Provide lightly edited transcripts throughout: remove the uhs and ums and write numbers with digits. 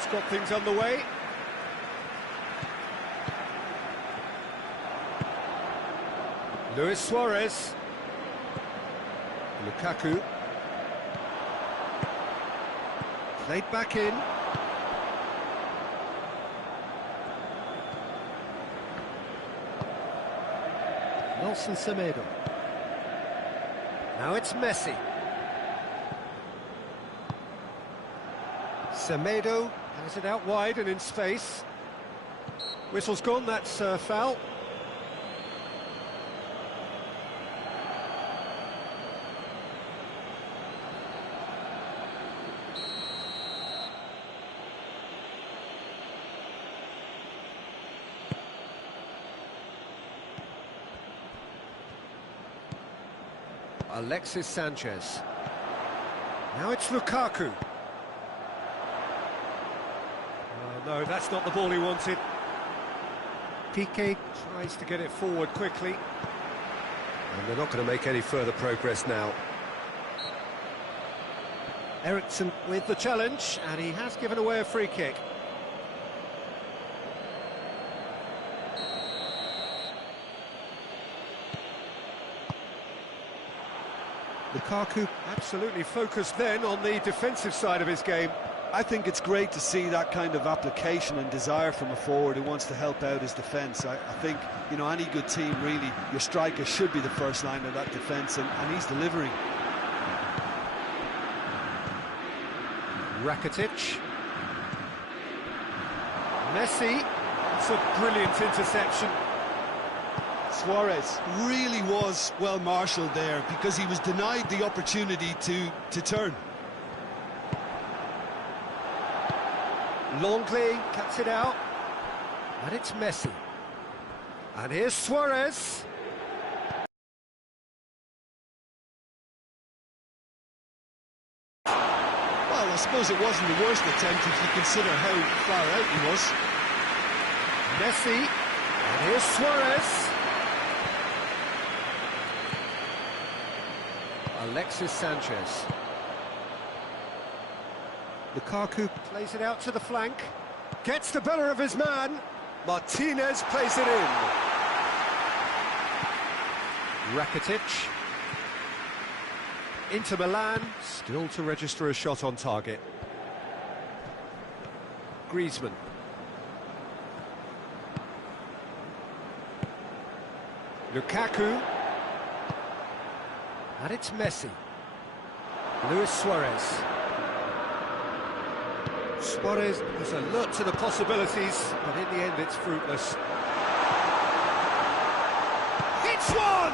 That's got things underway. Luis Suarez. Lukaku. Played back in. Nelson Semedo. Now it's Messi. Semedo has it out wide and in space. Whistle's gone, that's foul. Alexis Sanchez. Now it's Lukaku. Oh, no, that's not the ball he wanted. Piqué tries to get it forward quickly. And they're not going to make any further progress now. Eriksson with the challenge, and he has given away a free kick. Lukaku absolutely focused then on the defensive side of his game. I think it's great to see that kind of application and desire from a forward who wants to help out his defence. I think, you know, any good team, really, your striker should be the first line of that defence, and he's delivering. Rakitic. Messi. It's a brilliant interception. Suarez really was well marshalled there because he was denied the opportunity to turn. Longley cuts it out, and it's Messi. And here's Suarez. Well, I suppose it wasn't the worst attempt if you consider how far out he was. Messi, and here's Suarez. Alexis Sanchez. Lukaku plays it out to the flank. Gets the better of his man. Martinez plays it in. Rakitic. Inter Milan, still to register a shot on target. Griezmann. Lukaku. And it's Messi. Luis Suarez. Suarez was alert to the possibilities, but in the end it's fruitless. It's one!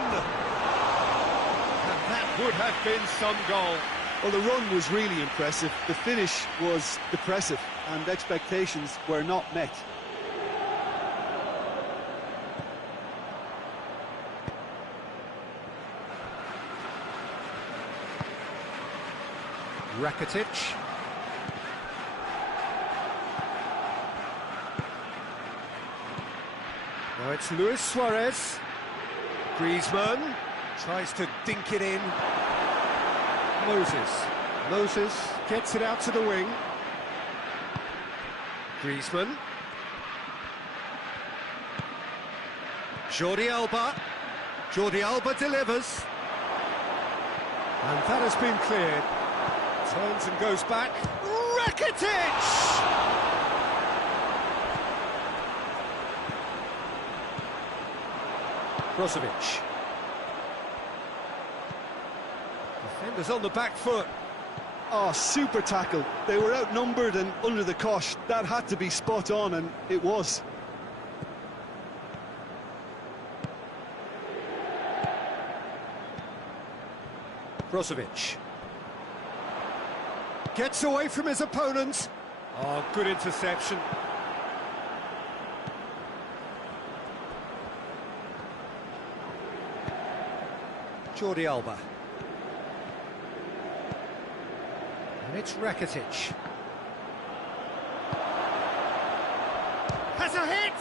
And that would have been some goal. Well, the run was really impressive. The finish was depressive, and expectations were not met. Rakitic. Now it's Luis Suarez. Griezmann tries to dink it in. Moses gets it out to the wing. Griezmann. Jordi Alba delivers. And that has been cleared. Turns and goes back. Rakitic! Brozovic. Defenders on the back foot. Oh, super tackle. They were outnumbered and under the cosh. That had to be spot on, and it was. Brozovic. Gets away from his opponent. Oh, good interception. Jordi Alba. And it's Rakitic. Has a hit!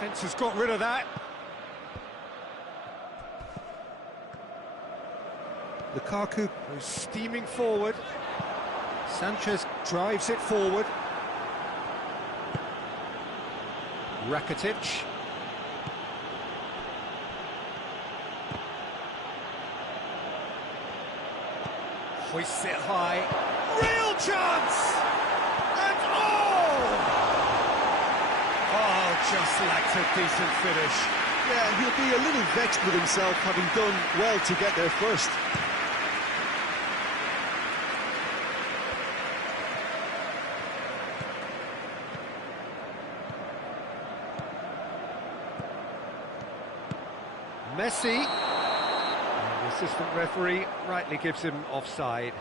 Defence has got rid of that. Lukaku goes steaming forward. Sanchez drives it forward. Rakitic. Hoists it high. Real chance! And oh, just lacked a decent finish. Yeah, he'll be a little vexed with himself, having done well to get there first. Messi. And the assistant referee rightly gives him offside.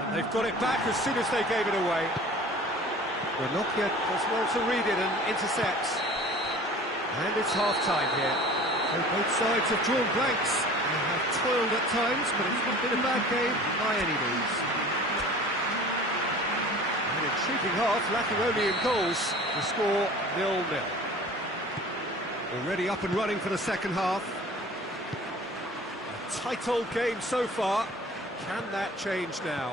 And they've got it back as soon as they gave it away. Ranocchia does well to read it and intercepts. And it's half-time here. So both sides have drawn blanks. They have toiled at times, but it's not been a bad game by any means. An intriguing half, lacking only in goals. The score 0-0. Already up and running for the second half. A tight old game so far. Can that change now?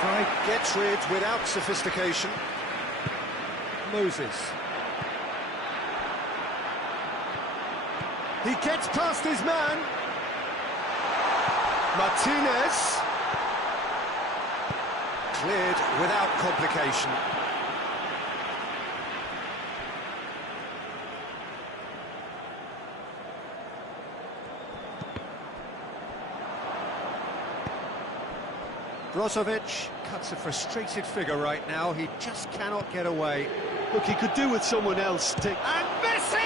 Fry gets rid without sophistication. Moses. He gets past his man. Martinez. Cleared without complication. Brozovic cuts a frustrated figure right now. He just cannot get away. Look, he could do with someone else to... And Messi!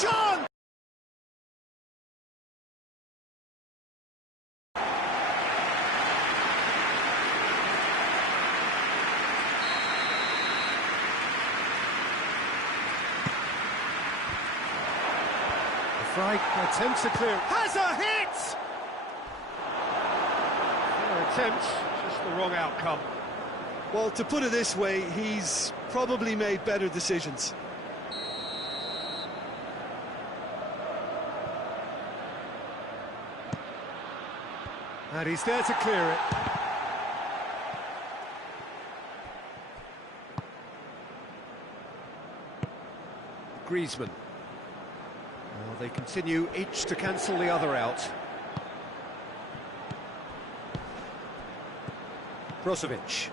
John! Fry attempts a clear. Has a hit! Fair attempt, just the wrong outcome. Well, to put it this way, he's probably made better decisions. And he's there to clear it. Griezmann. Well, they continue each to cancel the other out. Brozovic.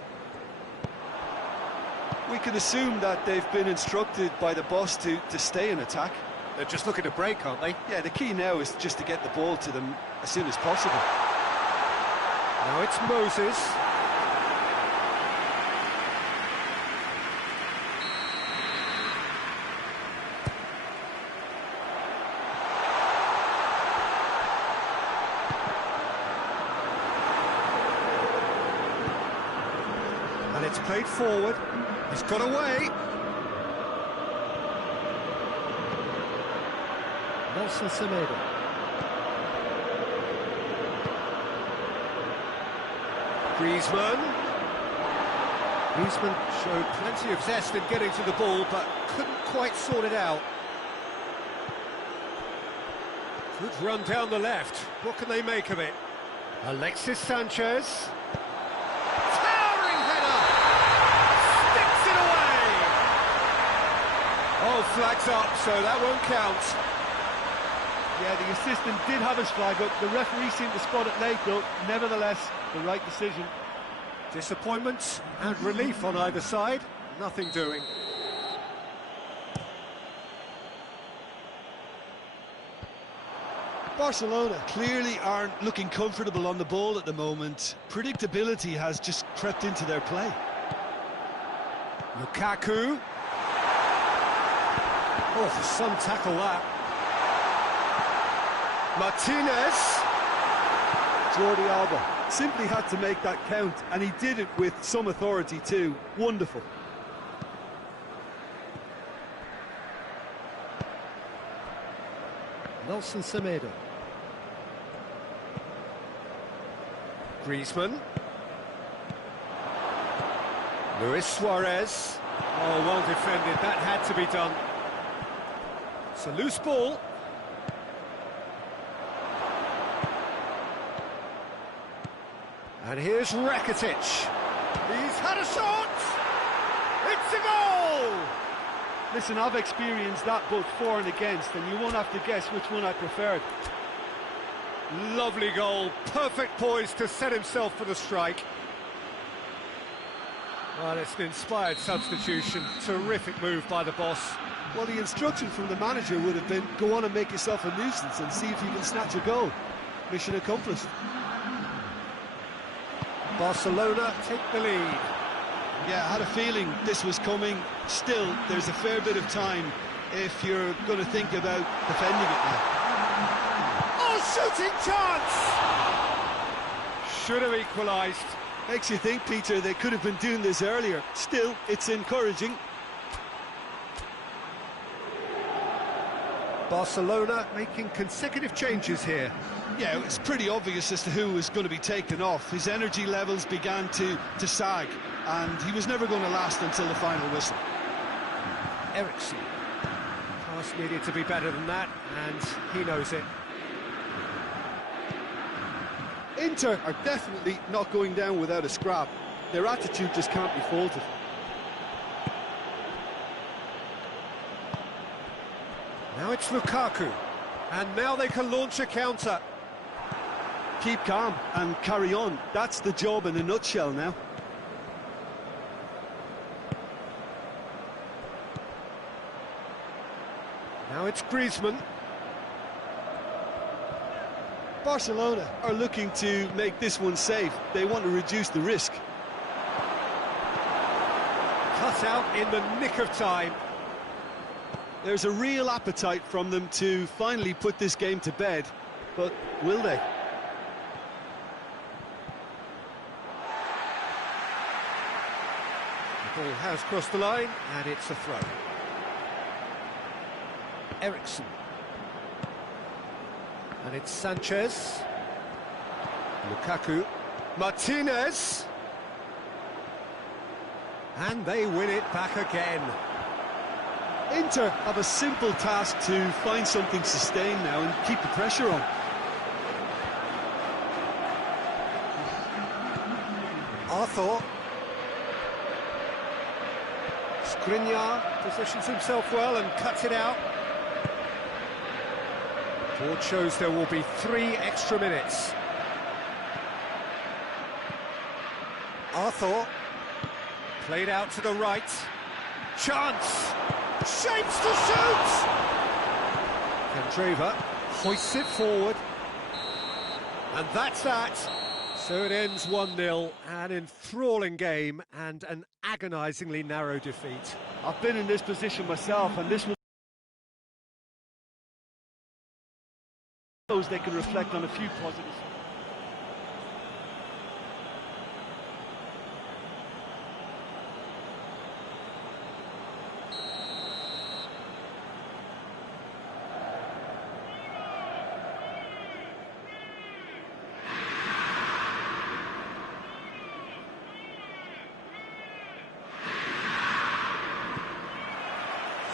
We can assume that they've been instructed by the boss to stay in attack. They're just looking to break, aren't they? Yeah, the key now is just to get the ball to them as soon as possible. Now it's Moses. And it's played forward. He's got away. Nelson Semedo. Griezmann showed plenty of zest in getting to the ball, but couldn't quite sort it out. Good run down the left. What can they make of it? Alexis Sanchez. Towering header! Sticks it away! Oh, flags up, so that won't count. Yeah, the assistant did have his flag up. The referee seemed to spot it late, though. Nevertheless, the right decision. Disappointment and relief on either side. Nothing doing. Barcelona clearly aren't looking comfortable on the ball at the moment. Predictability has just crept into their play. Lukaku. Oh, some tackle that. Martinez. Jordi Alba simply had to make that count, and he did it with some authority too. Wonderful. Nelson Semedo. Griezmann. Luis Suarez. Oh, well defended. That had to be done. It's a loose ball. And here's Rakitic. He's had a shot! It's a goal! Listen, I've experienced that both for and against, and you won't have to guess which one I preferred. Lovely goal. Perfect poise to set himself for the strike. Well, it's an inspired substitution. Terrific move by the boss. Well, the instruction from the manager would have been, go on and make yourself a nuisance and see if you can snatch a goal. Mission accomplished. Barcelona take the lead. Yeah, I had a feeling this was coming. Still, there's a fair bit of time if you're going to think about defending it now. Oh, shooting chance! Should have equalised. Makes you think, Peter, they could have been doing this earlier. Still, it's encouraging. Barcelona making consecutive changes here. Yeah, it was pretty obvious as to who was going to be taken off. His energy levels began to sag, and he was never going to last until the final whistle. Ericsson. Pass needed to be better than that, and he knows it. Inter are definitely not going down without a scrap. Their attitude just can't be faulted. Now it's Lukaku, and now they can launch a counter. Keep calm and carry on. That's the job in a nutshell now. Now it's Griezmann. Barcelona are looking to make this one safe. They want to reduce the risk. Cut out in the nick of time. There's a real appetite from them to finally put this game to bed, but will they? The ball has crossed the line, and it's a throw. Ericsson. And it's Sanchez. Lukaku. Martinez. And they win it back again. Inter have a simple task to find something sustained now and keep the pressure on. Arthur. Skriniar positions himself well and cuts it out. Board shows there will be 3 extra minutes. Arthur. Played out to the right. Chance! Shapes to shoot! Candreva hoists it forward. And that's that. So it ends 1-0, an enthralling game and an agonisingly narrow defeat. I've been in this position myself, and this was they can reflect on a few positives.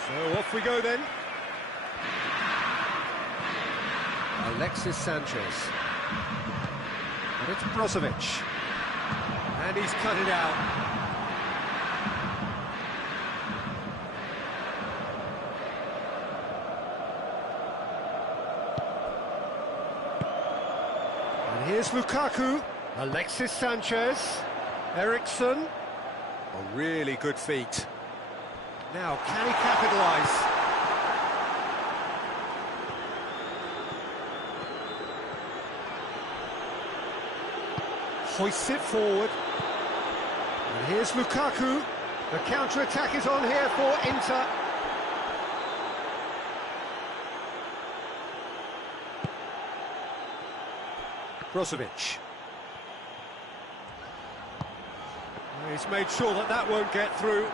So off we go then. Alexis Sanchez. And it's Brozovic. And he's cut it out. And here's Lukaku. Alexis Sanchez. Ericsson. A really good feat. Now, can he capitalise? Hoists it forward. And here's Lukaku. The counter-attack is on here for Inter. Brozovic. He's made sure that that won't get through.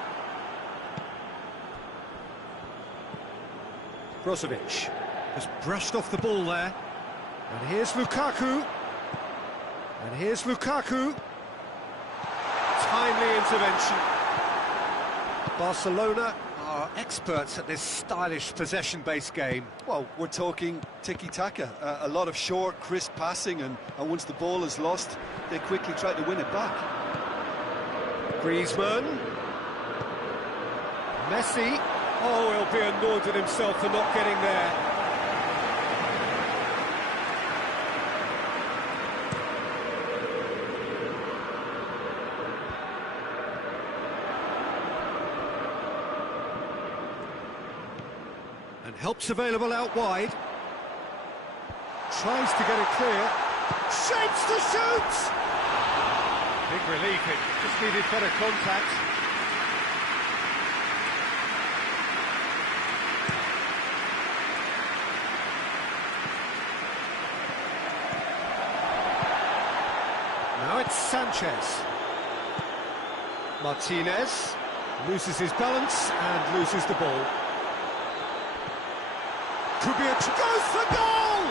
Brozovic has brushed off the ball there. And here's Lukaku. And here's Lukaku. Timely intervention. Barcelona are experts at this stylish possession-based game. Well, we're talking tiki-taka, a lot of short, crisp passing, and once the ball is lost, they quickly try to win it back. Griezmann. Messi. Oh, he'll be annoyed at himself for not getting there. And help's available out wide. Tries to get it clear. Shapes to shoot! Big relief, it just needed better contact. Now it's Sanchez. Martinez loses his balance and loses the ball. Kubic goes for goal!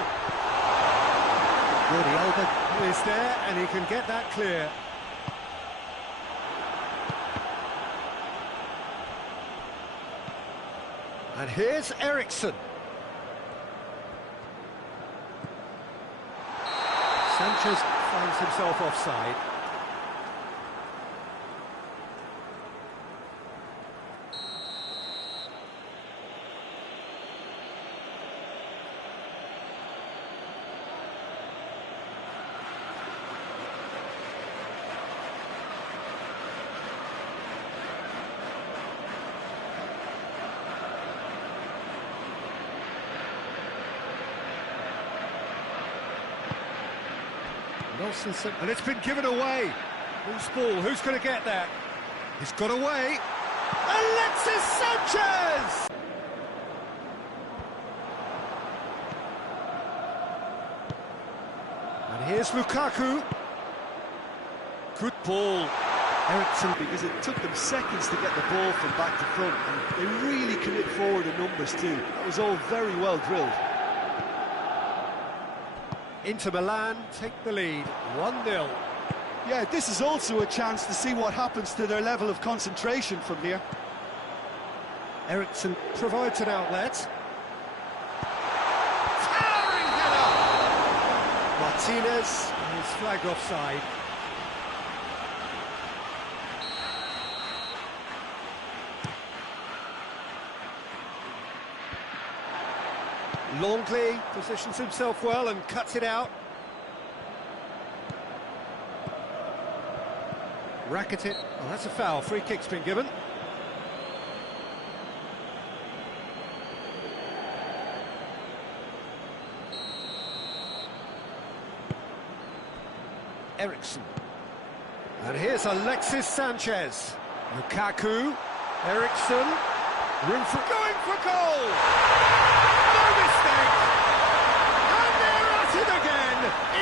Jordi Alba is there and he can get that clear. And here's Eriksson. Sanchez finds himself offside. Nelson, and it's been given away. Loose ball, who's going to get that? He's got away. Alexis Sanchez! And here's Lukaku. Good ball. Eriksson, because it took them seconds to get the ball from back to front, and they really commit forward in numbers too. That was all very well drilled. Inter Milan take the lead, 1-0. Yeah, this is also a chance to see what happens to their level of concentration from here. Eriksson provides an outlet. Towering header! Martinez is flagged offside. Longley positions himself well and cuts it out. Rakitic, oh, that's a foul, free kick's been given. Eriksson. And here's Alexis Sanchez. Lukaku, Eriksson, room for going for goal! No mistake! And they're at it again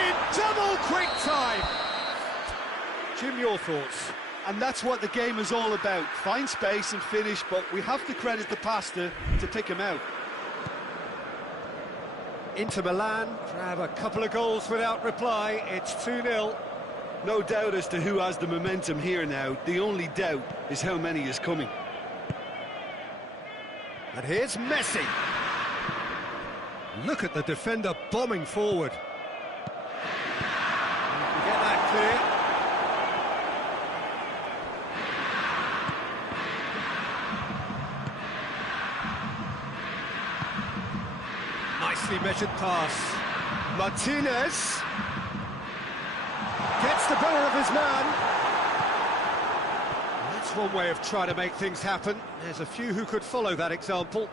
in double quick time! Jim, your thoughts? And that's what the game is all about. Find space and finish, but we have to credit the passer to pick him out. Inter Milan grab a couple of goals without reply. It's 2-0. No doubt as to who has the momentum here now. The only doubt is how many is coming. And here's Messi. Look at the defender bombing forward. You can get that clear. Nicely measured pass. Martinez gets the better of his man. That's one way of trying to make things happen. There's a few who could follow that example.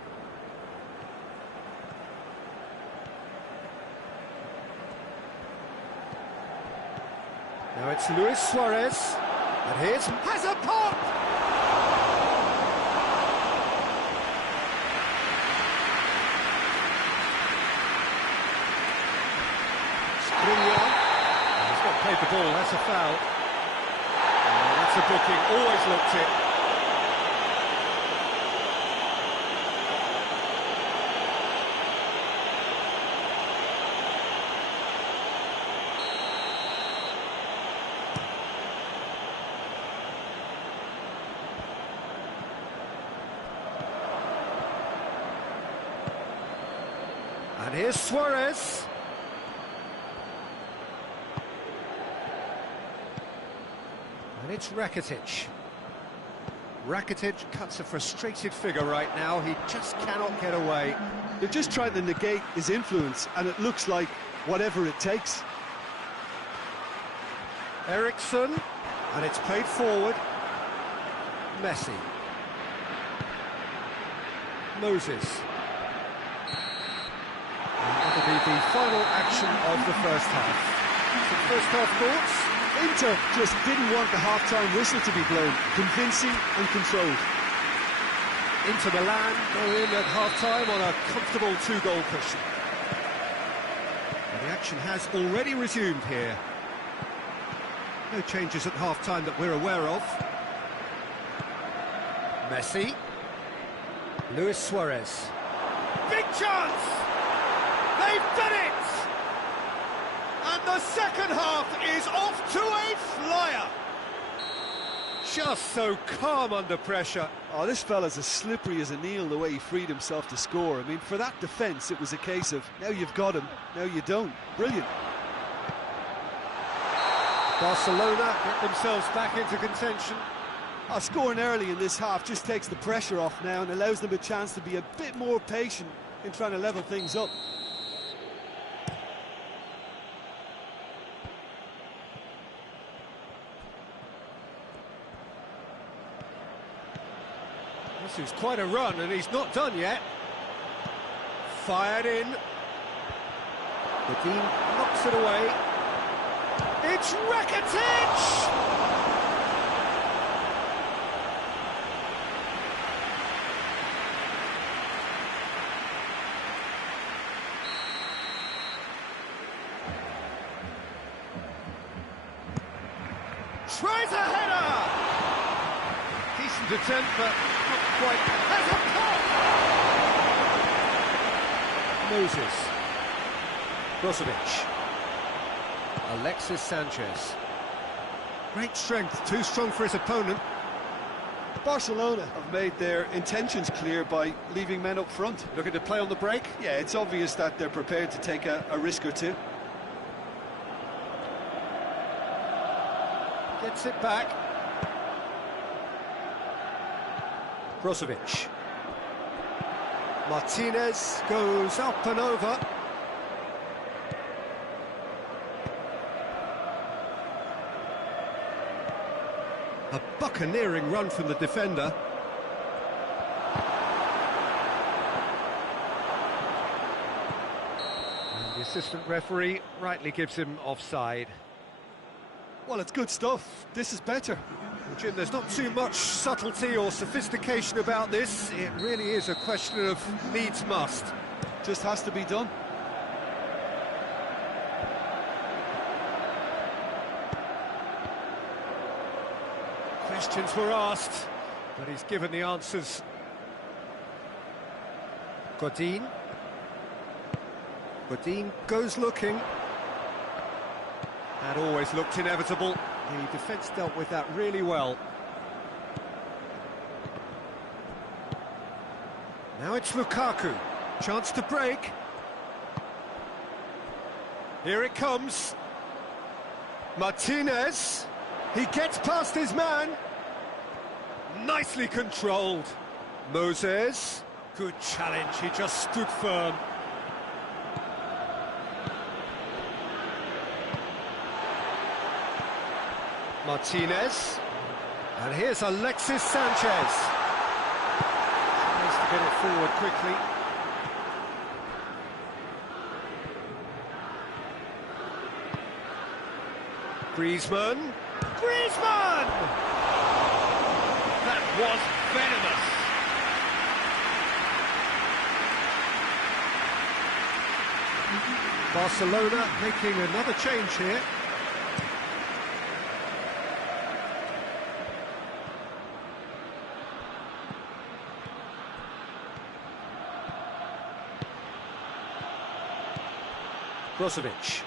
Now it's Luis Suarez. And here's has a pop! Skriniar. ball, that's a foul. Oh, that's a booking, always looked it. And here's Suarez. And it's Rakitic. Rakitic cuts a frustrated figure right now. He just cannot get away. They're just trying to negate his influence, and it looks like whatever it takes. Eriksson, and it's played forward. Messi. Moses. And that'll be the final action of the first half. Some first half thoughts? Inter just didn't want the half-time whistle to be blown. Convincing and controlled. Inter Milan go in at half-time on a comfortable two-goal cushion. And the action has already resumed here. No changes at half-time that we're aware of. Messi. Luis Suarez. Big chance! They've done it! And the second half is off to a flyer! Just so calm under pressure. Oh, this fella's as slippery as a Neil, the way he freed himself to score. I mean, for that defence, it was a case of, now you've got him, now you don't. Brilliant. Barcelona get themselves back into contention. Scoring early in this half just takes the pressure off now and allows them a chance to be a bit more patient in trying to level things up. This is quite a run, and he's not done yet. Fired in. The Dean knocks it away. It's Rakitic! Tries a header! Decent attempt, but not quite. Has a pop! Moses. Brozovic. Alexis Sanchez. Great strength, too strong for his opponent. Barcelona have made their intentions clear by leaving men up front. Looking to play on the break. Yeah, it's obvious that they're prepared to take a risk or two. Gets it back. Brozovic. Martinez goes up and over. A buccaneering run from the defender. And the assistant referee rightly gives him offside. Well, it's good stuff. This is better. Well, Jim, there's not too much subtlety or sophistication about this. It really is a question of needs must. Just has to be done. Questions were asked, but he's given the answers. Godin. Godin goes looking. That always looked inevitable. The defence dealt with that really well. Now it's Lukaku. Chance to break. Here it comes. Martinez. He gets past his man. Nicely controlled. Moses. Good challenge. He just stood firm. Martinez. And here's Alexis Sanchez. Tries to get it forward quickly. Griezmann. Griezmann! That was venomous. Barcelona making another change here. Brozovic.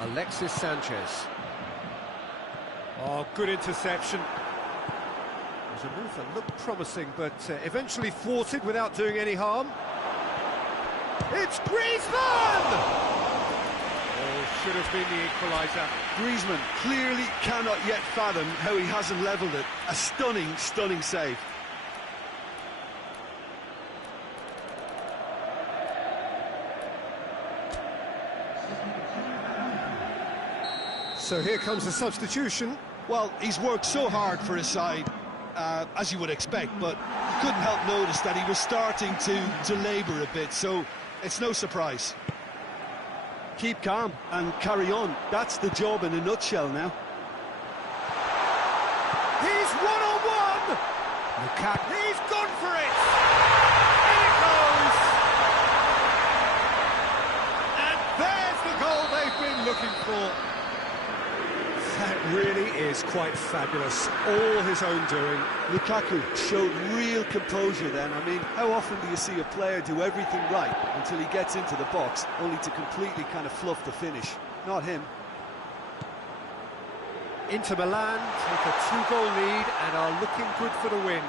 Alexis Sanchez. Oh, good interception. It was a move that looked promising, but eventually thwarted without doing any harm. It's Griezmann! Oh, should have been the equaliser. Griezmann clearly cannot yet fathom how he hasn't levelled it. A stunning, stunning save. So here comes the substitution. Well, he's worked so hard for his side, as you would expect, but you couldn't help notice that he was starting to labour a bit, so it's no surprise. Keep calm and carry on. That's the job in a nutshell now. He's one-on-one! Lukaku, he's gone for it! In it goes! And there's the goal they've been looking for. That really is quite fabulous, all his own doing. Lukaku showed real composure then. I mean, how often do you see a player do everything right until he gets into the box, only to completely kind of fluff the finish? Not him. Inter Milan take a 2-goal lead and are looking good for the win.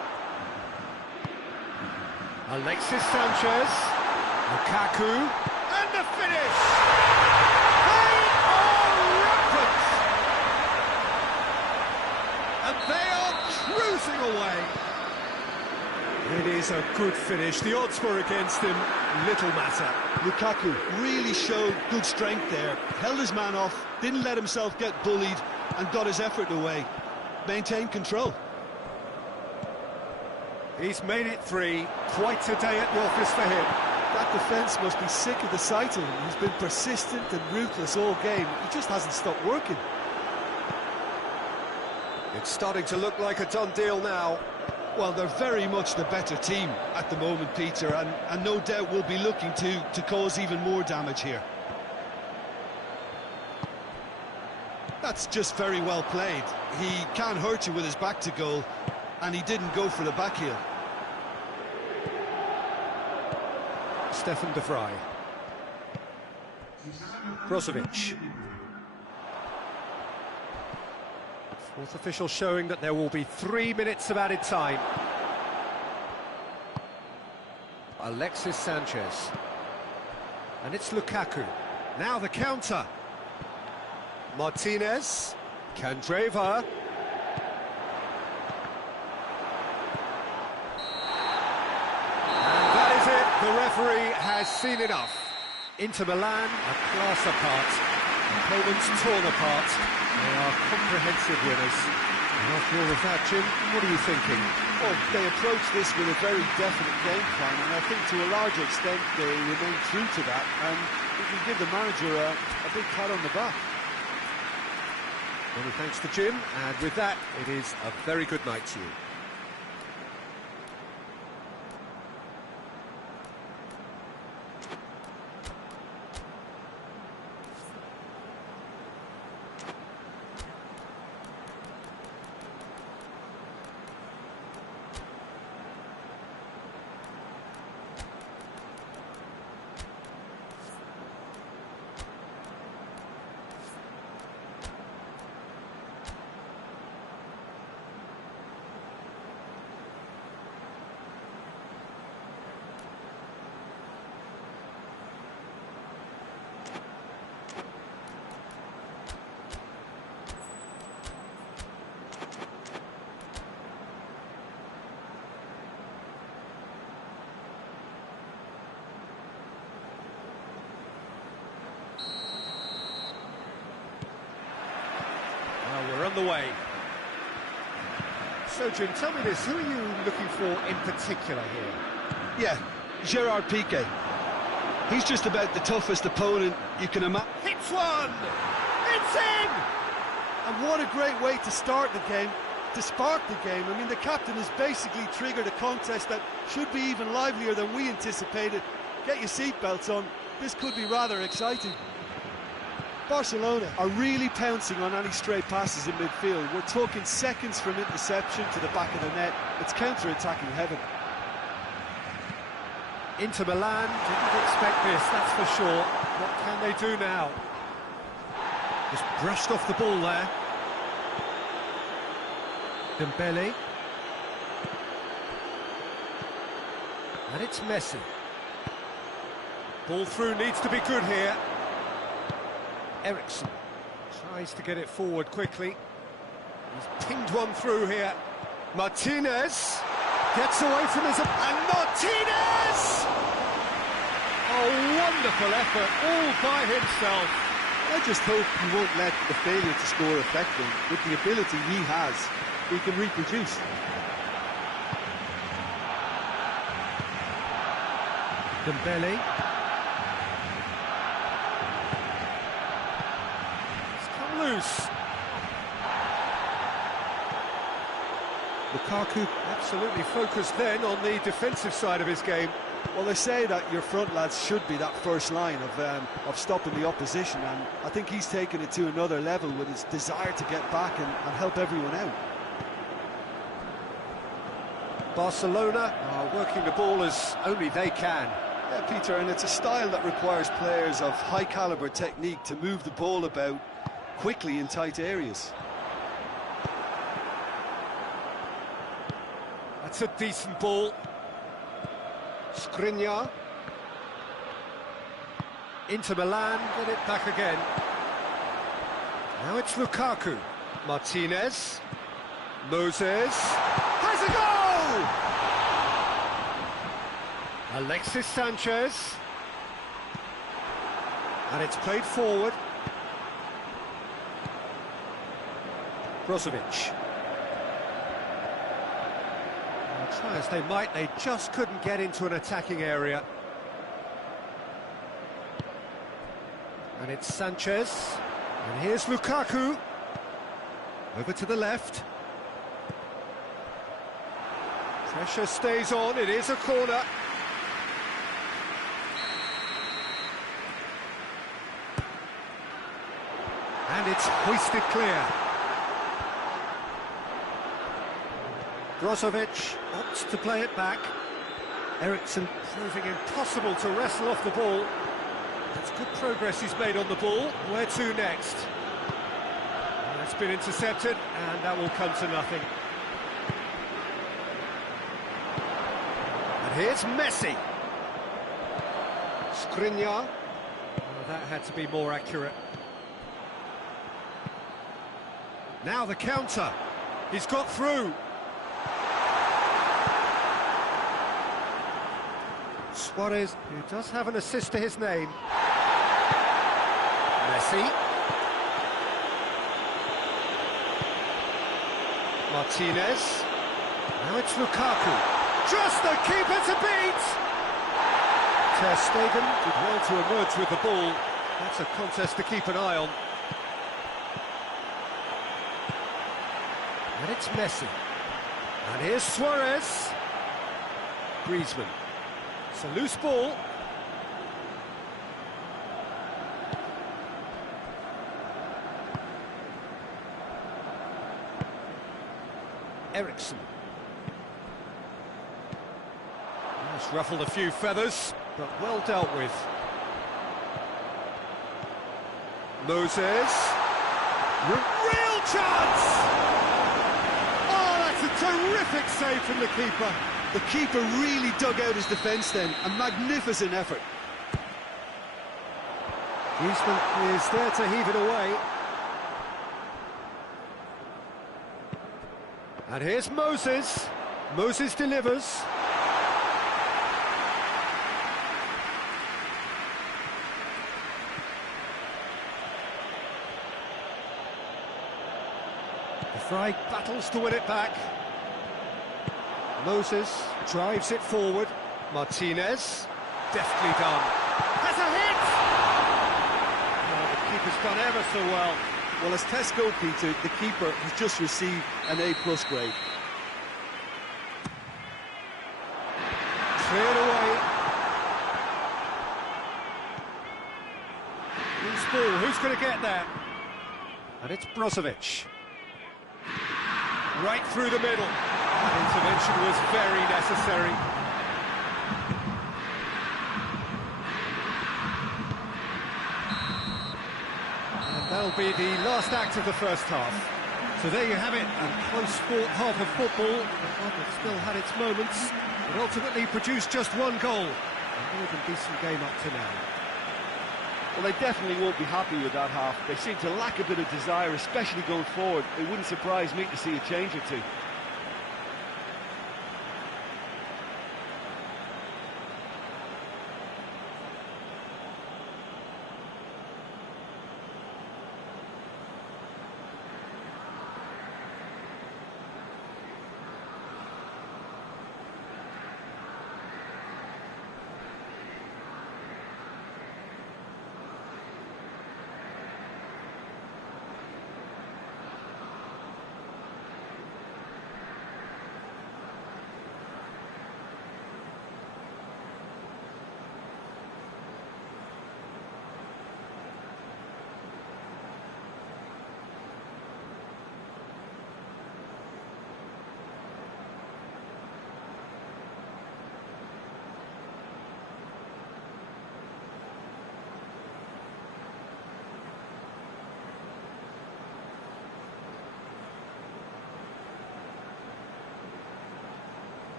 Alexis Sanchez, Lukaku, and the finish! They are rampant! And they are cruising away. It is a good finish. The odds were against him. Little matter. Lukaku really showed good strength there. Held his man off, didn't let himself get bullied, and got his effort away. Maintained control. He's made it 3. Quite a day at the office for him. That defence must be sick of the sight of him. He's been persistent and ruthless all game. He just hasn't stopped working. It's starting to look like a done deal now. Well, they're very much the better team at the moment, Peter, and no doubt will be looking to cause even more damage here. That's just very well played. He can't hurt you with his back to goal, and he didn't go for the back heel. Stefan de Vrij. Brozovic. Fourth official showing that there will be 3 minutes of added time. Alexis Sanchez. And it's Lukaku. Now the counter. Martinez. Candreva. And that is it. The referee has seen enough. Inter Milan, a class apart. Opponents torn apart. They are comprehensive winners. And after all of that, Jim, what are you thinking? Well, they approach this with a very definite game plan, and I think to a large extent they remain true to that, and we can give the manager a big pat on the back. Many thanks to Jim, and with that, it is a very good night to you. We're on the way. So, Jim, tell me this, who are you looking for in particular here? Yeah, Gerard Piqué. He's just about the toughest opponent you can imagine. Hits one! It's in! And what a great way to start the game, to spark the game. I mean, the captain has basically triggered a contest that should be even livelier than we anticipated. Get your seatbelts on, this could be rather exciting. Barcelona are really pouncing on any stray passes in midfield. We're talking seconds from interception to the back of the net. It's counter-attacking heaven. Inter Milan didn't expect this, that's for sure. What can they do now? Just brushed off the ball there. Dembele. And it's Messi. Ball through needs to be good here. Eriksen tries to get it forward quickly. He's pinged one through here. Martinez gets away from his... And Martinez! A wonderful effort, all by himself. I just hope he won't let the failure to score affect him. With the ability he has, he can reproduce. Dembele. It's come loose. Lukaku absolutely focused then on the defensive side of his game. Well, they say that your front lads should be that first line of stopping the opposition, and I think he's taken it to another level with his desire to get back and help everyone out. Barcelona are working the ball as only they can. Yeah, Peter, and it's a style that requires players of high caliber technique to move the ball about quickly in tight areas. That's a decent ball. Skriniar. Inter Milan get it back again. Now it's Lukaku. Martinez. Moses. Has a goal! Alexis Sanchez. And it's played forward. Brozovic. Try as they might, they just couldn't get into an attacking area. And it's Sanchez. And here's Lukaku. Over to the left. Pressure stays on, it is a corner. And it's hoisted clear. Brozovic opts to play it back. Eriksen proving impossible to wrestle off the ball. That's good progress he's made on the ball. Where to next? That's been intercepted, and that will come to nothing. And here's Messi. Skriniar. Oh, that had to be more accurate. Now the counter. He's got through. Suarez, who does have an assist to his name. Messi. Martinez. Now it's Lukaku. Just the keeper to beat! Ter Stegen did well to emerge with the ball. That's a contest to keep an eye on. And it's Messi. And here's Suarez. Griezmann. It's a loose ball. Eriksen. It's ruffled a few feathers, but well dealt with. Moses. Real chance! Oh, that's a terrific save from the keeper. The keeper really dug out his defence then, a magnificent effort. Griezmann is there to heave it away. And here's Moses. Moses delivers. De Vrij battles to win it back. Moses drives it forward. Martinez, deftly done. Has a hit! Oh, the keeper's done ever so well. Well, as tests go, Peter, the keeper has just received an A+ grade. Cleared away. Loose ball, who's going to get there? And it's Brozovic. Right through the middle. That intervention was very necessary. That'll be the last act of the first half. So there you have it, a close-fought half of football. It still had its moments, but ultimately produced just one goal. A more than decent game up to now. Well, they definitely won't be happy with that half. They seem to lack a bit of desire, especially going forward. It wouldn't surprise me to see a change or two.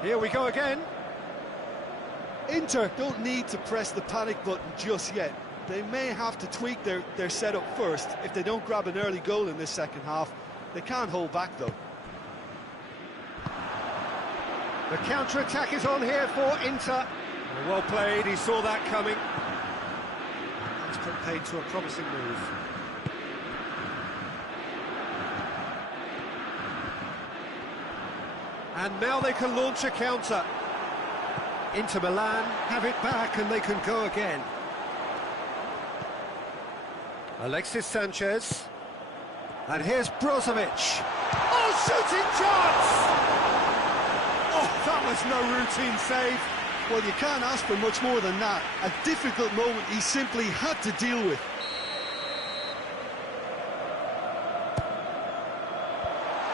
Here we go again. Inter don't need to press the panic button just yet. They may have to tweak their setup first. If they don't grab an early goal in this second half, they can't hold back though. The counter-attack is on here for Inter. Well played, he saw that coming. That's put paid to a promising move. And now they can launch a counter. Inter Milan have it back and they can go again. Alexis Sanchez. And here's Brozovic. Oh, shooting chance! Oh, that was no routine save. Well, you can't ask for much more than that. A difficult moment he simply had to deal with.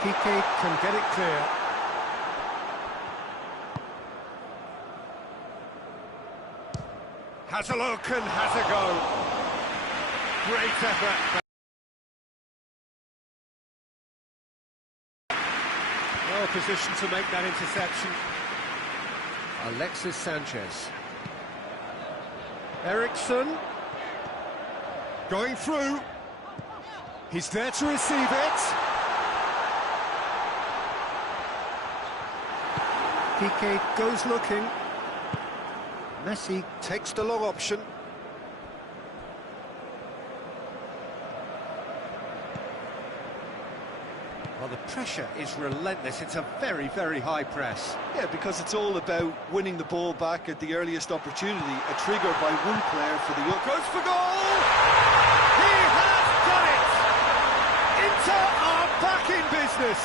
Kike can get it clear. Has a look and has a go. Great effort. Well positioned to make that interception. Alexis Sanchez. Eriksson. Going through. He's there to receive it. Piqué goes looking. Messi takes the long option. Well, the pressure is relentless. It's a very, very high press. Yeah, because it's all about winning the ball back at the earliest opportunity, a trigger by one player for the other. Goes for goal! He has done it! Inter are back in business!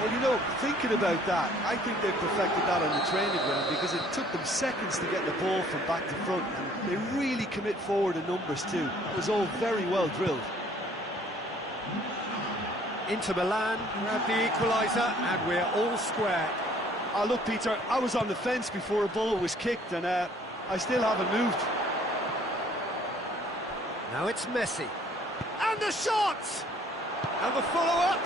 Well, you know, thinking about that, I think they perfected that on the training ground because it took them seconds to get the ball from back to front, and they really commit forward in numbers too. It was all very well drilled. Inter Milan grab the equaliser, and we're all square. Look, Peter, I was on the fence before a ball was kicked, and I still haven't moved. Now it's Messi. And the shot! And the follow-up.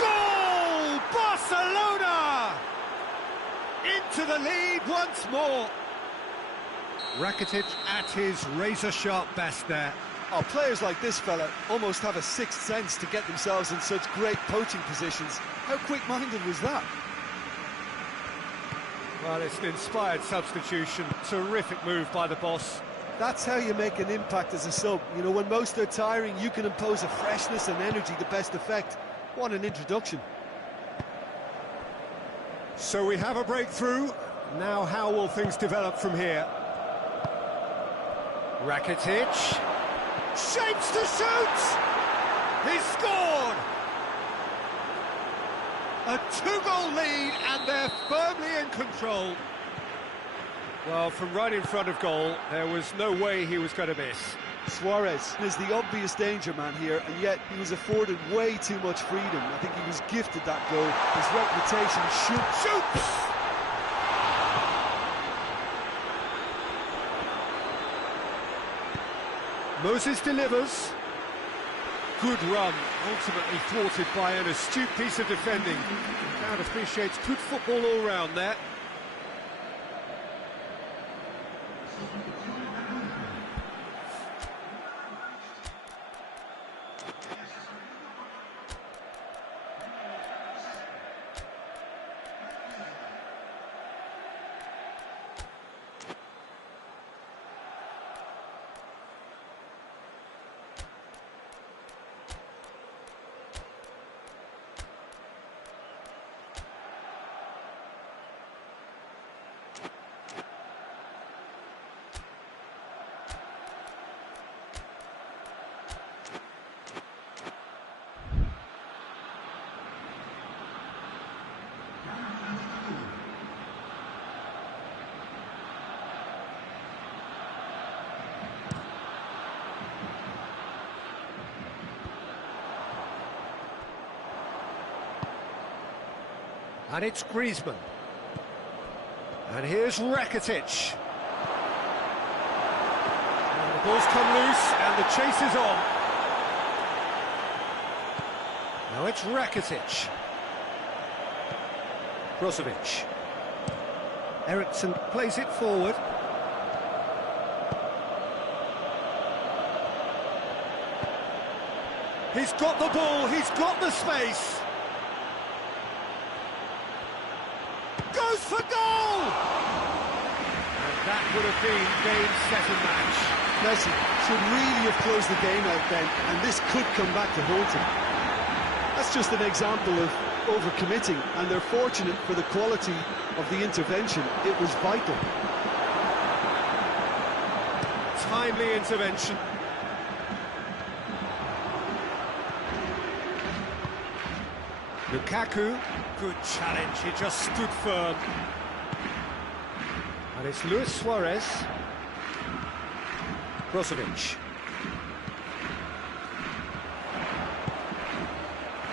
Goal! Barcelona! Into the lead once more. Rakitic at his razor-sharp best there. Oh, players like this fella almost have a sixth sense to get themselves in such great poaching positions. How quick-minded was that? Well, it's an inspired substitution. Terrific move by the boss. That's how you make an impact as a sub. You know, when most are tiring, you can impose a freshness and energy to best effect. What an introduction. So we have a breakthrough. Now how will things develop from here? Rakitic. Shapes to shoot! He's scored! A two-goal lead, and they're firmly in control. Well, from right in front of goal, there was no way he was going to miss. Suarez is the obvious danger man here, and yet he was afforded way too much freedom. I think he was gifted that goal. His reputation shoots! Moses delivers. Good run, ultimately thwarted by an astute piece of defending. The crowd appreciates good football all round there. And it's Griezmann. And here's Rakitic. And the ball's come loose, and the chase is on. Now it's Rakitic. Brozovic. Eriksson plays it forward. He's got the ball, he's got the space. Goes for goal! And that would have been game, set and match. Messi should really have closed the game out then, and this could come back to haunt him. That's just an example of overcommitting, and they're fortunate for the quality of the intervention. It was vital. Timely intervention. Lukaku, good challenge, he just stood firm. And it's Luis Suarez. Brozovic.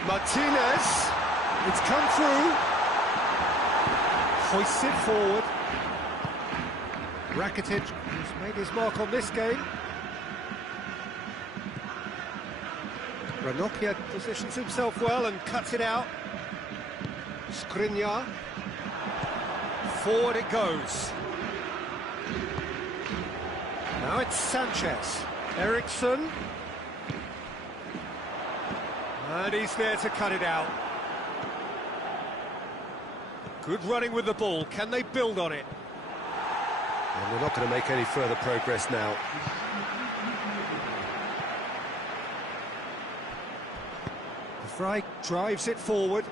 Martinez, it's come through. Hoists it forward. Rakitic has made his mark on this game. Ranocchia positions himself well and cuts it out. Skriniar. Forward it goes. Now it's Sanchez. Eriksson. And he's there to cut it out. Good running with the ball. Can they build on it? And they're not going to make any further progress now. The Fry drives it forward.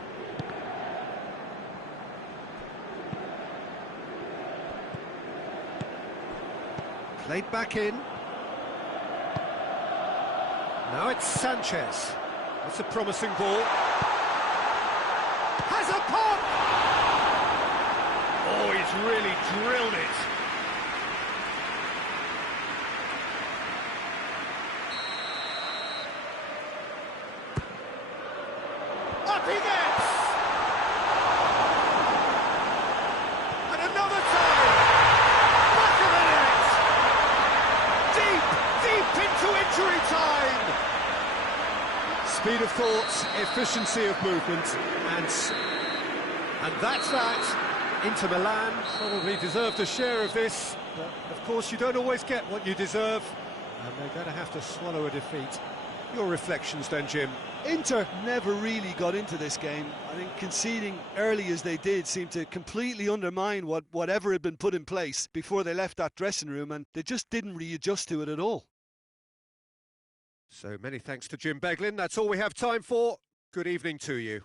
Played back in. Now it's Sanchez. That's a promising ball. Has a pop! Oh, he's really drilled it. Up he gets! And another time! Back of the net! Deep into injury time! Speed of thought, efficiency of movement, and that's that. Inter Milan probably deserved a share of this, but of course you don't always get what you deserve, and they're going to have to swallow a defeat. Your reflections then, Jim? Inter never really got into this game. I think conceding early as they did seemed to completely undermine whatever had been put in place before they left that dressing room, and they just didn't readjust to it at all. So many thanks to Jim Beglin. That's all we have time for. Good evening to you.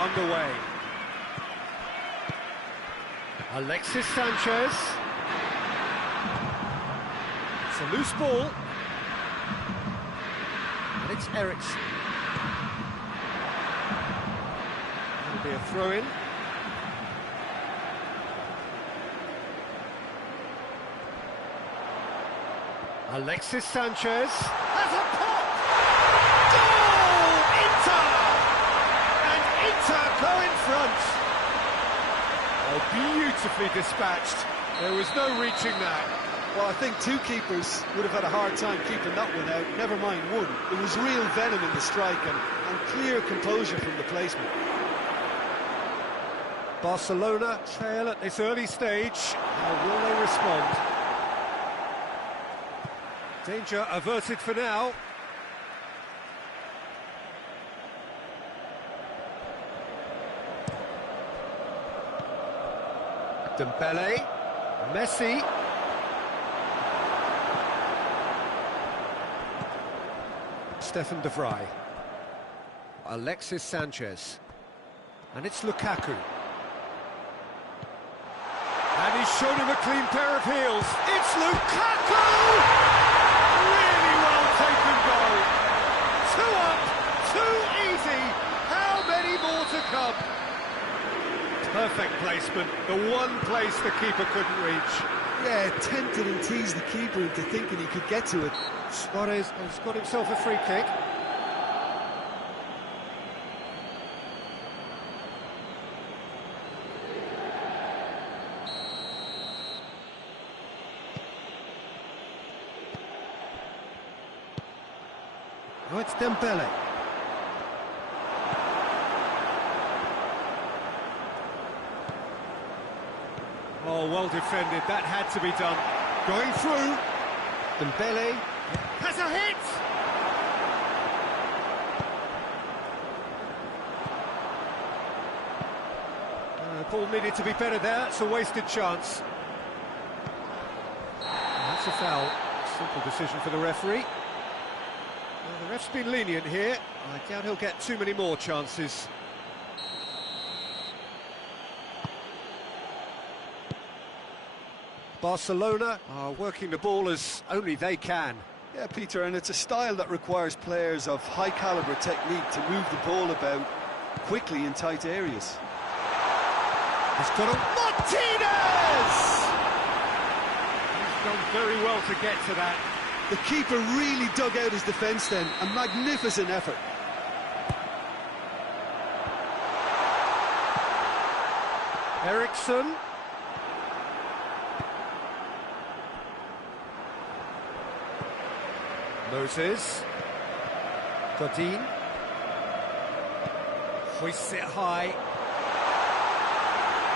underway. Alexis Sanchez. It's a loose ball. And it's Eriksen. It'll be a throw-in. Alexis Sanchez has a pop! Goal! Inter! And Inter go in front. Oh, beautifully dispatched. There was no reaching that. Well, I think two keepers would have had a hard time keeping that one out, never mind one. There was real venom in the strike and clear composure from the placement. Barcelona trail at this early stage. How will they respond? Danger averted for now. Dembele, Messi. Stefan de Vrij. Alexis Sanchez. And it's Lukaku. And he's shown him a clean pair of heels. It's Lukaku! Really well taken goal. 2 up, 2 easy. How many more to come? Perfect placement, the one place the keeper couldn't reach. Yeah, tempted and teased the keeper into thinking he could get to it. Suarez has got himself a free kick. Oh, it's Dembele. Oh, well defended. That had to be done. Going through. Dembele has a hit. Ball needed to be better there. It's a wasted chance. That's a foul. Simple decision for the referee. Well, the ref's been lenient here. I doubt he'll get too many more chances. Barcelona are working the ball as only they can. Yeah, Peter, and it's a style that requires players of high-caliber technique to move the ball about quickly in tight areas. He's got a Martinez! He's done very well to get to that. The keeper really dug out his defence then. A magnificent effort. Eriksen. Moses. Godin. Hoists it high.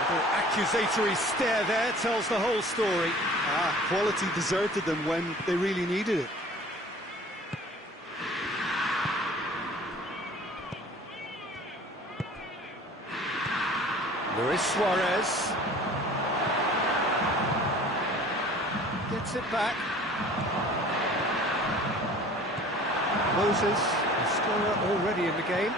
The accusatory stare there tells the whole story. Quality deserted them when they really needed it. Luis Suarez. Gets it back. Moses, the scorer already in the game.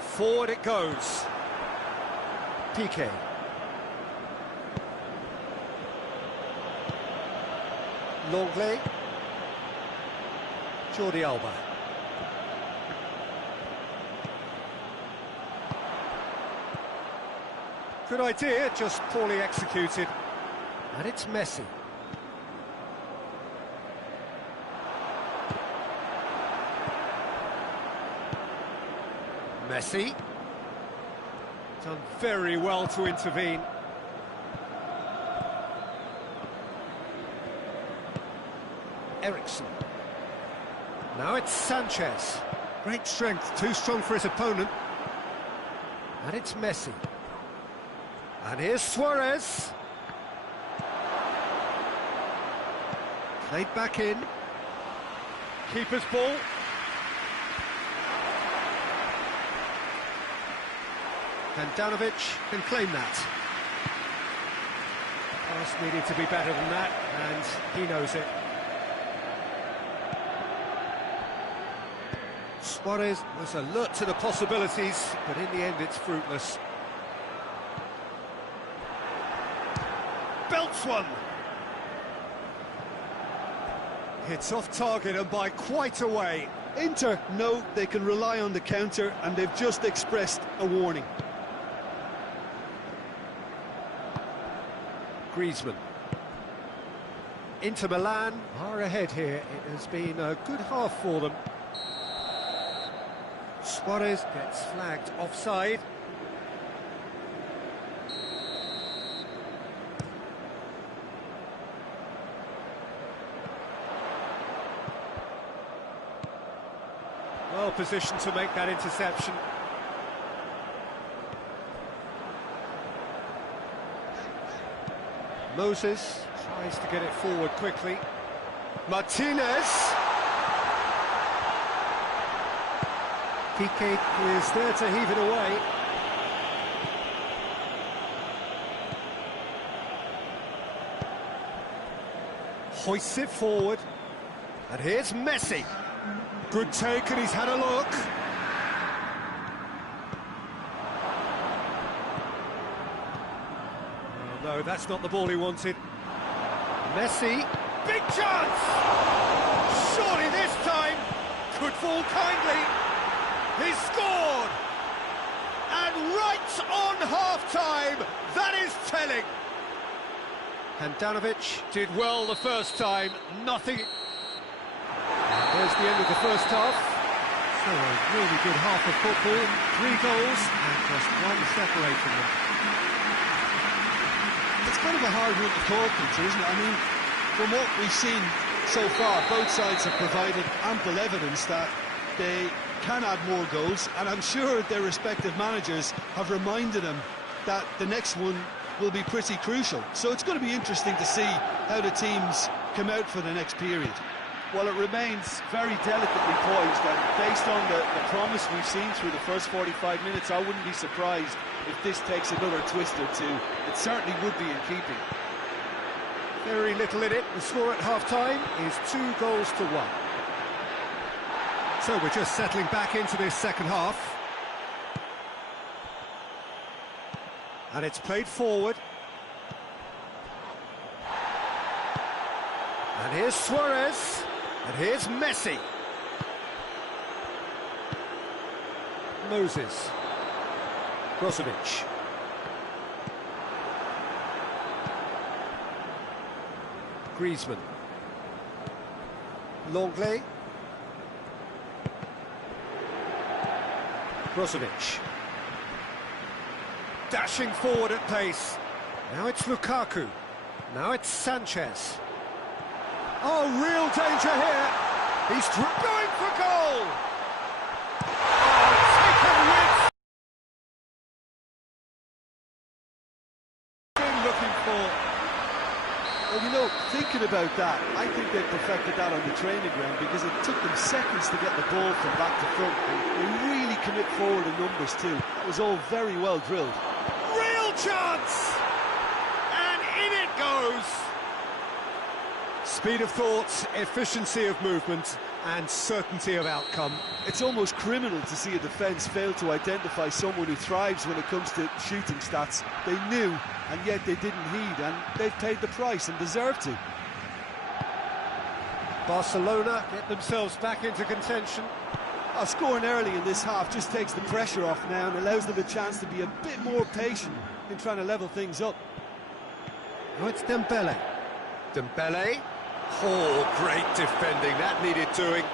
Forward it goes. Piqué. Longley. Jordi Alba. Good idea, just poorly executed. And it's Messi. Messi. Done very well to intervene. Eriksen. Now it's Sanchez. Great strength, too strong for his opponent. And it's Messi. And here's Suarez. Played back in. Keeper's ball. Handanovic can claim that. Pass needed to be better than that, and he knows it. Suarez was alert to the possibilities, but in the end it's fruitless. Belts one! Hits off target and by quite a way. Inter know they can rely on the counter, and they've just expressed a warning. Griezmann. Inter Milan are ahead here. It has been a good half for them. Suarez gets flagged offside. Well positioned to make that interception. Moses tries to get it forward quickly. Martinez! Piqué is there to heave it away. Hoists it forward. And here's Messi. Good take, and he's had a look. Oh, no, that's not the ball he wanted. Messi, big chance! Surely this time could fall kindly. He's scored! And right on half-time, that is telling. Handanovic did well the first time, nothing... There's the end of the first half. So a really good half of football, 3 goals and just one separating them. It's kind of a hard one to call, Peter, isn't it? I mean, from what we've seen so far, both sides have provided ample evidence that they can add more goals, and I'm sure their respective managers have reminded them that the next one will be pretty crucial. So it's going to be interesting to see how the teams come out for the next period. Well, it remains very delicately poised, and based on the promise we've seen through the first 45 minutes, I wouldn't be surprised if this takes another twist or two. It certainly would be in keeping. Very little in it. The score at half-time is 2 goals to 1. So we're just settling back into this second half. And it's played forward. And here's Suarez. And here's Messi. Moses. Brozovic. Griezmann. Longley. Brozovic. Dashing forward at pace. Now it's Lukaku. Now it's Sanchez. Oh, real danger here. He's going for goal. Oh, taken with. Been looking for. Well, you know, thinking about that, I think they perfected that on the training ground, because it took them seconds to get the ball from back to front, and they really commit forward in numbers too. That was all very well drilled. Real chance! And in it goes! Speed of thought, efficiency of movement, and certainty of outcome. It's almost criminal to see a defence fail to identify someone who thrives when it comes to shooting stats. They knew, and yet they didn't heed, and they've paid the price and deserve to. Barcelona get themselves back into contention. Scoring early in this half just takes the pressure off now and allows them a chance to be a bit more patient in trying to level things up. Oh, it's Dembele. Dembele. Oh, great defending. That needed doing.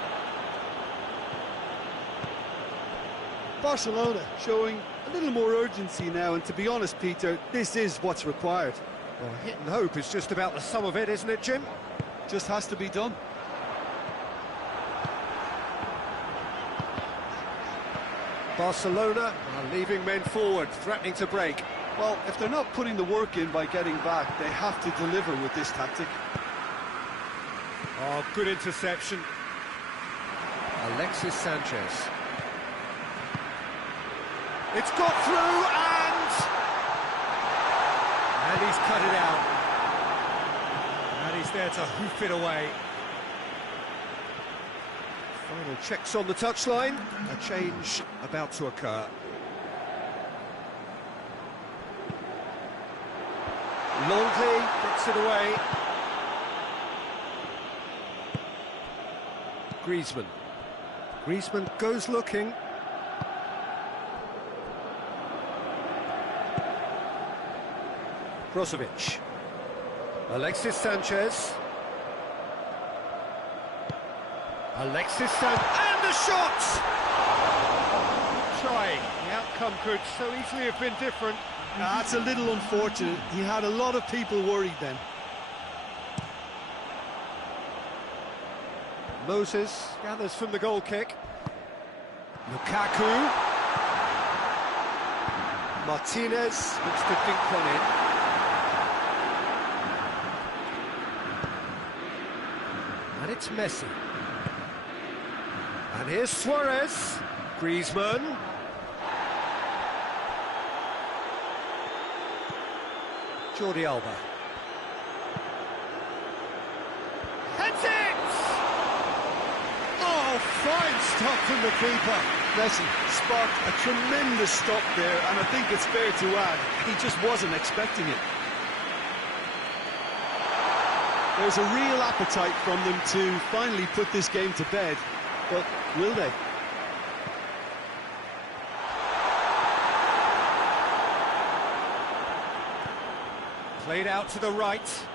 Barcelona showing a little more urgency now, and to be honest, Peter, this is what's required. Well, hit and hope is just about the sum of it, isn't it, Jim? Just has to be done. Barcelona are leaving men forward, threatening to break. Well, if they're not putting the work in by getting back, they have to deliver with this tactic. Oh, good interception. Alexis Sanchez. It's got through, and he's cut it out. And he's there to hoof it away. Final checks on the touchline. A change about to occur. Longley gets it away. Griezmann. Griezmann goes looking. Brozovic. Alexis Sanchez. Alexis Sanchez. And the shot! Trying. The outcome could so easily have been different. That's a little unfortunate. He had a lot of people worried then. Moses gathers from the goal kick. Lukaku. Martinez looks to dink one in. And it's Messi. And here's Suarez. Griezmann. Jordi Alba. Heads it! Oh, fine stop from the keeper. Messi sparked a tremendous stop there, and I think it's fair to add, he just wasn't expecting it. There's a real appetite from them to finally put this game to bed, but will they? Played out to the right.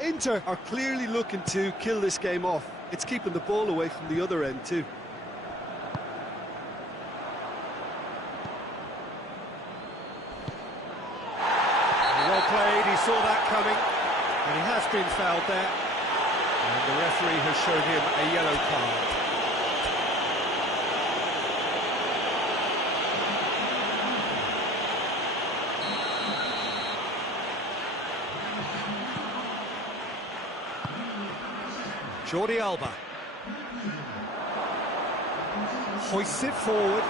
Inter are clearly looking to kill this game off. It's keeping the ball away from the other end too. Well played, he saw that coming, and he has been fouled there. And the referee has shown him a yellow card. Jordi Alba hoists it forward.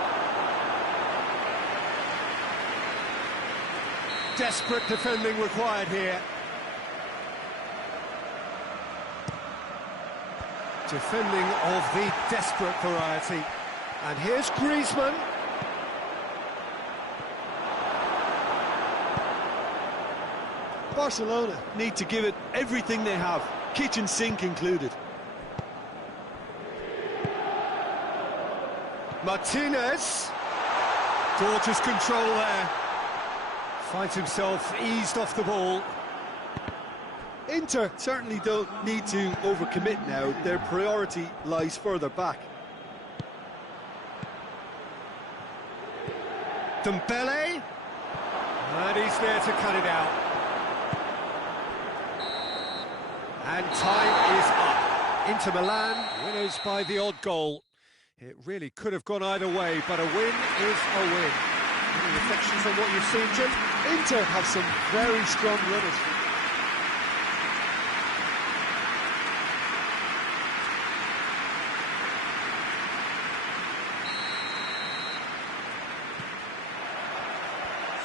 Desperate defending required here. Defending of the desperate variety. And here's Griezmann. Barcelona need to give it everything they have, kitchen sink included. Martinez. Gorgeous control there. Finds himself eased off the ball. Inter certainly don't need to overcommit now. Their priority lies further back. Dembele. And he's there to cut it out. And time is up. Inter Milan winners by the odd goal. It really could have gone either way, but a win is a win. Any reflections on what you've seen, Jim? Inter have some very strong runners.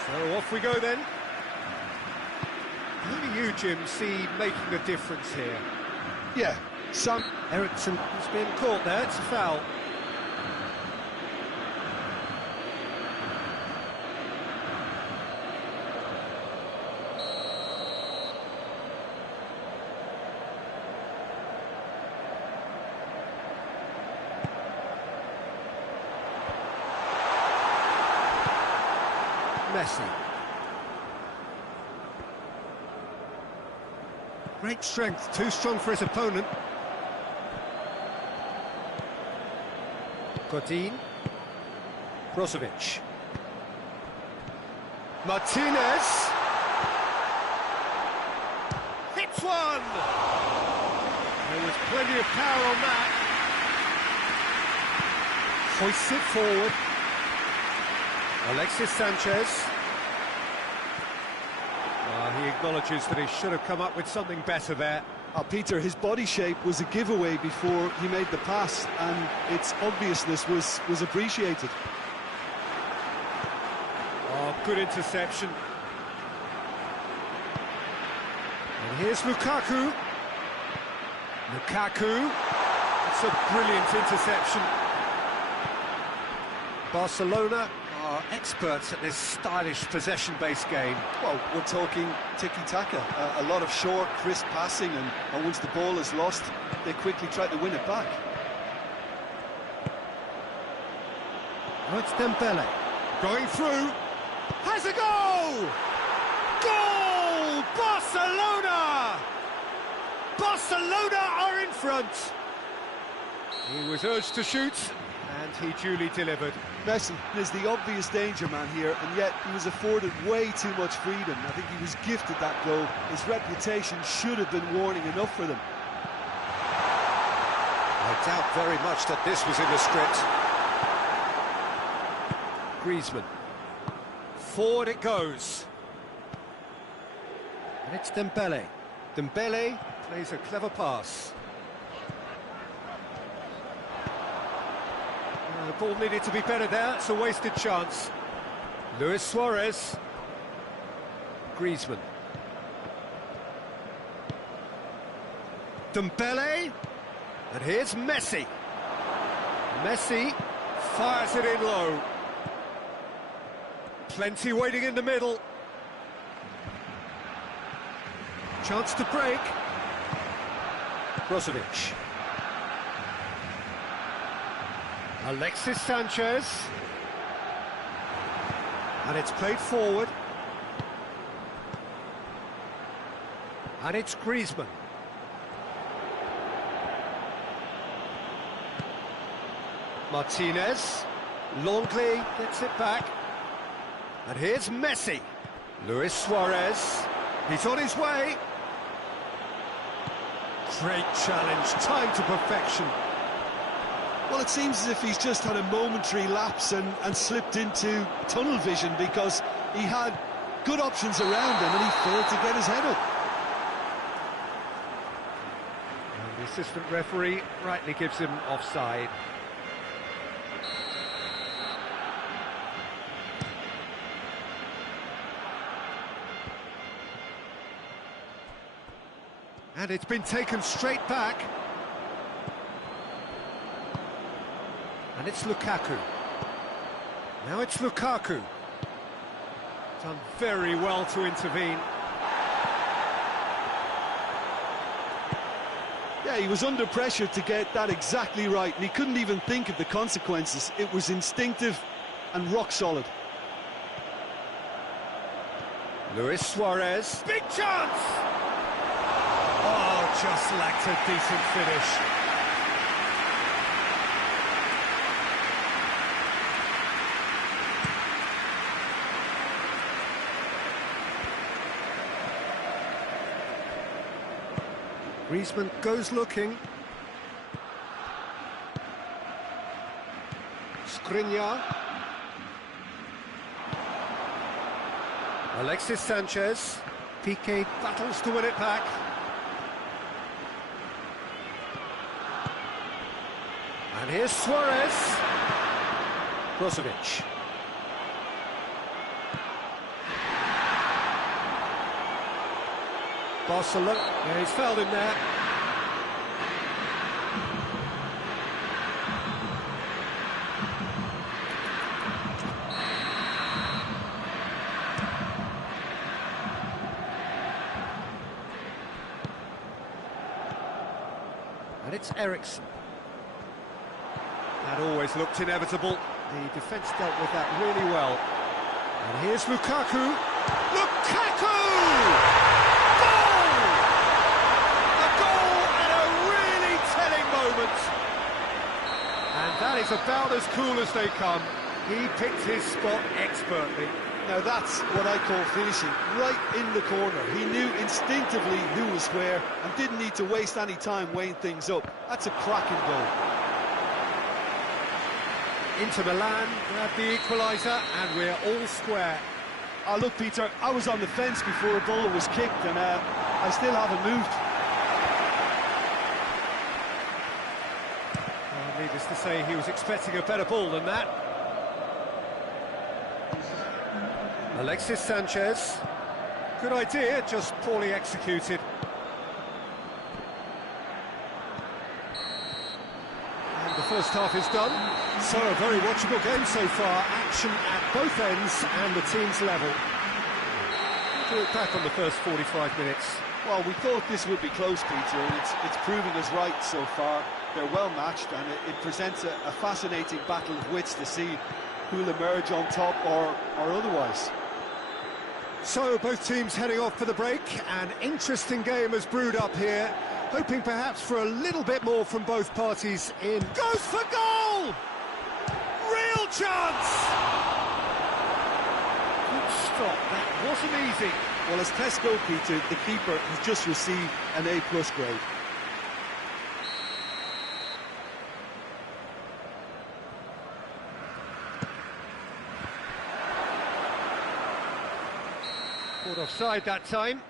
So off we go then. Who do you, Jim, see making a difference here? Yeah, some... Eriksson has been caught there, it's a foul. Messi. Great strength, too strong for his opponent. Godin. Brozovic. Martinez. Hits one! There was plenty of power on that. Hoists it forward. Alexis Sanchez. He acknowledges that he should have come up with something better there. Peter, his body shape was a giveaway before he made the pass, and its obviousness was appreciated. Oh, good interception. And here's Lukaku. Lukaku. It's a brilliant interception. Barcelona are experts at this stylish possession-based game. Well, we're talking tiki-taka, a lot of short, crisp passing, and once the ball is lost, they quickly try to win it back. Now it's Dembele, going through, has a goal! Goal! Barcelona! Barcelona are in front! He was urged to shoot, and he duly delivered. Messi is the obvious danger man here, and yet he was afforded way too much freedom. I think he was gifted that goal. His reputation should have been warning enough for them. I doubt very much that this was in the script. Griezmann. Forward it goes. And it's Dembele. Dembele plays a clever pass. The ball needed to be better there, it's a wasted chance. Luis Suarez. Griezmann. Dembele. And here's Messi. Messi fires it in low. Plenty waiting in the middle. Chance to break. Brozovic. Alexis Sanchez. And it's played forward. And it's Griezmann. Martinez. Longley gets it back. And here's Messi. Luis Suarez. He's on his way. Great challenge, time to perfection. Well, it seems as if he's just had a momentary lapse and slipped into tunnel vision, because he had good options around him and he failed to get his head up. And the assistant referee rightly gives him offside. And it's been taken straight back. And it's Lukaku. Now it's Lukaku. Done very well to intervene. Yeah, he was under pressure to get that exactly right, and he couldn't even think of the consequences. It was instinctive and rock solid. Luis Suarez. Big chance! Oh, just lacked a decent finish. Griezmann goes looking. Skriniar. Alexis Sanchez. Piqué battles to win it back. And here's Suarez. Brozovic. Barcelona, yeah, he's fouled him there. And it's Eriksson. That always looked inevitable. The defence dealt with that really well. And here's Lukaku. Lukaku! And that is about as cool as they come. He picked his spot expertly. Now that's what I call finishing, right in the corner. He knew instinctively who was where and didn't need to waste any time weighing things up. That's a cracking goal. Inter Milan grab the equaliser and we're all square. Oh, look, Peter, I was on the fence before a ball was kicked, and I still haven't moved. Needless to say, he was expecting a better ball than that. Alexis Sanchez. Good idea, just poorly executed. And the first half is done. So a very watchable game so far. Action at both ends and the team's level. We'll do it back on the first 45 minutes. Well, we thought this would be close, Peter, and it's proven us right so far. They're well matched, and it presents a fascinating battle of wits to see who'll emerge on top or otherwise. So both teams heading off for the break. An interesting game has brewed up here, hoping perhaps for a little bit more from both parties in. Goes for goal! Real chance! Good stop, that wasn't easy. Well, as tests go, Peter, the keeper has just received an A+ grade. Caught offside that time.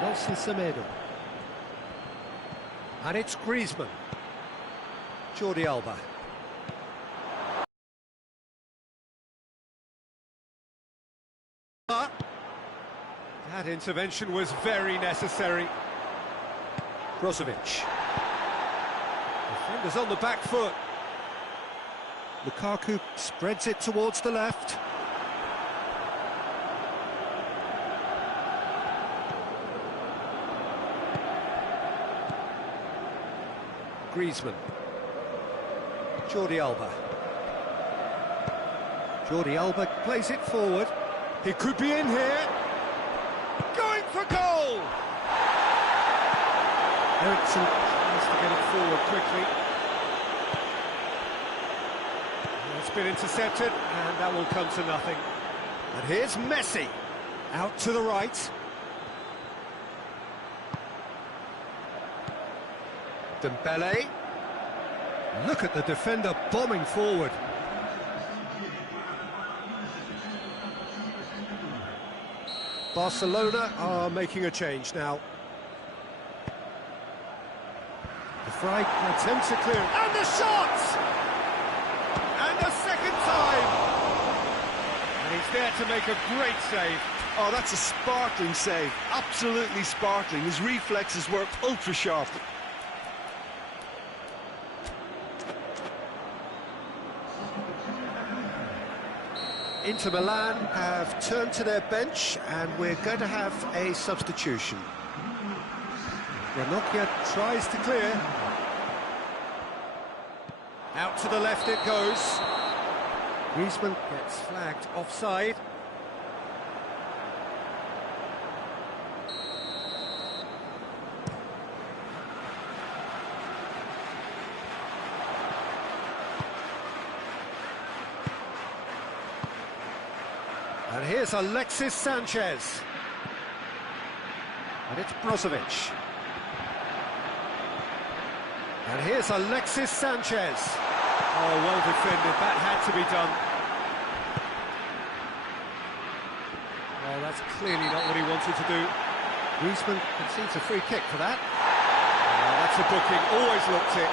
Nelson Semedo. And it's Griezmann. Jordi Alba. That intervention was very necessary. Brozovic. Defenders on the back foot. Lukaku spreads it towards the left. Griezmann. Jordi Alba. Jordi Alba plays it forward. He could be in here. Going for goal! Eriksson tries to get it forward quickly. It's been intercepted, and that will come to nothing. And here's Messi, out to the right. Dembele. Look at the defender bombing forward. Barcelona are making a change now. The Frey attempts a clear, and the shot! And a second time! And he's there to make a great save. Oh, that's a sparkling save. Absolutely sparkling. His reflexes were ultra-sharp. Inter Milan have turned to their bench, and we're going to have a substitution. Ranocchia tries to clear. Out to the left it goes. Griezmann gets flagged offside. And here's Alexis Sanchez. And it's Brozovic. And here's Alexis Sanchez. Oh, well defended. That had to be done. Oh, that's clearly not what he wanted to do. Griezmann concedes a free kick for that. Oh, that's a booking. Always looked it.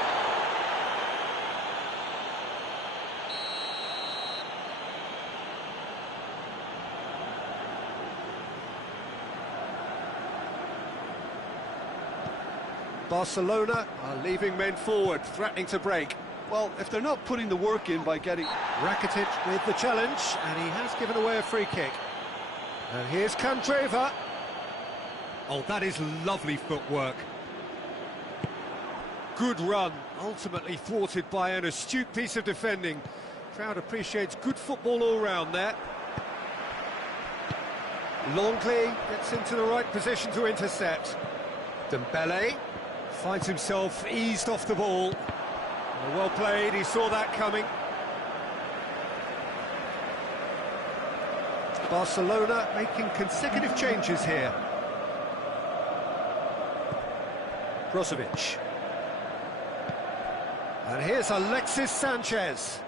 Barcelona are leaving men forward, threatening to break. Well, if they're not putting the work in by getting... Rakitic with the challenge, and he has given away a free kick. And here's Candreva. Oh, that is lovely footwork. Good run, ultimately thwarted by an astute piece of defending. Crowd appreciates good football all round there. Longley gets into the right position to intercept. Dembele finds himself eased off the ball. Well played, he saw that coming. Barcelona making consecutive changes here. Brozovic. And here's Alexis Sanchez.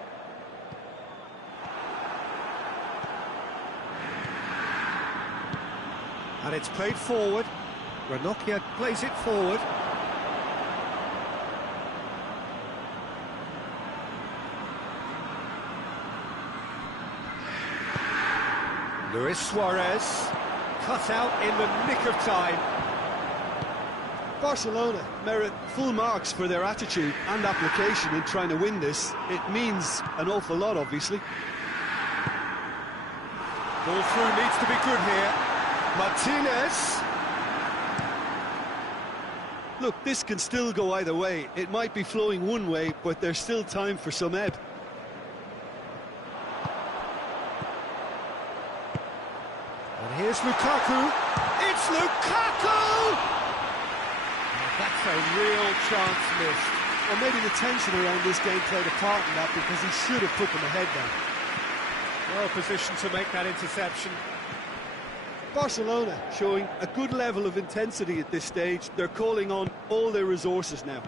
And it's played forward. Ranocchia plays it forward. Luis Suarez, cut out in the nick of time. Barcelona merit full marks for their attitude and application in trying to win this. It means an awful lot, obviously. Ball through needs to be good here. Martinez. Look, this can still go either way. It might be flowing one way, but there's still time for some ebb. And here's Lukaku. It's Lukaku! That's a real chance missed. Or maybe the tension around this game played a part in that, because he should have put them ahead then. Well positioned to make that interception. Barcelona showing a good level of intensity at this stage. They're calling on all their resources now.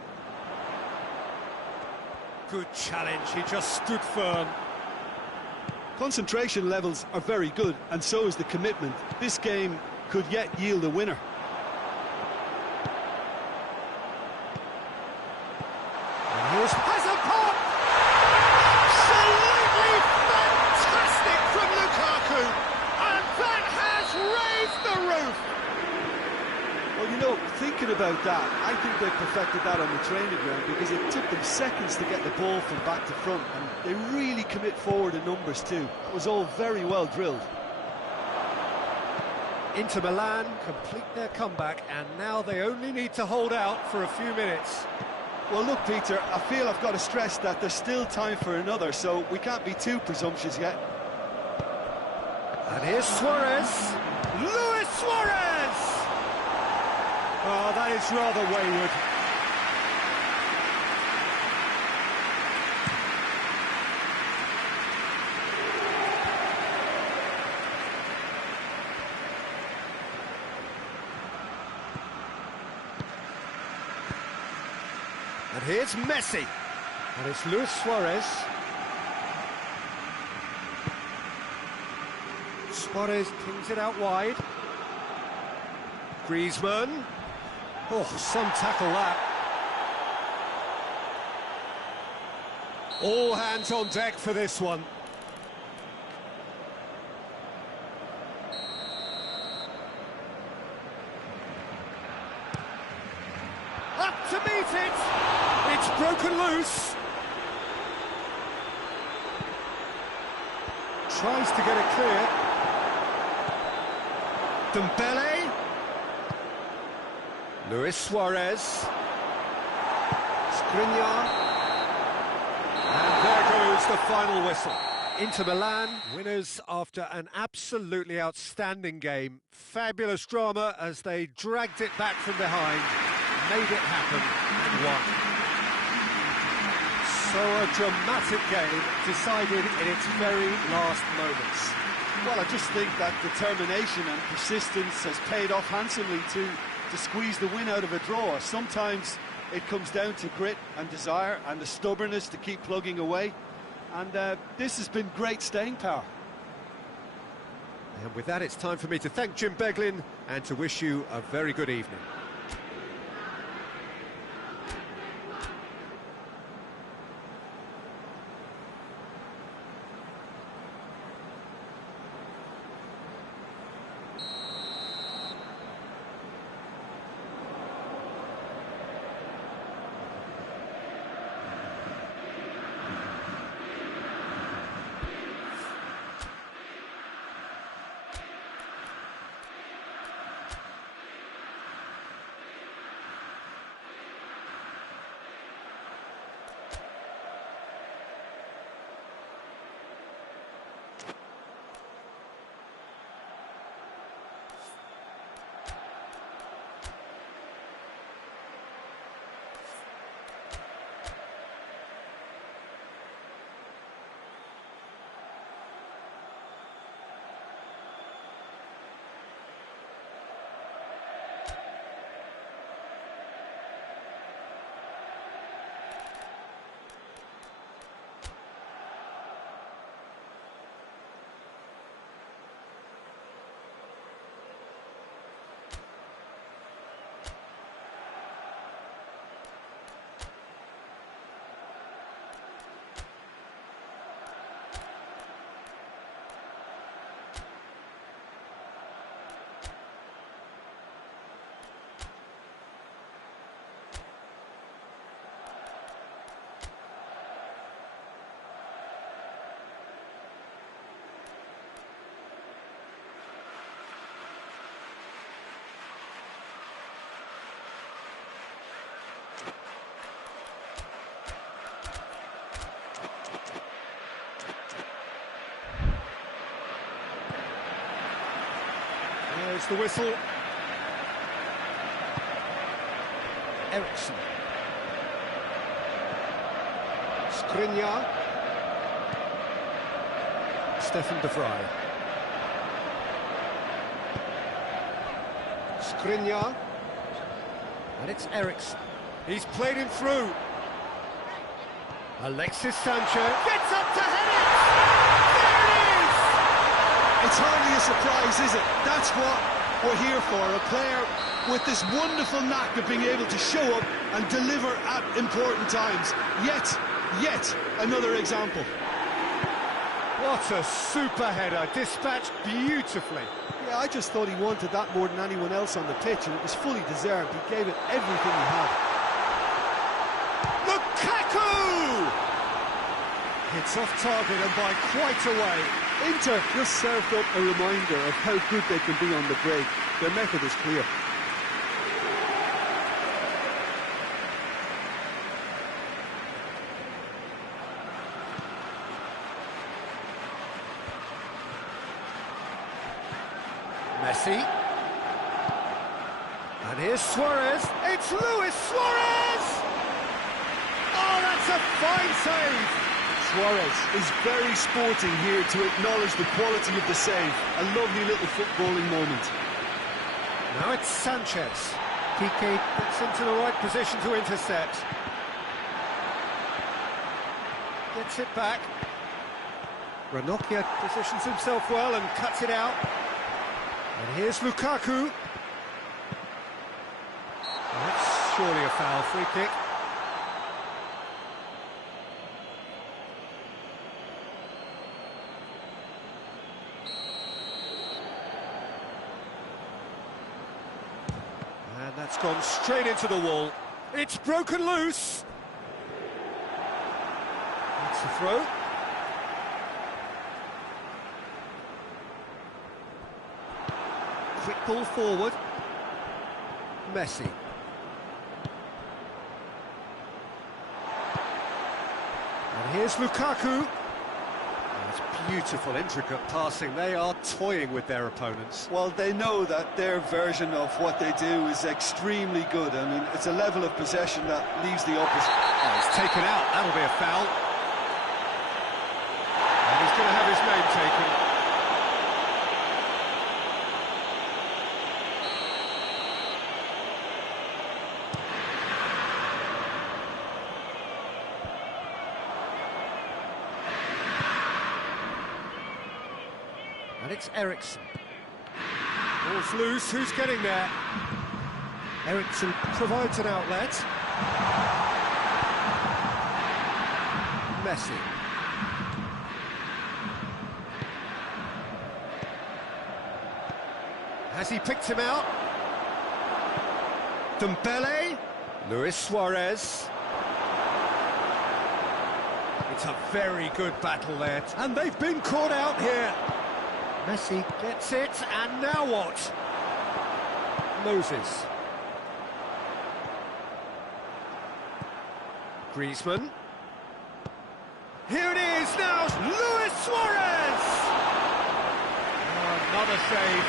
Good challenge, he just stood firm. Concentration levels are very good, and so is the commitment. This game could yet yield a winner. And here's Hazard. Absolutely fantastic from Lukaku, and that has raised the roof. Well, you know, thinking about that, I think they perfected that on the training ground, because it took them seconds to get the ball from back to front, and they really commit forward in numbers too. That was all very well drilled. Inter Milan complete their comeback, and now they only need to hold out for a few minutes. Well, look, Peter, I feel I've got to stress that there's still time for another, so we can't be too presumptuous yet. And here's Suarez. Luis Suarez! Oh, that is rather wayward. And here's Messi. And it's Luis Suarez. Suarez pings it out wide. Griezmann. Oh, some tackle that. All hands on deck for this one. Up to meet it. It's broken loose. Tries to get it clear. Dembele. Luis Suarez. Skriniar. And there goes the final whistle. Inter Milan, winners after an absolutely outstanding game. Fabulous drama as they dragged it back from behind, made it happen and won. So a dramatic game decided in its very last moments. Well, I just think that determination and persistence has paid off handsomely to squeeze the win out of a draw. Sometimes it comes down to grit and desire and the stubbornness to keep plugging away. And this has been great staying power. And with that, it's time for me to thank Jim Beglin and to wish you a very good evening. the whistle. Eriksson. Skriniar. Stefan de Vrij. Skriniar. And it's Eriksson. He's played him through. Alexis Sanchez gets up to head it! There it is! It's hardly a surprise, is it? That's what we're here for, a player with this wonderful knack of being able to show up and deliver at important times. Yet another example. What a super header, dispatched beautifully. Yeah, I just thought he wanted that more than anyone else on the pitch, and it was fully deserved. He gave it everything he had. Lukaku! It's off target and by quite a way. Inter just served up a reminder of how good they can be on the break. Their method is clear. Messi. And here's Suarez. It's Luis Suarez! Oh, that's a fine save! Suarez is very sporting here to acknowledge the quality of the save. A lovely little footballing moment. Now it's Sanchez. Piqué gets into the right position to intercept. Gets it back. Ranocchia positions himself well and cuts it out. And here's Lukaku. That's surely a foul, free kick. And that's gone straight into the wall. It's broken loose. That's the throw. Quick ball forward. Messi. And here's Lukaku. That's beautiful, intricate passing. They are toying with their opponents. Well, they know that their version of what they do is extremely good. I mean, it's a level of possession that leaves the opposite. Oh, he's taken out. That'll be a foul. And he's going to have his name taken. And it's Eriksson. Ball's loose, who's getting there? Eriksson provides an outlet. Messi. Has he picked him out? Dembele. Luis Suarez. It's a very good battle there. And they've been caught out here. Messi gets it, and now what? Moses. Griezmann. Here it is now, Luis Suarez! Oh, another save.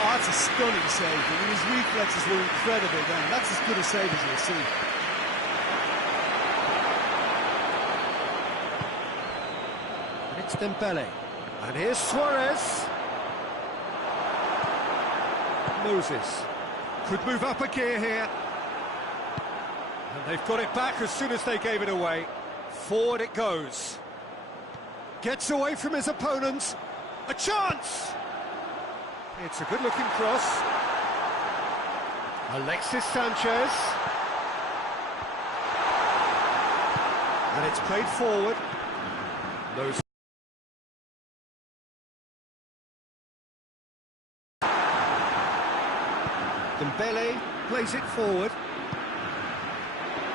Oh, that's a stunning save. I mean, his reflexes were incredible then. That's as good a save as you'll see. And it's Dembele. And here's Suarez. Moses could move up a gear here. And they've got it back as soon as they gave it away. Forward it goes. Gets away from his opponents. A chance! It's a good-looking cross. Alexis Sanchez. And it's played forward. Those Dembele plays it forward.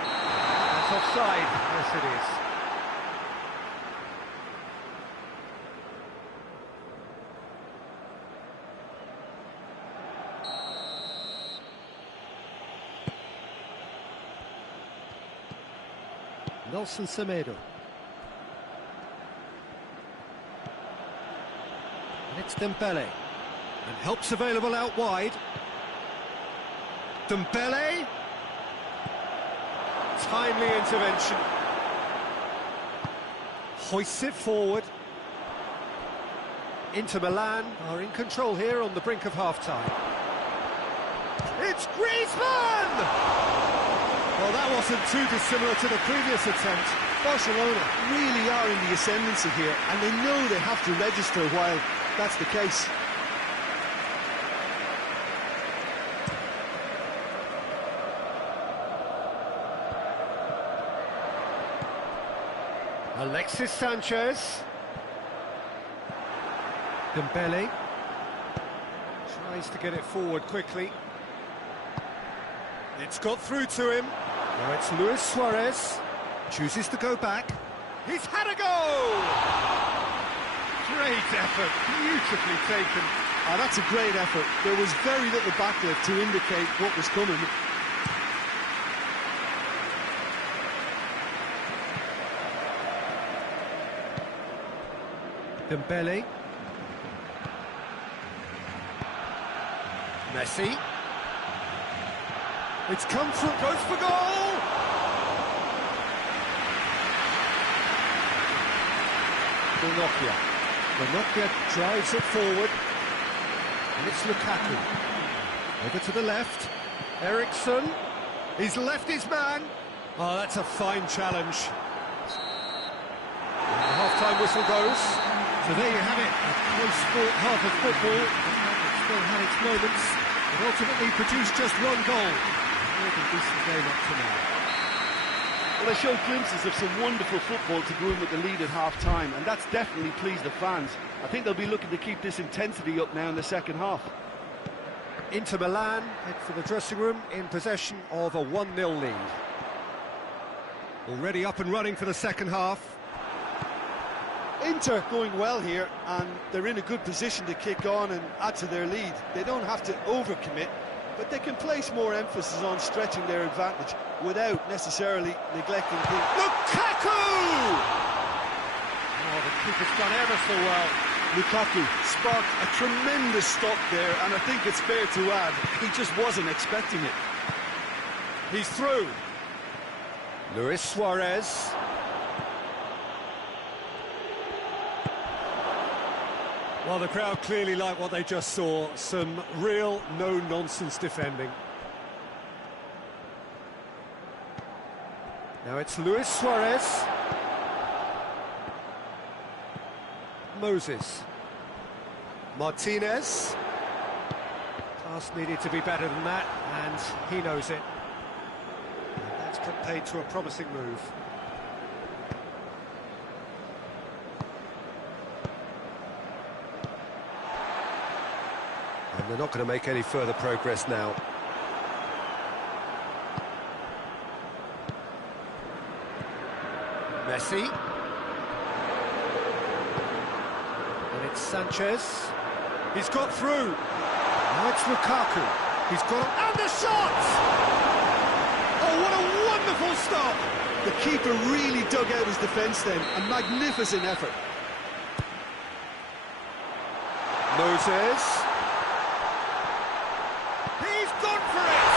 That's offside. Yes, it is. Nelson Semedo. And it's Dembele. And help's available out wide. Dembele. Timely intervention. Hoists it forward. Inter Milan are in control here on the brink of half-time. It's Griezmann! Well, that wasn't too dissimilar to the previous attempt. Barcelona really are in the ascendancy here, and they know they have to register while that's the case. Alexis Sanchez. Dembele tries to get it forward quickly. It's got through to him. Now it's Luis Suarez. Chooses to go back. He's had a goal! Great effort, beautifully taken. Oh, that's a great effort. There was very little backlift to indicate what was coming. Dembele. Messi. It's come through, goes for goal! Ranocchia drives it forward. And it's Lukaku. Over to the left. Eriksson. He's left his man. Oh, that's a fine challenge. And the half-time whistle goes. So there you have it, a close-fought half of football. It still had its moments, but ultimately produced just one goal. More than decent game up to now. Well, they showed glimpses of some wonderful football to go in with the lead at half-time, and that's definitely pleased the fans. I think they'll be looking to keep this intensity up now in the second half. Inter Milan head for the dressing room in possession of a 1-0 lead. Already up and running for the second half. Inter going well here, and they're in a good position to kick on and add to their lead. They don't have to overcommit, but they can place more emphasis on stretching their advantage without necessarily neglecting things. Lukaku! Oh, the keeper's done ever so well. Lukaku sparked a tremendous stop there, and I think it's fair to add, he just wasn't expecting it. He's through. Luis Suarez. Well, the crowd clearly like what they just saw. Some real no-nonsense defending. Now it's Luis Suarez. Moses. Martinez. Pass needed to be better than that, and he knows it. And that's compared to a promising move. And they're not going to make any further progress now. Messi. And it's Sanchez. He's got through. Now it's Lukaku. He's got him. And the shot! Oh, what a wonderful stop! The keeper really dug out his defence then. A magnificent effort. Moses. He's gone for it!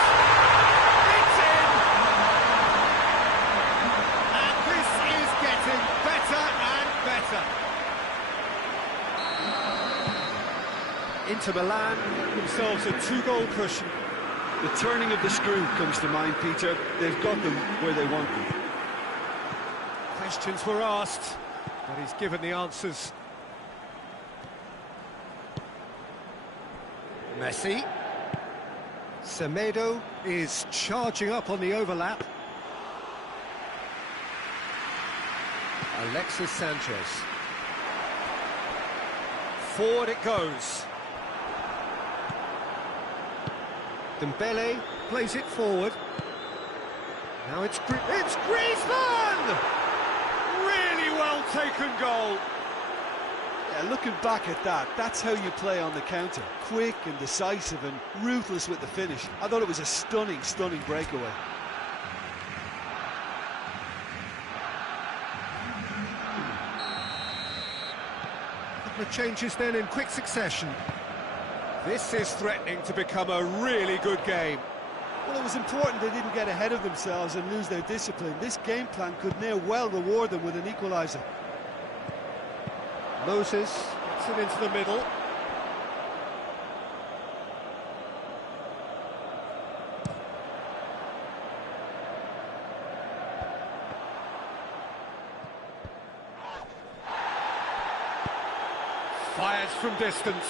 It's in! And this is getting better and better. Inter Milan themselves a 2-goal cushion. The turning of the screw comes to mind, Peter. They've got them where they want them. Questions were asked, but he's given the answers. Messi. Semedo is charging up on the overlap. Alexis Sanchez. Forward it goes. Dembele plays it forward. Now it's Griezmann! Really well taken goal. Yeah, looking back at that, that's how you play on the counter. Quick and decisive and ruthless with the finish. I thought it was a stunning, stunning breakaway. The changes then in quick succession. This is threatening to become a really good game. Well, it was important they didn't get ahead of themselves and lose their discipline. This game plan could now well reward them with an equaliser. Moses gets it into the middle. Fires from distance.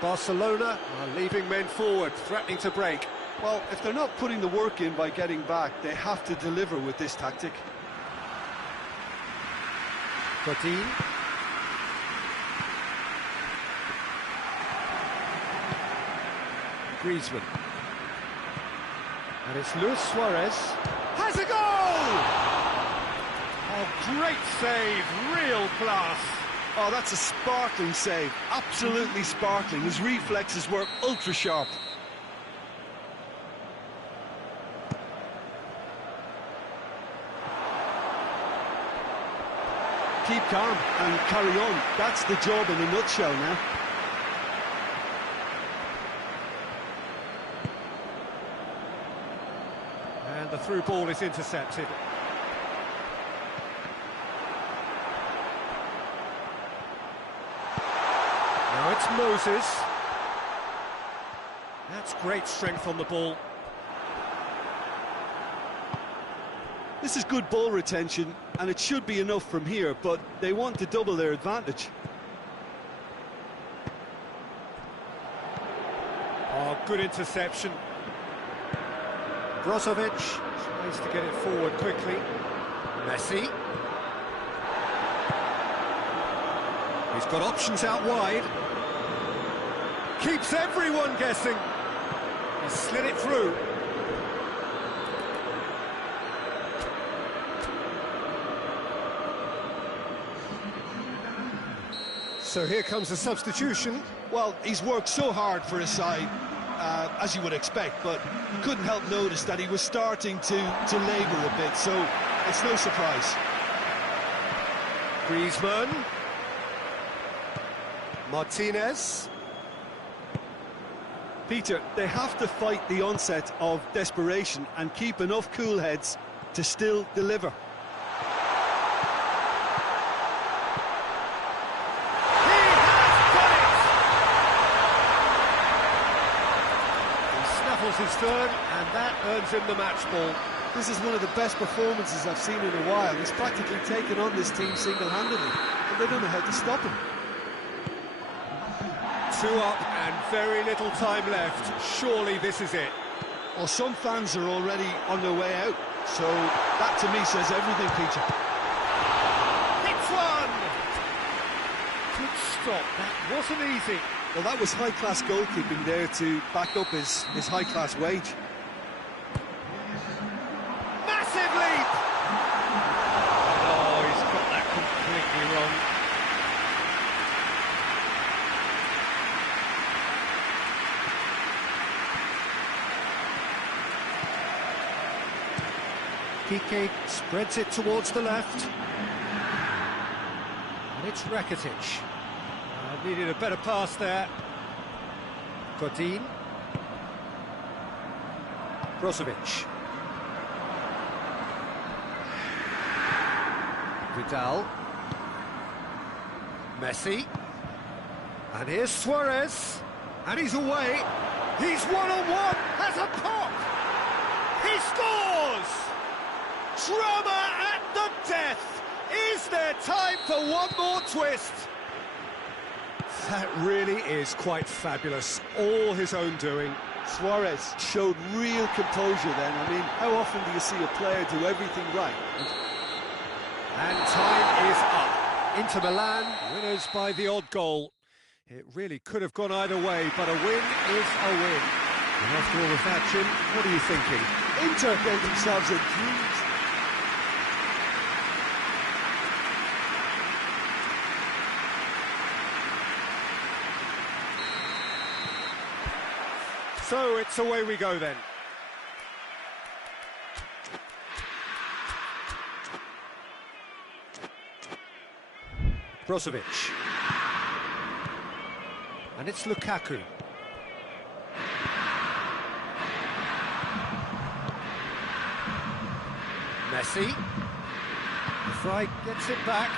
Barcelona are leaving men forward, threatening to break. Well, if they're not putting the work in by getting back, they have to deliver with this tactic. Godin. Griezmann. And it's Luis Suarez. Has a goal! Oh, great save, real class. Oh, that's a sparkling save, absolutely sparkling. His reflexes were ultra sharp. Keep calm and carry on. That's the job in a nutshell now. And the through ball is intercepted. Now it's Moses. That's great strength on the ball. This is good ball retention, and it should be enough from here, but they want to double their advantage. Oh, good interception. Brozovic tries to get it forward quickly. Messi. He's got options out wide. Keeps everyone guessing. He slid it through. So here comes a substitution. Well, he's worked so hard for his side, as you would expect, but couldn't help notice that he was starting to labour a bit, so it's no surprise. Griezmann. Martinez. Peter, they have to fight the onset of desperation and keep enough cool heads to still deliver. His turn, and that earns him the match ball. This is one of the best performances I've seen in a while. He's practically taken on this team single-handedly, and they don't know how to stop him. 2 up and very little time left. Surely this is it. Well, some fans are already on their way out, so that to me says everything, Peter. Hits one! Good stop, that wasn't easy. Well, that was high-class goalkeeping there to back up his high-class wage. Massive leap! Oh, he's got that completely wrong. Piqué spreads it towards the left. And it's Rakitic. Needed a better pass there. Godin. Brozovic. Vidal. Messi. And here's Suarez. And he's away. He's one-on-one. Has a pop. He scores! Drama at the death. Is there time for one more twist? That really is quite fabulous, all his own doing. Suarez showed real composure then. I mean, how often do you see a player do everything right? And time is up. Inter Milan, winners by the odd goal. It really could have gone either way, but a win is a win. And after all of that, Jim, what are you thinking? Inter gave themselves a dream. So it's away we go then. Brozovic. And it's Lukaku. Messi. The Fry gets it back.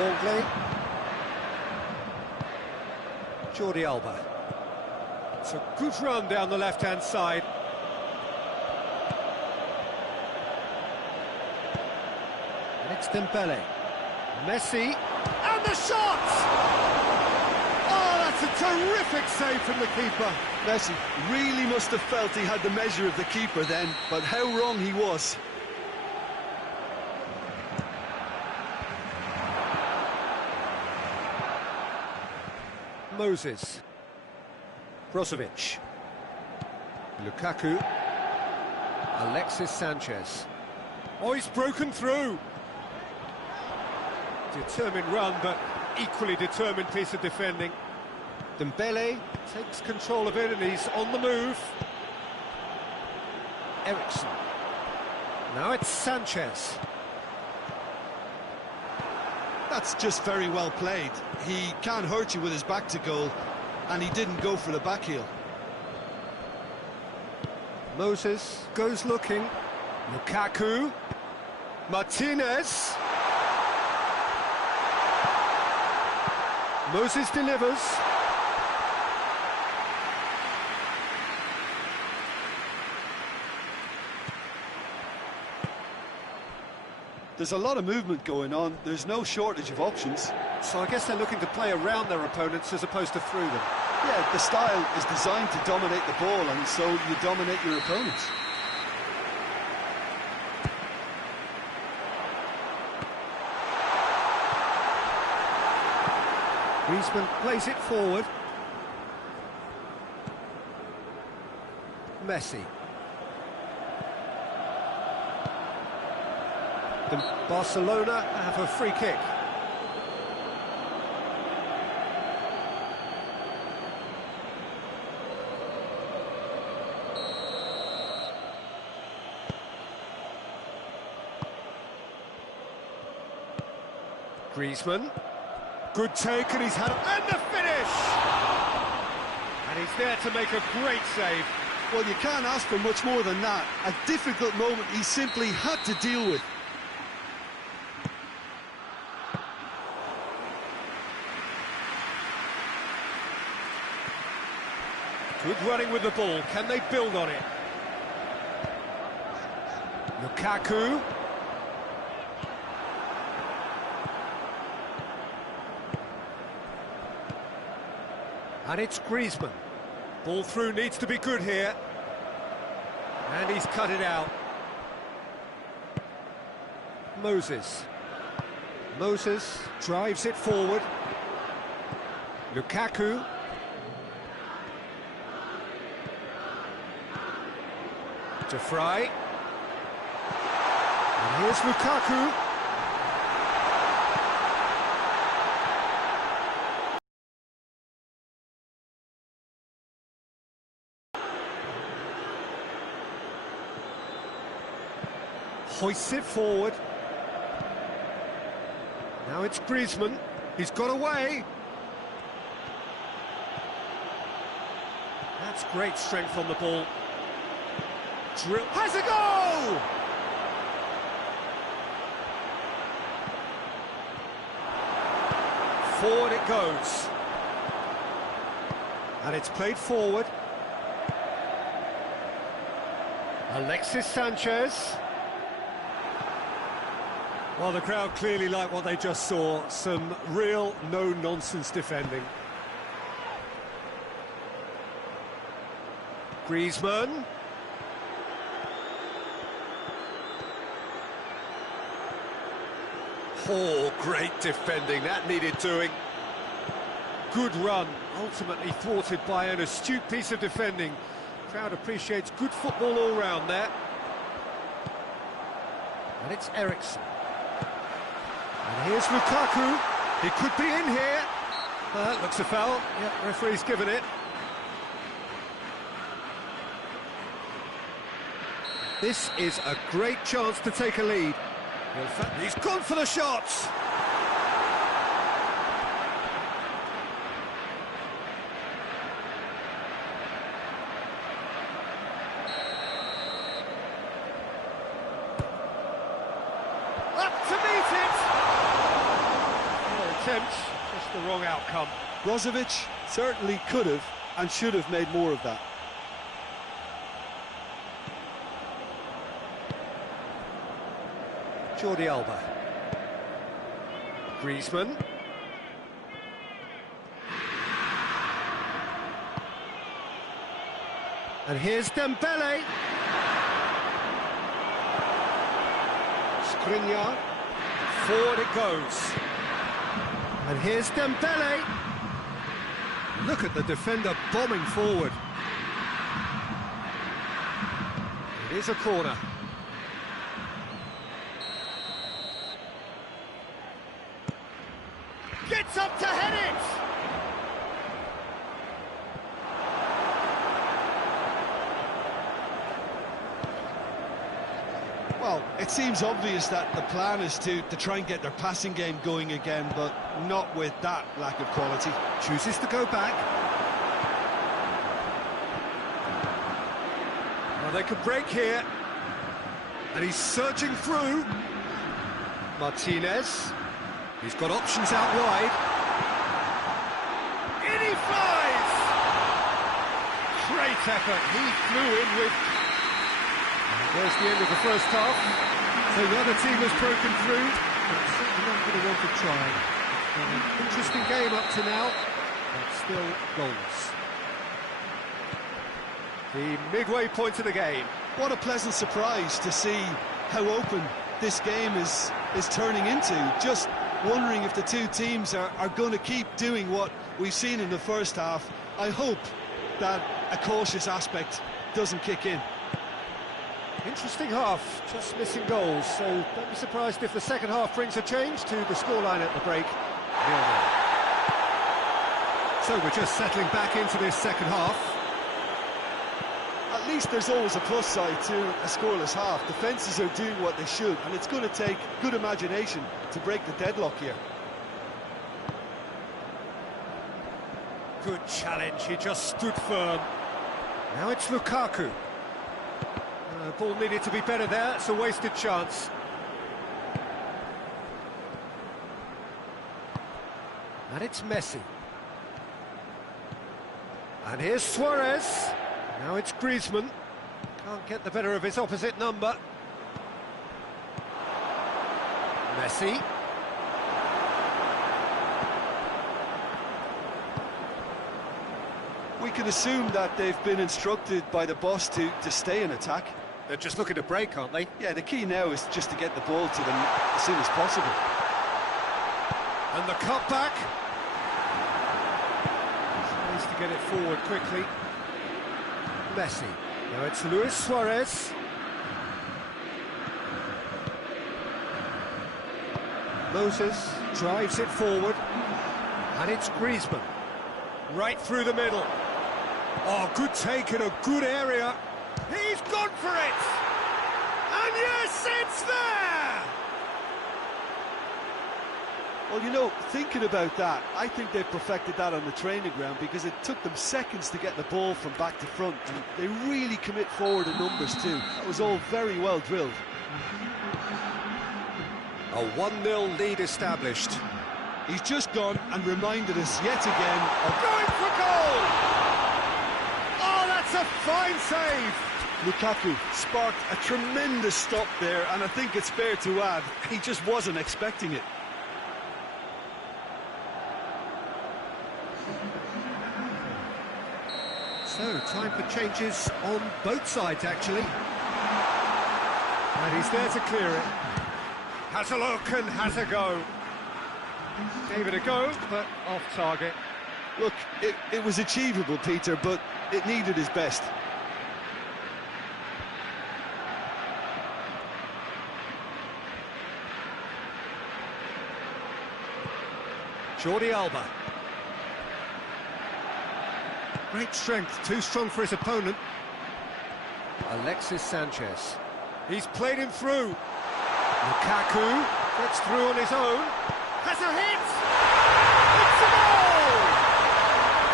Longley. Jordi Alba. It's a good run down the left-hand side. And it's Dembele. Messi. And the shot! Oh, that's a terrific save from the keeper. Messi really must have felt he had the measure of the keeper then, but how wrong he was. Moses. Brozovic. Lukaku. Alexis Sanchez. Oh, he's broken through. Determined run, but equally determined piece of defending. Dembele takes control of it and he's on the move. Eriksen. Now it's Sanchez. That's just very well played. He can't hurt you with his back to goal, and he didn't go for the back heel. Moses goes looking. Lukaku. Martinez. Moses delivers. There's a lot of movement going on. There's no shortage of options. So I guess they're looking to play around their opponents as opposed to through them. Yeah, the style is designed to dominate the ball, and so you dominate your opponents. Griezmann plays it forward. Messi. Barcelona have a free kick. Griezmann. Good take, and he's had and the finish! And he's there to make a great save. Well, you can't ask for much more than that. A difficult moment he simply had to deal with. Good running with the ball. Can they build on it? Lukaku. And it's Griezmann. Ball through needs to be good here. And he's cut it out. Moses. Moses drives it forward. Lukaku. To Fry. And here's Lukaku. Hoists it forward. Now it's Griezmann. He's got away. That's great strength on the ball. Drill has a goal! Forward it goes. And it's played forward. Alexis Sanchez. Well, the crowd clearly like what they just saw. Some real no-nonsense defending. Griezmann. Oh, great defending. That needed doing. Good run, ultimately thwarted by an astute piece of defending. Crowd appreciates good football all round there. And it's Eriksen. And here's Lukaku. He could be in here. That looks a foul. Yeah, referee's given it. This is a great chance to take a lead. He's gone for the shots. attempt, just the wrong outcome. Brozovic certainly could have and should have made more of that. Jordi Alba. Griezmann. And here's Dembele. Skriniar. Forward it goes. And here's Dembele. Look at the defender bombing forward. It is a corner. Gets up to head it! Well, it seems obvious that the plan is to try and get their passing game going again, but not with that lack of quality. Chooses to go back. Well, they could break here. And he's surging through. Martinez. He's got options out wide. In he flies! Great effort. He flew in with... There's the end of the first half. So the other team has broken through. But certainly not going to want to try. It's been an interesting game up to now, but still goals. The midway point of the game. What a pleasant surprise to see how open this game is turning into. Just wondering if the two teams are going to keep doing what we've seen in the first half. I hope that a cautious aspect doesn't kick in. Interesting half, just missing goals, so don't be surprised if the second half brings a change to the scoreline at the break. 0-0. So we're just settling back into this second half. At least there's always a plus side to a scoreless half. Defences are doing what they should, and it's going to take good imagination to break the deadlock here. Good challenge, he just stood firm. Now it's Lukaku. Ball needed to be better there, it's a wasted chance. And it's Messi. And here's Suarez. Now it's Griezmann. Can't get the better of his opposite number. Messi. We can assume that they've been instructed by the boss to stay in attack. They're just looking to break, aren't they? Yeah, the key now is just to get the ball to them as soon as possible. And the cutback. Needs to get it forward quickly. Messi. Now it's Luis Suarez. Moses drives it forward. And it's Griezmann. Right through the middle. Oh, good take in a good area. He's gone for it! And yes, it's there! Well, you know, thinking about that, I think they've perfected that on the training ground because it took them seconds to get the ball from back to front, and they really commit forward in numbers too. That was all very well drilled. A 1-0 lead established. He's just gone and reminded us yet again of Going for goal! Oh, that's a fine save! Lukaku sparked a tremendous stop there, and I think it's fair to add, he just wasn't expecting it. So, time for changes on both sides, actually. And he's there to clear it. Has a look and has a go. Gave it a go, but off target. Look, it was achievable, Peter, but it needed his best. Jordi Alba. Great strength, too strong for his opponent. Alexis Sanchez. He's played him through. Lukaku gets through on his own. Has a hit! It's a goal!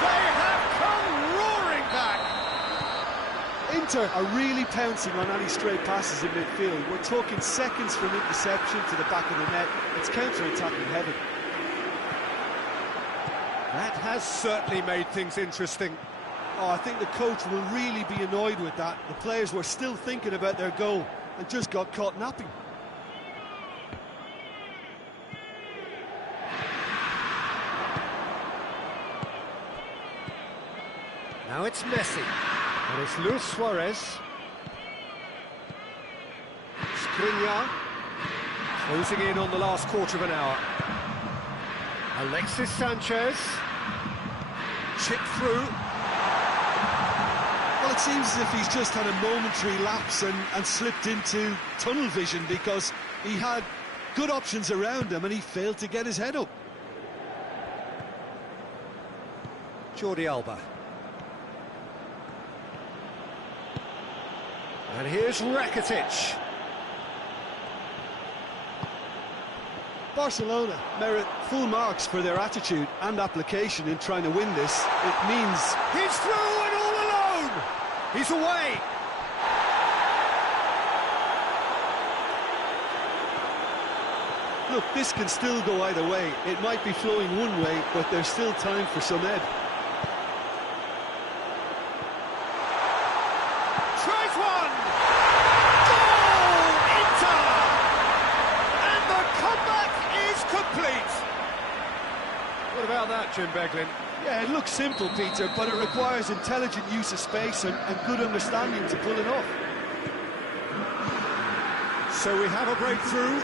They have come roaring back! Inter are really pouncing on any stray passes in midfield. We're talking seconds from interception to the back of the net. It's counter-attacking heaven. That has certainly made things interesting. Oh, I think the coach will really be annoyed with that. The players were still thinking about their goal and just got caught napping. Now it's Messi, and it's Luis Suarez. Skriniar, closing in on the last quarter of an hour. Alexis Sanchez, chip through. Well, it seems as if he's just had a momentary lapse and slipped into tunnel vision, because he had good options around him and he failed to get his head up. Jordi Alba. And here's Rakitic. Barcelona merit full marks for their attitude and application in trying to win this. It means He's through and all alone! He's away! look, this can still go either way. It might be flowing one way, but there's still time for some ebb. Tries one! Goal! Inter! And the comeback is complete! What about that, Jim Beglin? Yeah, it looks simple, Peter, but it requires intelligent use of space and good understanding to pull it off. So we have a breakthrough.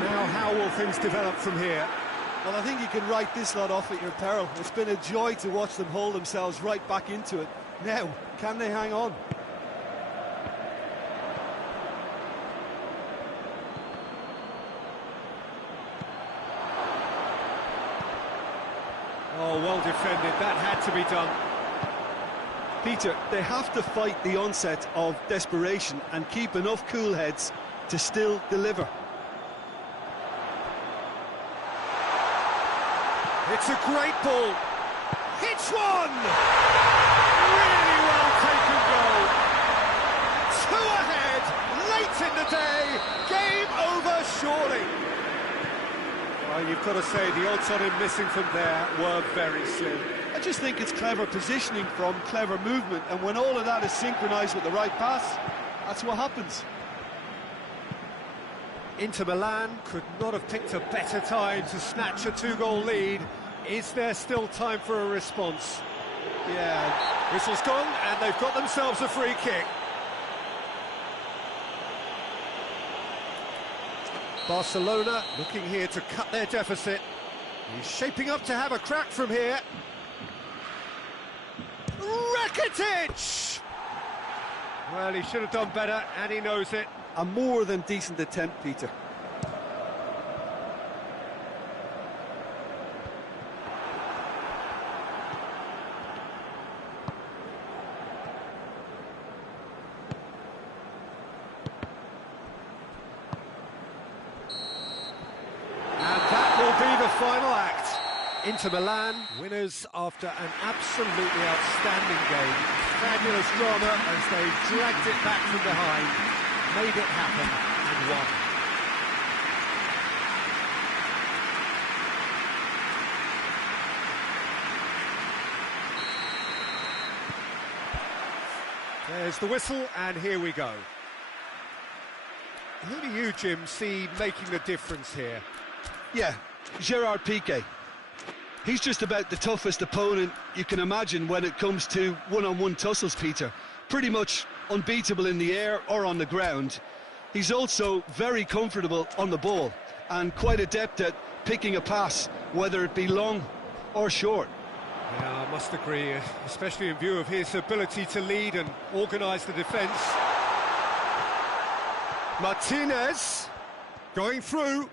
Now how will things develop from here? Well, I think you can write this lot off at your peril. It's been a joy to watch them hold themselves right back into it. Now, can they hang on? Oh, well defended. That had to be done. Peter, they have to fight the onset of desperation and keep enough cool heads to still deliver. It's a great ball. Hits one! Really well taken goal. 2 ahead, late in the day. Game over, surely. Well, you've got to say, the odds on him missing from there were very slim. I just think it's clever positioning from clever movement, and when all of that is synchronised with the right pass, that's what happens. Inter Milan could not have picked a better time to snatch a 2-goal lead. Is there still time for a response? Yeah, whistle's gone, and they've got themselves a free kick. Barcelona looking here to cut their deficit. He's shaping up to have a crack from here. Rakitic! Well, he should have done better, and he knows it. A more than decent attempt, Peter. And that will be the final act. Inter Milan, winners after an absolutely outstanding game. Fabulous drama as they dragged it back from behind, made it happen and won. There's the whistle, and here we go. Who do you, Jim, see making the difference here? Yeah, Gerard Piqué. He's just about the toughest opponent you can imagine when it comes to one-on-one tussles, Peter. Pretty much unbeatable in the air or on the ground. He's also very comfortable on the ball and quite adept at picking a pass, whether it be long or short. Yeah, I must agree, especially in view of his ability to lead and organise the defence. Martinez going through.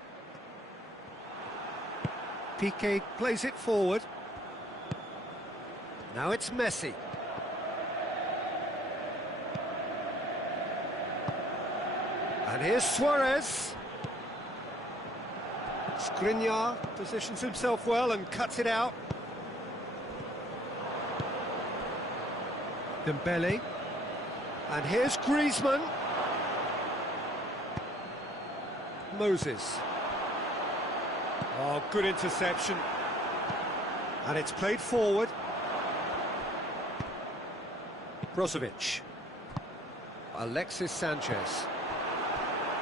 Piqué plays it forward. Now it's Messi. And here's Suarez. Skriniar positions himself well and cuts it out. Dembele. And here's Griezmann. Moses. Oh, good interception. And it's played forward. Brozovic. Alexis Sanchez.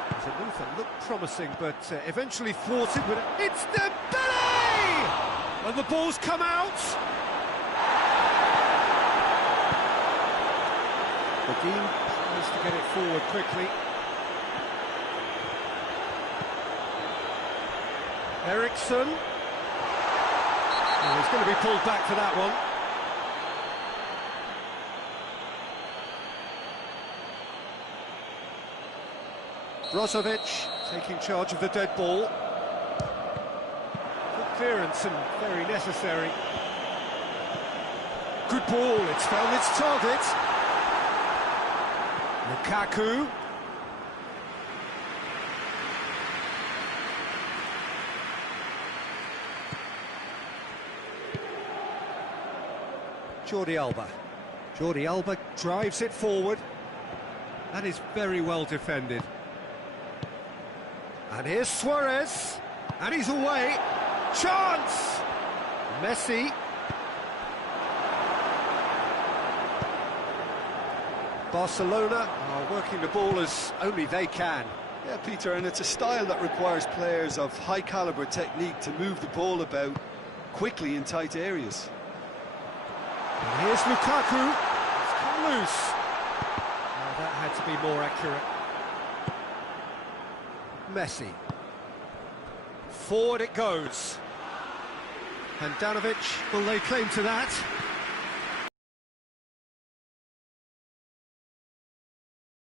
There's a move that looked promising, but eventually thwarted. But it's Dembele! And the ball's come out. Dean tries to get it forward quickly. Eriksson. Oh, he's going to be pulled back for that one. Brozovic taking charge of the dead ball. Good clearance and very necessary. Good ball, it's found its target. Lukaku. Jordi Alba. Jordi Alba drives it forward. That is very well defended. And here's Suarez. And he's away. Chance! Messi. Barcelona are working the ball as only they can. Yeah, Peter, and it's a style that requires players of high-caliber technique to move the ball about quickly in tight areas. And here's Lukaku. It's come loose. Oh, that had to be more accurate. Messi. Forward it goes. Handanovic will lay claim to that.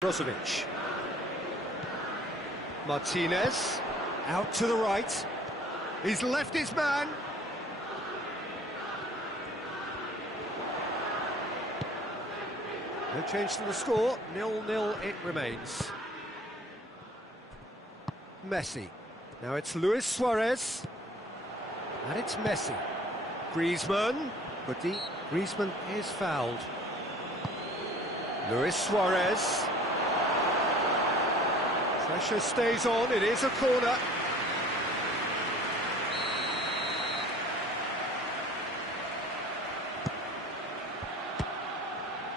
Brozovic. Martinez. Out to the right. He's left his man. No change to the score. 0-0 it remains. Messi. Now it's Luis Suarez. And it's Messi. Griezmann. But Griezmann is fouled. Luis Suarez. Pressure stays on. It is a corner.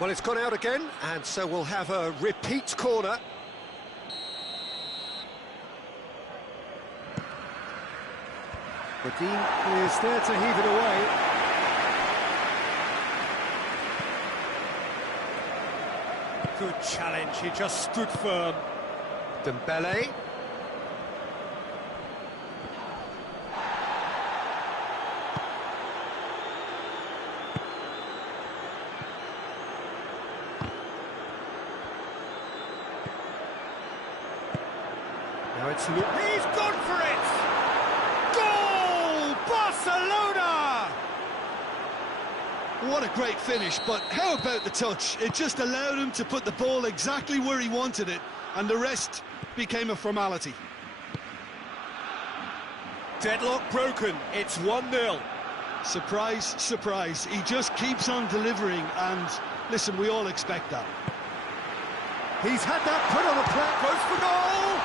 Well, it's gone out again, and so we'll have a repeat corner. Dean is there to heave it away. Good challenge, he just stood firm. Dembele. Now it's Luke. He's gone for it! Goal! Barcelona! What a great finish, but how about the touch? It just allowed him to put the ball exactly where he wanted it, and the rest became a formality. Deadlock broken, it's 1-0. Surprise, surprise, he just keeps on delivering, and listen, we all expect that. He's had that put on a plate, goes for goal!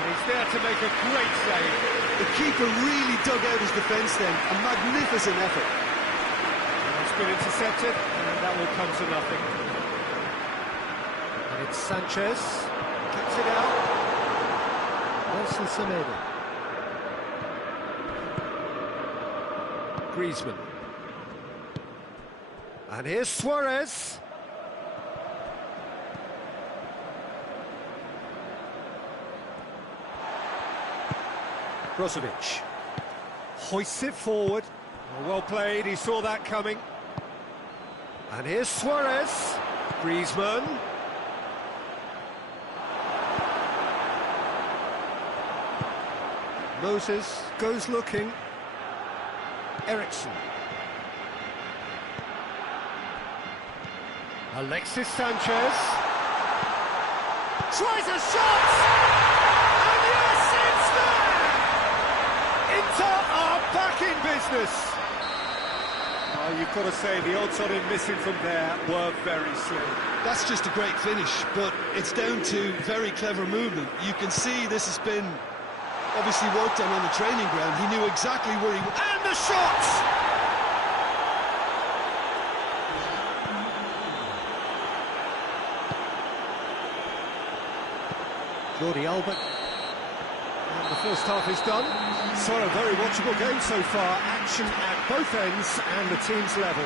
And he's there to make a great save. The keeper really dug out his defence then, a magnificent effort. And it's been intercepted, and that will come to nothing. And it's Sanchez, kicks it out. Nelson Semedo. Griezmann. And here's Suarez. Brozovic hoists it forward. Well played, he saw that coming. And here's Suarez. Griezmann. Moses goes looking. Eriksson. Alexis Sanchez. Tries a shot! And yes, it's there! Inter are back in business. Oh, you've got to say, the odds on him missing from there were very slim. That's just a great finish, but it's down to very clever movement. You can see this has been obviously worked on the training ground. He knew exactly where he... And the shot! Jordi Alba. And the first half is done. So a very watchable game so far. Action at both ends and the team's level.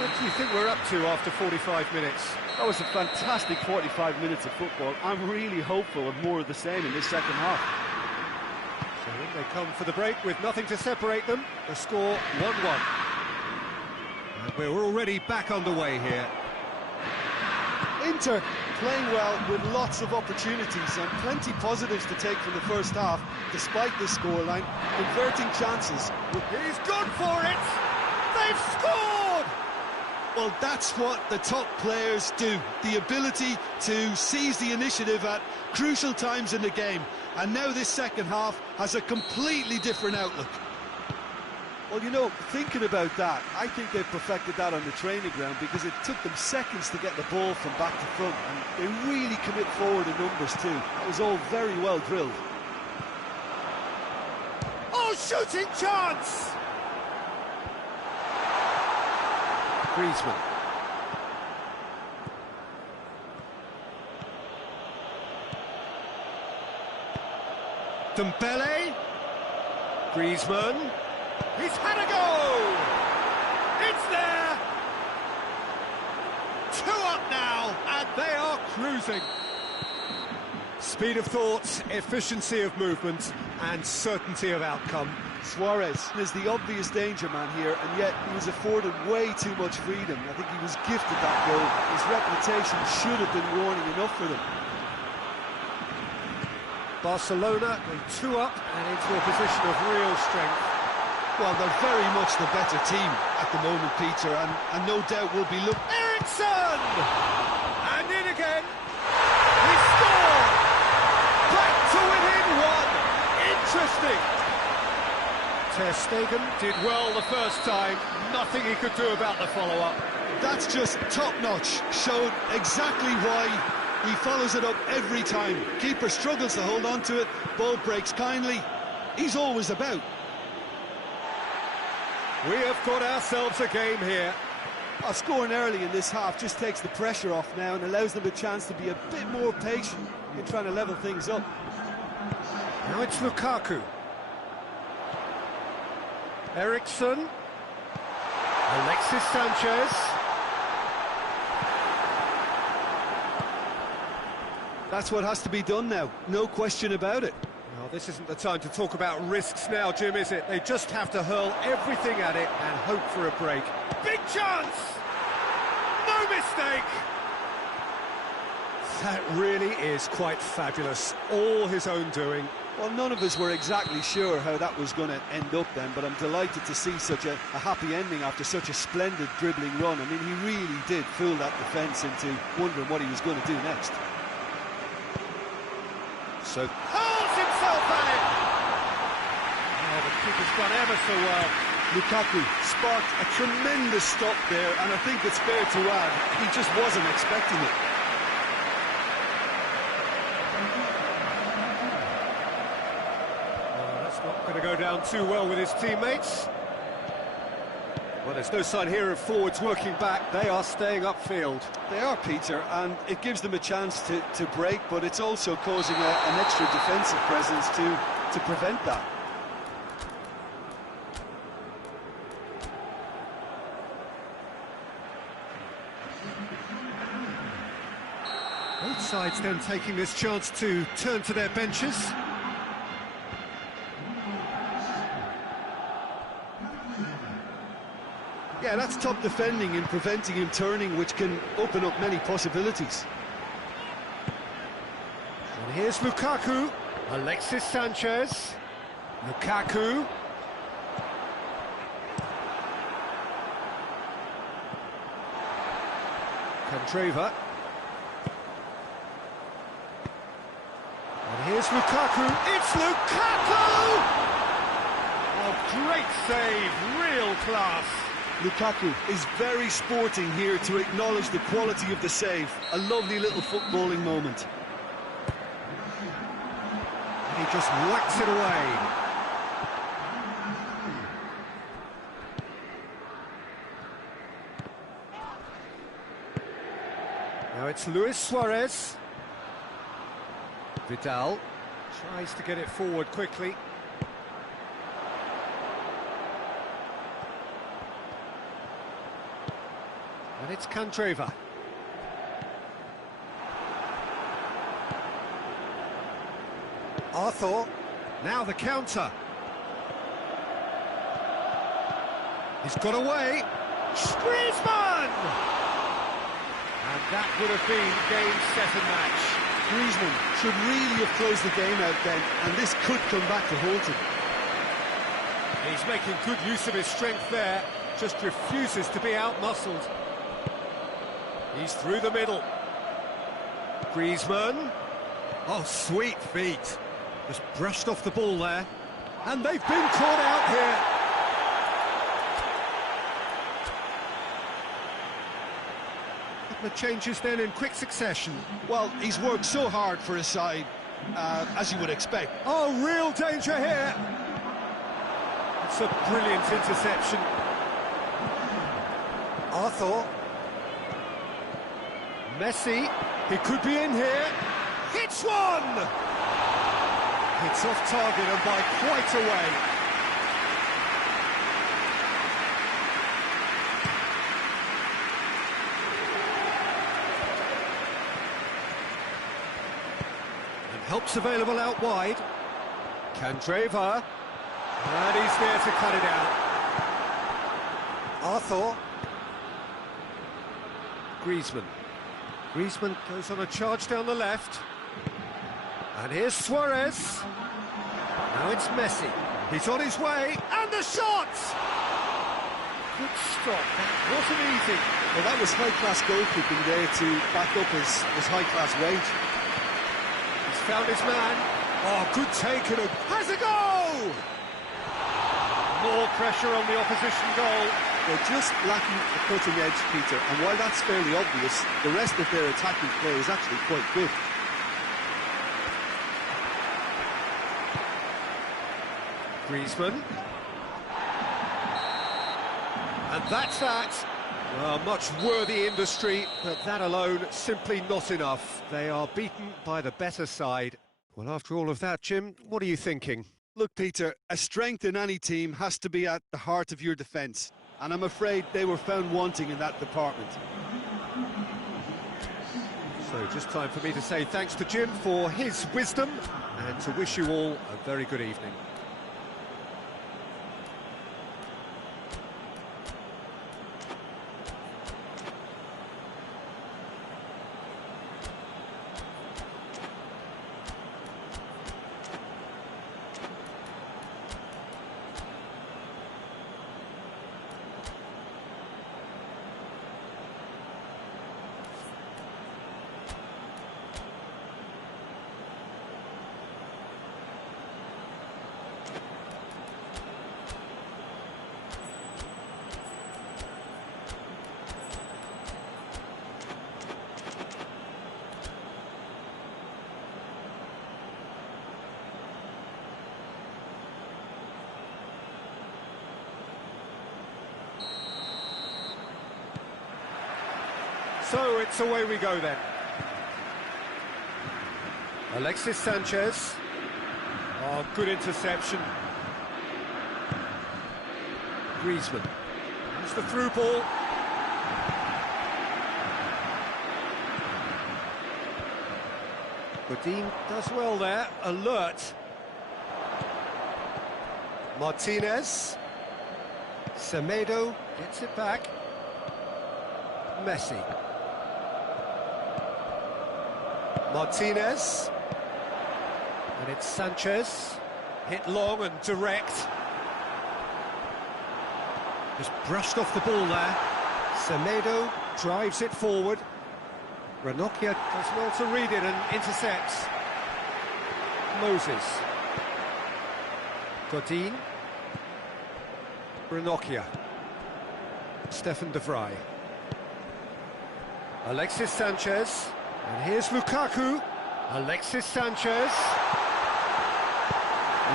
What do you think we're up to after 45 minutes? That was a fantastic 45 minutes of football. I'm really hopeful of more of the same in this second half. So in they come for the break with nothing to separate them. The score 1-1. And we're already back underway here. Inter playing well with lots of opportunities and plenty positives to take from the first half, despite this scoreline, converting chances. He's gone for it! They've scored! Well, that's what the top players do. The ability to seize the initiative at crucial times in the game. And now this second half has a completely different outlook. Well, you know, thinking about that, I think they've perfected that on the training ground because it took them seconds to get the ball from back to front, and they really commit forward in numbers too. That was all very well drilled. Oh, shooting chance! Griezmann. Dembele. Griezmann. He's had a go! It's there! 2 up now, and they are cruising. Speed of thought, efficiency of movement, and certainty of outcome. Suarez is the obvious danger man here, and yet he was afforded way too much freedom. I think he was gifted that goal. His reputation should have been warning enough for them. Barcelona with 2 up and into a position of real strength. Well, they're very much the better team at the moment, Peter, and no doubt will be looking... Eriksson! And in again! He scored! Back to within 1! Interesting! Ter Stegen did well the first time. Nothing he could do about the follow-up. That's just top-notch. Showed exactly why he follows it up every time. Keeper struggles to hold on to it. Ball breaks kindly. He's always about. We have got ourselves a game here. Scoring early in this half just takes the pressure off now and allows them a chance to be a bit more patient in trying to level things up. Now it's Lukaku. Eriksson. Alexis Sanchez. That's what has to be done now, no question about it. Well, this isn't the time to talk about risks now, Jim, is it? They just have to hurl everything at it and hope for a break. Big chance! No mistake! That really is quite fabulous. All his own doing. Well, none of us were exactly sure how that was going to end up then, but I'm delighted to see such a happy ending after such a splendid dribbling run. I mean, he really did fool that defence into wondering what he was going to do next. So hurls himself at it! Oh, the keeper's done ever so well. Lukaku sparked a tremendous stop there, and I think it's fair to add, he just wasn't expecting it. That's not going to go down too well with his teammates. Well, there's no sign here of forwards working back. They are staying upfield. They are, Peter, and it gives them a chance to break, but it's also causing an extra defensive presence to prevent that. Both sides then taking this chance to turn to their benches. Yeah, that's top defending and preventing him turning, which can open up many possibilities. And here's Lukaku. Alexis Sanchez. Lukaku. Candreva. And here's Lukaku. It's Lukaku! Oh, great save, real class. Lukaku is very sporting here to acknowledge the quality of the save. A lovely little footballing moment. He just whacks it away. Now it's Luis Suarez. Vidal tries to get it forward quickly. And it's Candreva. Arthur, now the counter. He's got away. Griezmann! And that would have been game, set and match. Griezmann should really have closed the game out then, and this could come back to haunt him. He's making good use of his strength there, just refuses to be out-muscled. He's through the middle. Griezmann. Oh, sweet feet. Just brushed off the ball there. And they've been caught out here. Couple of changes then in quick succession. Well, he's worked so hard for his side, as you would expect. Oh, real danger here. It's a brilliant interception. Arthur. Messi, he could be in here. Hits one! It's off target and by quite a way. And help's available out wide. Candreva. And he's there to cut it out. Arthur. Griezmann. Griezmann goes on a charge down the left. And here's Suarez. Now it's Messi. He's on his way. And the shot! Good stop. That wasn't easy. Well, that was high-class goalkeeping there to back up his high-class wage. He's found his man. Oh, good take and has a goal! More pressure on the opposition goal. They're just lacking a cutting edge, Peter, and while that's fairly obvious, the rest of their attacking play is actually quite good. Griezmann. And that's that. Well, much worthy industry, but that alone simply not enough. They are beaten by the better side. Well, after all of that, Jim, what are you thinking? Look, Peter, a strength in any team has to be at the heart of your defence, and I'm afraid they were found wanting in that department. So just time for me to say thanks to Jim for his wisdom and to wish you all a very good evening. So it's away we go then. Alexis Sanchez. Oh, good interception. Griezmann. It's the through ball. Godin does well there, alert. Martinez. Semedo gets it back. Messi. Martinez. And it's Sanchez. Hit long and direct. Just brushed off the ball there. Semedo drives it forward. Ranocchia does well to read it and intercepts. Moses. Godin. Ranocchia. Stefan de Vrij. Alexis Sanchez. And here's Lukaku. Alexis Sanchez.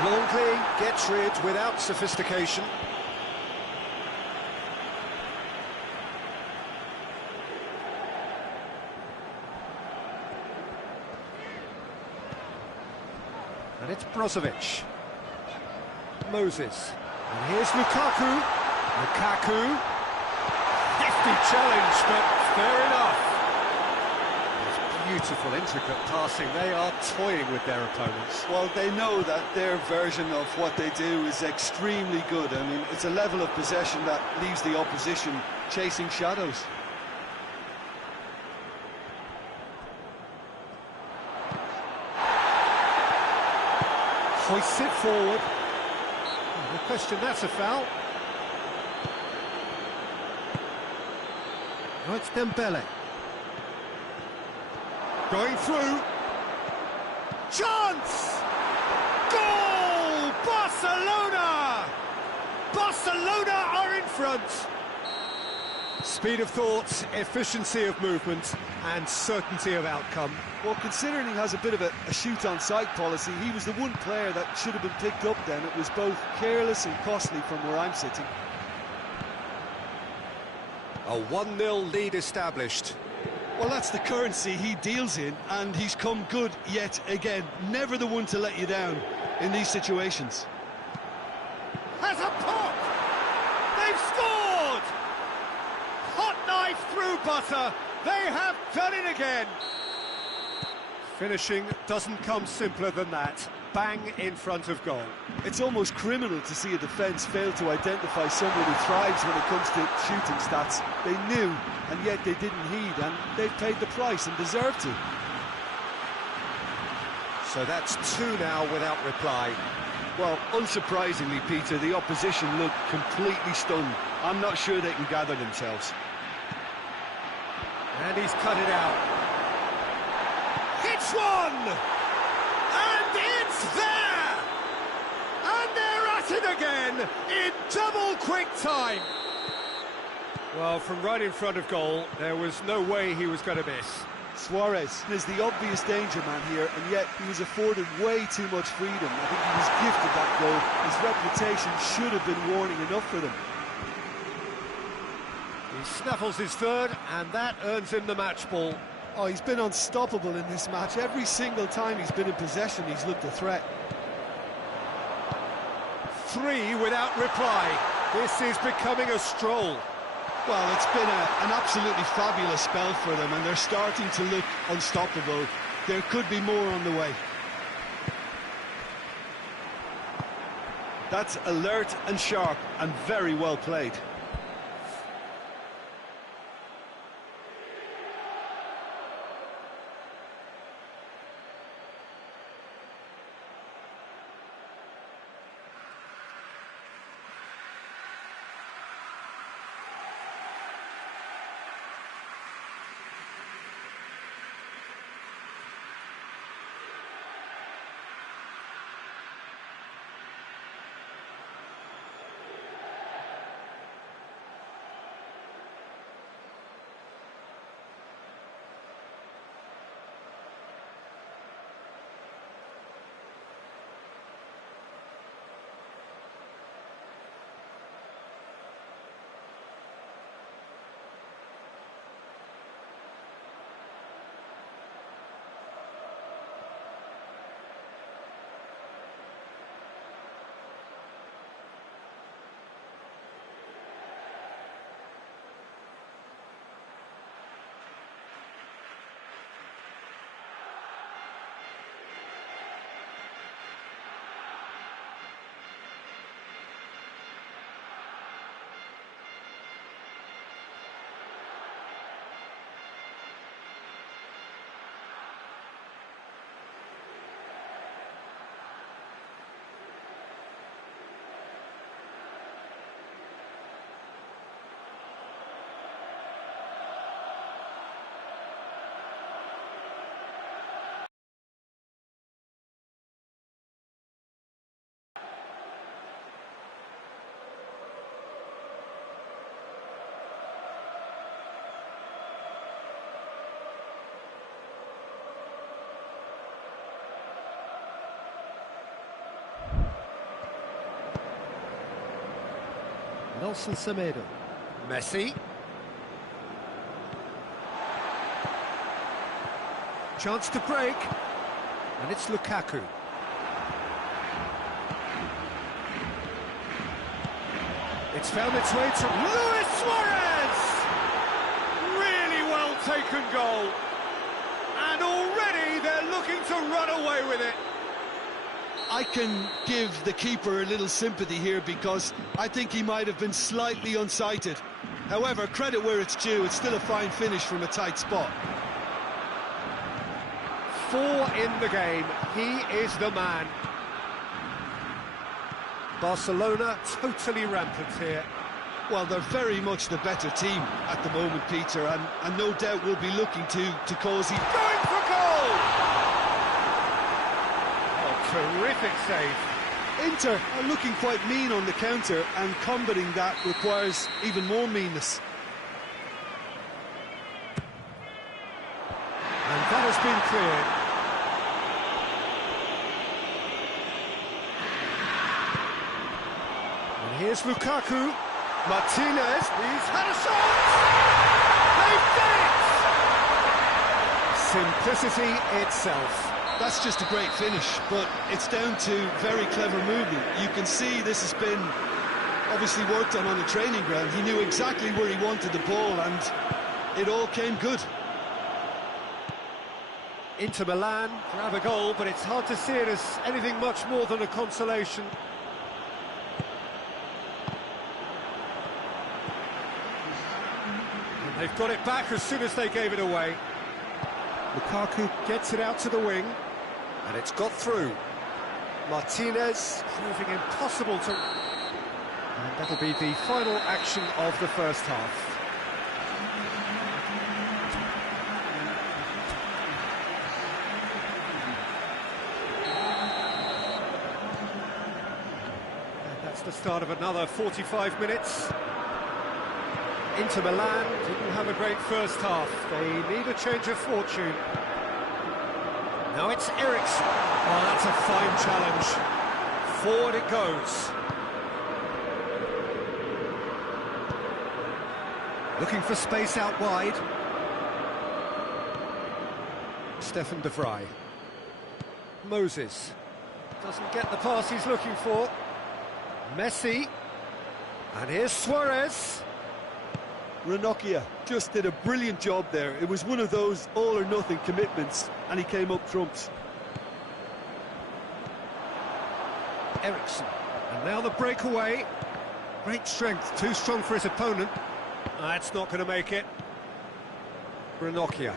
Longley gets rid without sophistication. And it's Brozovic. Moses. And here's Lukaku. Lukaku. Hefty challenge, but fair enough. Beautiful, intricate passing. They are toying with their opponents. Well, they know that their version of what they do is extremely good. I mean, it's a level of possession that leaves the opposition chasing shadows. Hoists it forward. No question, that's a foul. No, it's Dembele. Going through. Chance! Goal! Barcelona! Barcelona are in front. Speed of thought, efficiency of movement, and certainty of outcome. Well, considering he has a bit of a shoot-on-sight policy, he was the one player that should have been picked up then. It was both careless and costly from where I'm sitting. A 1-0 lead established. Well, that's the currency he deals in, and he's come good yet again. Never the one to let you down in these situations. Has a pop! They've scored! Hot knife through butter. They have done it again. Finishing doesn't come simpler than that. Bang in front of goal. It's almost criminal to see a defence fail to identify someone who thrives when it comes to shooting stats. They knew, and yet they didn't heed, and they've paid the price and deserve to. So that's 2 now without reply. Well, unsurprisingly, Peter, the opposition look completely stunned. I'm not sure they can gather themselves. And he's cut it out. Hits one! And it's there! And they're at it again in double quick time. Well, from right in front of goal, there was no way he was going to miss. Suarez is the obvious danger man here, and yet he was afforded way too much freedom. I think he was gifted that goal. His reputation should have been warning enough for them. He snaffles his third, and that earns him the match ball. Oh, he's been unstoppable in this match. Every single time he's been in possession, he's looked a threat. 3 without reply. This is becoming a stroll. Well, it's been an absolutely fabulous spell for them, and they're starting to look unstoppable. There could be more on the way. That's alert and sharp and very well played. Nelson Semedo. Messi. Chance to break. And it's Lukaku. It's found its way to Luis Suarez! Really well taken goal. And already they're looking to run away with it. I can give the keeper a little sympathy here because I think he might have been slightly unsighted. However, credit where it's due, it's still a fine finish from a tight spot. 4 in the game, he is the man. Barcelona totally rampant here. Well, they're very much the better team at the moment, Peter, and no doubt will be looking to cause... Going for goal! Oh, terrific save. Inter are looking quite mean on the counter, and combating that requires even more meanness. And that has been cleared. And here's Lukaku. Martinez, he's had a shot! They've done it! Simplicity itself. That's just a great finish, but it's down to very clever movement. You can see this has been obviously worked on the training ground. He knew exactly where he wanted the ball, and it all came good. Inter Milan grab a goal, but it's hard to see it as anything much more than a consolation. And they've got it back as soon as they gave it away. Lukaku gets it out to the wing, and it's got through. Martinez proving impossible to... And that'll be the final action of the first half. And that's the start of another 45 minutes. Inter Milan didn't have a great first half. They need a change of fortune. Now it's Eriksen. Oh, that's a fine challenge. Forward it goes. Looking for space out wide. Stefan de Vrij. Moses. Doesn't get the pass he's looking for. Messi. And here's Suarez. Ranocchia just did a brilliant job there. It was one of those all-or-nothing commitments, and he came up trumps. Eriksen. And now the breakaway. Great strength, too strong for his opponent. That's not going to make it. Ranocchia.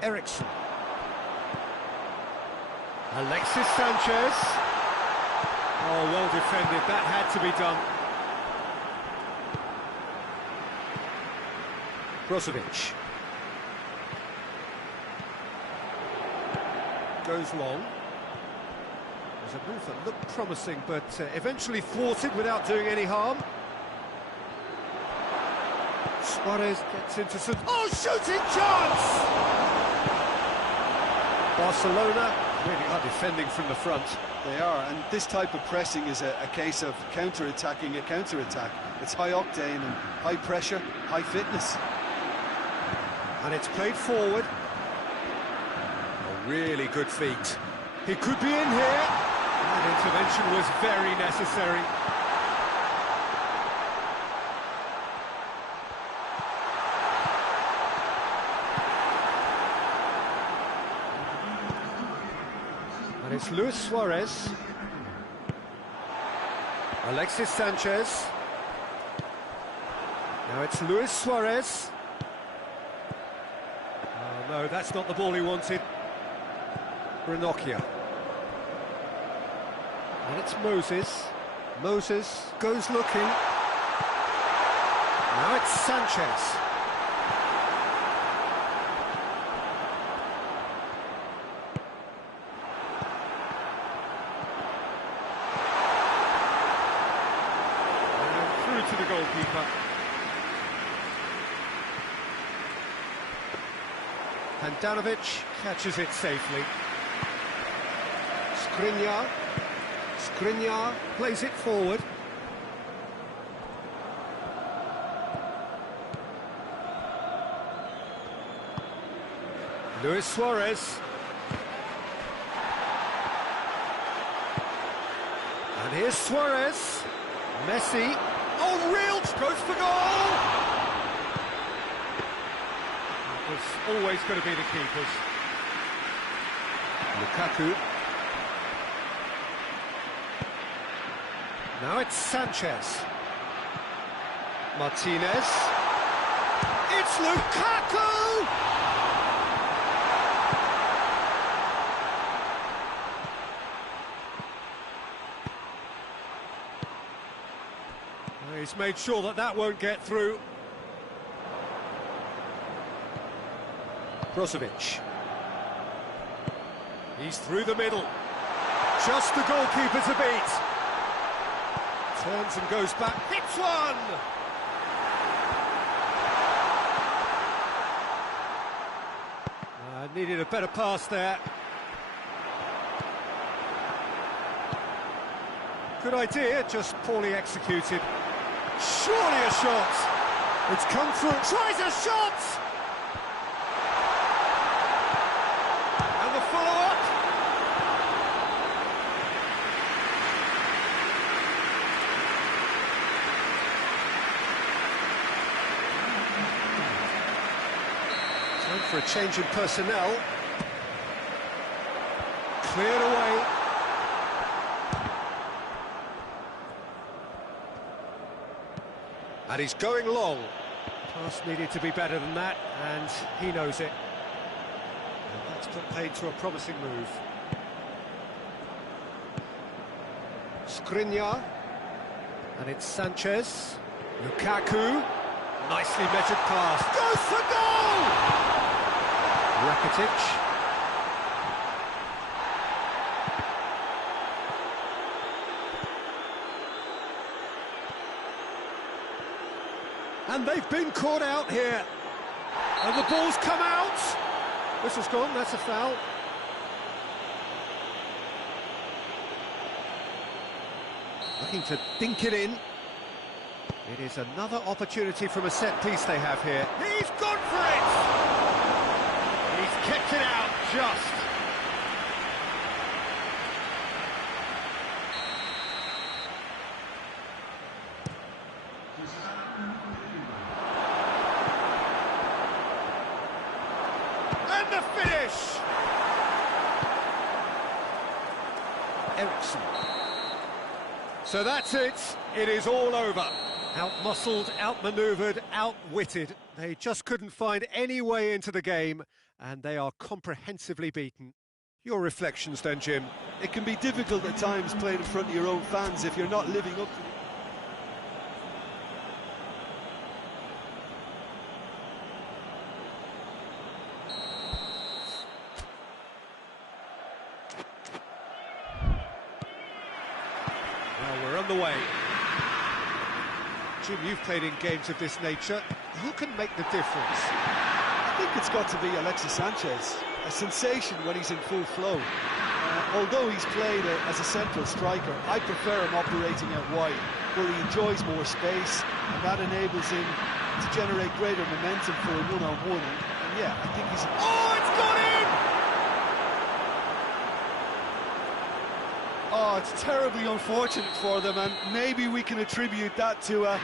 Eriksen. Alexis Sanchez. Oh, well defended. That had to be done. Brozovic. Goes long. There's a move that looked promising, but eventually thwarted without doing any harm. Suarez gets into some... Oh, shooting chance! Barcelona really are defending from the front. They are, and this type of pressing is a case of counter-attacking a counter-attack. It's high octane and high pressure, high fitness. And it's played forward. A really good feat. He could be in here. That intervention was very necessary. And it's Luis Suarez. Alexis Sanchez. Now it's Luis Suarez. Oh no, that's not the ball he wanted. Ranocchia. And it's Moses. Moses goes looking. Now it's Sanchez. And through to the goalkeeper. Handanovic catches it safely. Skriniar plays it forward. Luis Suarez. And here's Suarez. Messi. Oh, real! Goes for goal! It was always going to be the keepers. Lukaku. Now it's Sanchez. Martinez. It's Lukaku! He's made sure that that won't get through. Brozovic. He's through the middle. Just the goalkeeper to beat. Turns and goes back. Hits one! Needed a better pass there. Good idea, just poorly executed. Surely a shot. It's come through. Tries a shot! And the follow-up. Time for a change in personnel. Cleared away. And he's going long. Pass needed to be better than that, and he knows it. And that's put paid to a promising move. Skriniar. And it's Sanchez. Lukaku. Nicely measured pass. Goes for goal! Rakitic. And they've been caught out here. And the ball's come out. Whistle's gone, that's a foul. Looking to dink it in. It is another opportunity from a set piece they have here. He's gone for it! He's kicked it out just. And the finish! Eriksson. So that's it. It is all over. Out-muscled, out-manoeuvred, outwitted. They just couldn't find any way into the game, and they are comprehensively beaten. Your reflections then, Jim? It can be difficult at times playing in front of your own fans if you're not living up to it. Well, we're on the way. Jim, you've played in games of this nature. Who can make the difference? I think it's got to be Alexis Sanchez. A sensation when he's in full flow. Although he's played as a central striker, I prefer him operating out wide, where he enjoys more space, and that enables him to generate greater momentum for a one-on-one. And yeah, I think he's... Oh, it's gone in! Oh, it's terribly unfortunate for them, and maybe we can attribute that to a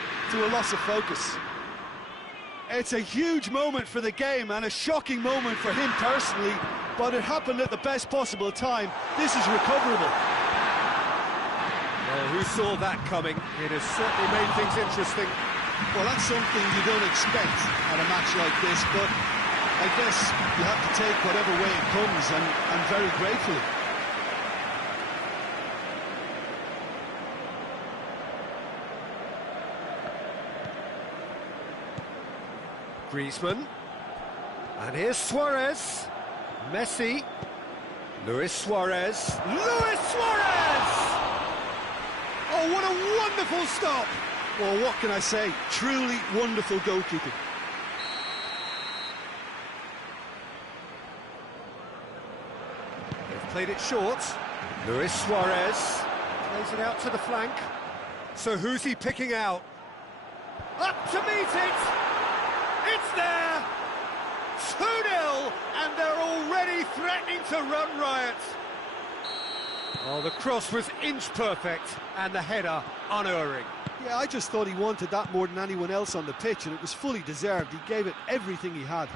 loss of focus. It's a huge moment for the game and a shocking moment for him personally, but it happened at the best possible time. This is recoverable. Well, who saw that coming? It has certainly made things interesting. Well, that's something you don't expect at a match like this, but I guess you have to take whatever way it comes, and very gratefully. Griezmann. And here's Suarez. Messi. Luis Suarez. Luis Suarez! Oh, what a wonderful stop! Well, what can I say? Truly wonderful goalkeeping. They've played it short. Luis Suarez plays it out to the flank. So who's he picking out? Up to meet it! It's there! 2-0, and they're already threatening to run riot. Oh, the cross was inch perfect, and the header unerring. Yeah, I just thought he wanted that more than anyone else on the pitch, and it was fully deserved. He gave it everything he had.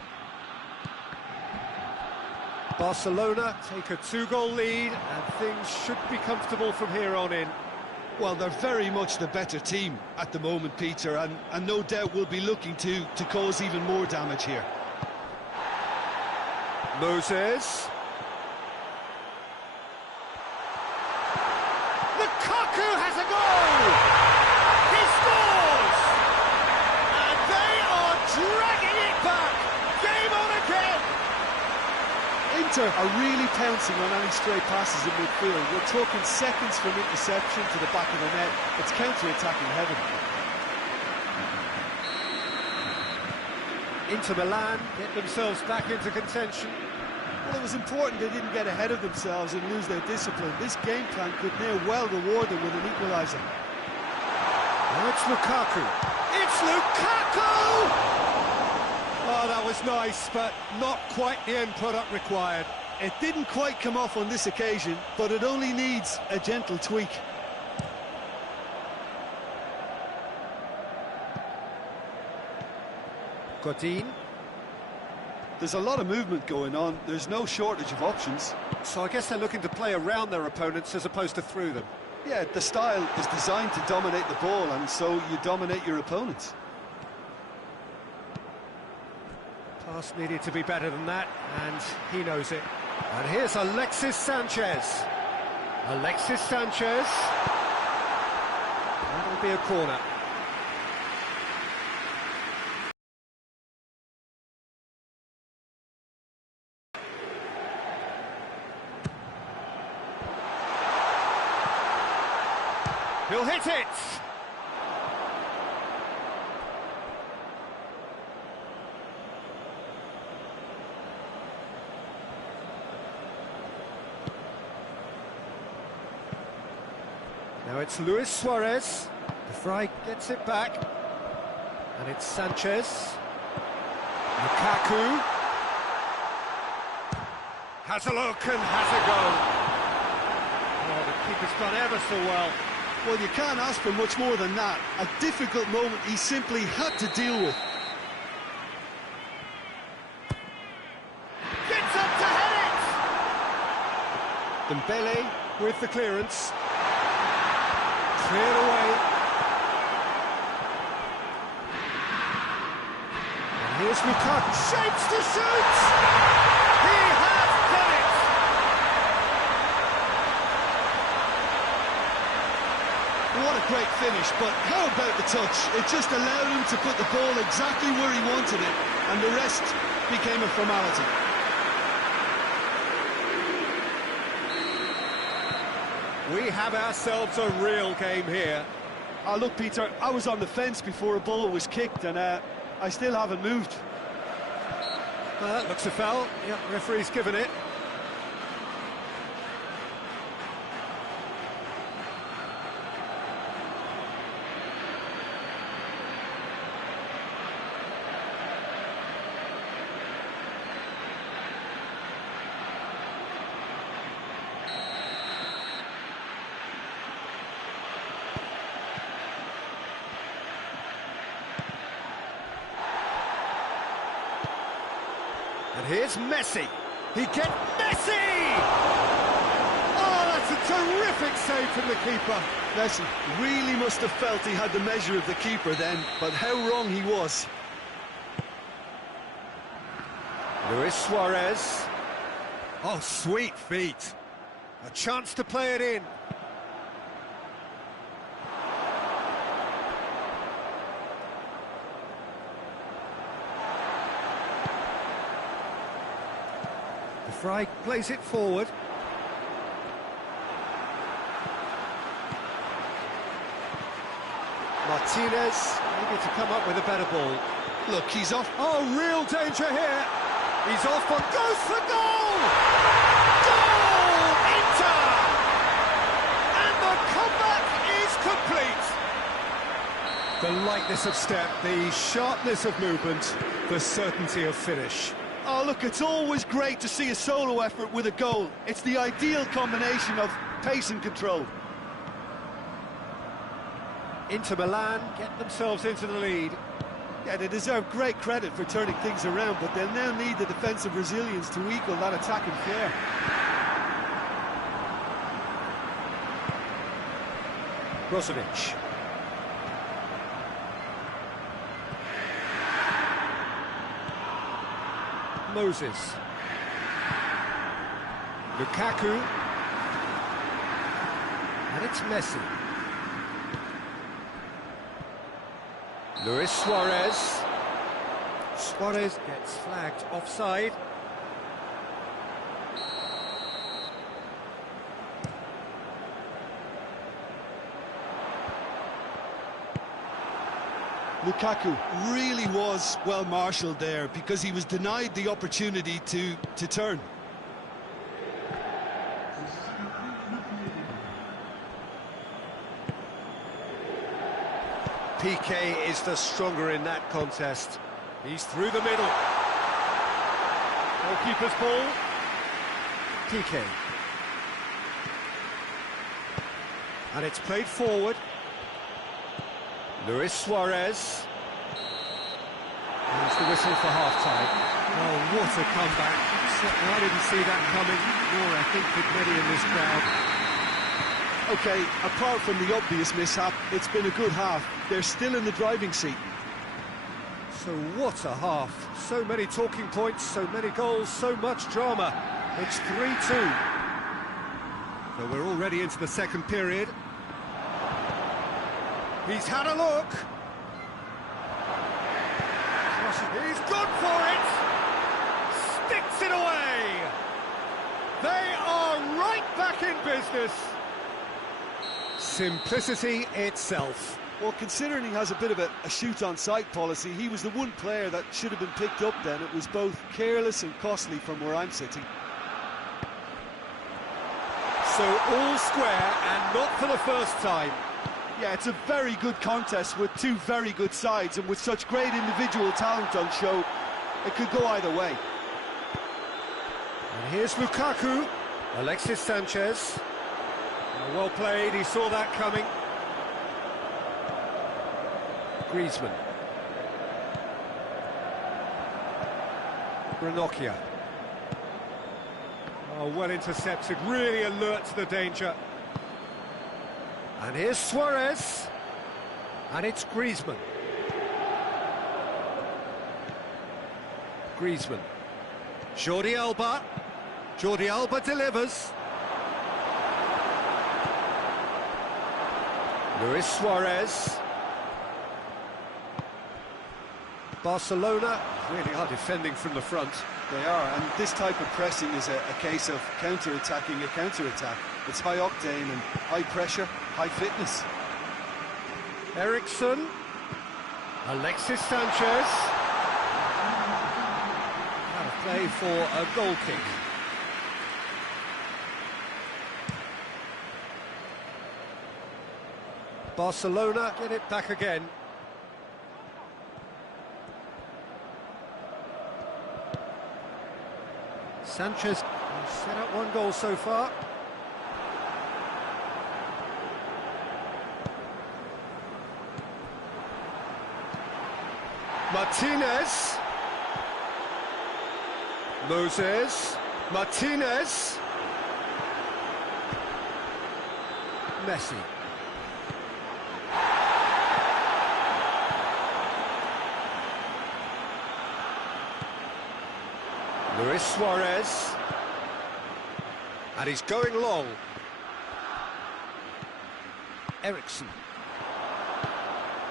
Barcelona take a 2-goal lead, and things should be comfortable from here on in. Well, they're very much the better team at the moment, Peter, and no doubt will be looking to cause even more damage here. Moses. Lukaku has a goal! He scores! And they are dragging it back! Game on again! Inter are really pouncing on any stray passes in midfield. We're talking seconds from interception to the back of the net. It's counter-attacking heaven. Inter Milan get themselves back into contention. Well, it was important they didn't get ahead of themselves and lose their discipline. This game plan could now well reward them with an equaliser. Now it's Lukaku. It's Lukaku! Oh, that was nice, but not quite the end product required. It didn't quite come off on this occasion, but it only needs a gentle tweak. Godin. There's a lot of movement going on. There's no shortage of options. So I guess they're looking to play around their opponents as opposed to through them. Yeah, the style is designed to dominate the ball, and so you dominate your opponents. Pass needed to be better than that, and he knows it. And here's Alexis Sanchez. Alexis Sanchez. That'll be a corner. He'll hit it! Now it's Luis Suarez. De Vrij gets it back. And it's Sanchez. Lukaku. Has a look and has a go. Oh, the keeper's done ever so well. Well, you can't ask for much more than that. A difficult moment he simply had to deal with. Gets up to head it! Dembele with the clearance. Cleared away. And here's Lukaku. Shapes to shoot! He has done it! What a great finish, but how about the touch? It just allowed him to put the ball exactly where he wanted it, and the rest became a formality. We have ourselves a real game here. Oh, look, Peter, I was on the fence before a ball was kicked, and I still haven't moved. Well, that looks a foul. Yep, referee's given it. And here's Messi. He gets Messi! Oh, that's a terrific save from the keeper. Messi really must have felt he had the measure of the keeper then, but how wrong he was. Luis Suarez. Oh, sweet feet. A chance to play it in. De Vrij plays it forward. Martinez maybe to come up with a better ball. Look, he's off. Oh, real danger here. He's off on, goes for goal! Goal! Inter! And the comeback is complete. The lightness of step, the sharpness of movement, the certainty of finish. Oh, look, it's always great to see a solo effort with a goal. It's the ideal combination of pace and control. Inter Milan get themselves into the lead. Yeah, they deserve great credit for turning things around, but they'll now need the defensive resilience to equal that attacking flair. Brozovic. Moses. Lukaku. And it's Messi. Luis Suarez. Suarez gets flagged offside. Lukaku really was well marshalled there because he was denied the opportunity to turn. PK is the stronger in that contest. He's through the middle. Goalkeeper's ball. PK. And it's played forward. Luis Suarez. There's the whistle for half-time. Oh, what a comeback. Certainly I didn't see that coming, nor I think did many in this crowd. Okay, apart from the obvious mishap, it's been a good half. They're still in the driving seat. So what a half. So many talking points, so many goals, so much drama. It's 3-2. So we're already into the second period. He's had a look. He's gone for it. Sticks it away. They are right back in business. Simplicity itself. Well, considering he has a bit of a shoot-on-sight policy, he was the one player that should have been picked up then. It was both careless and costly from where I'm sitting. So all square, and not for the first time. Yeah, it's a very good contest with two very good sides, and with such great individual talent on show, it could go either way. And here's Lukaku. Alexis Sanchez. Well played, he saw that coming. Griezmann. Ranocchia. Oh, well intercepted, really alert to the danger. And here's Suarez. And it's Griezmann. Griezmann. Jordi Alba. Jordi Alba delivers. Luis Suarez. Barcelona really are defending from the front. They are, and this type of pressing is a case of counter-attacking a counter-attack. It's high octane and high pressure, high fitness. Ericsson. Alexis Sanchez. Out of play for a goal kick. Barcelona get it back again. Sanchez set up one goal so far. Martinez. Moses. Martinez. Messi. Luis Suarez. And he's going long. Ericsson.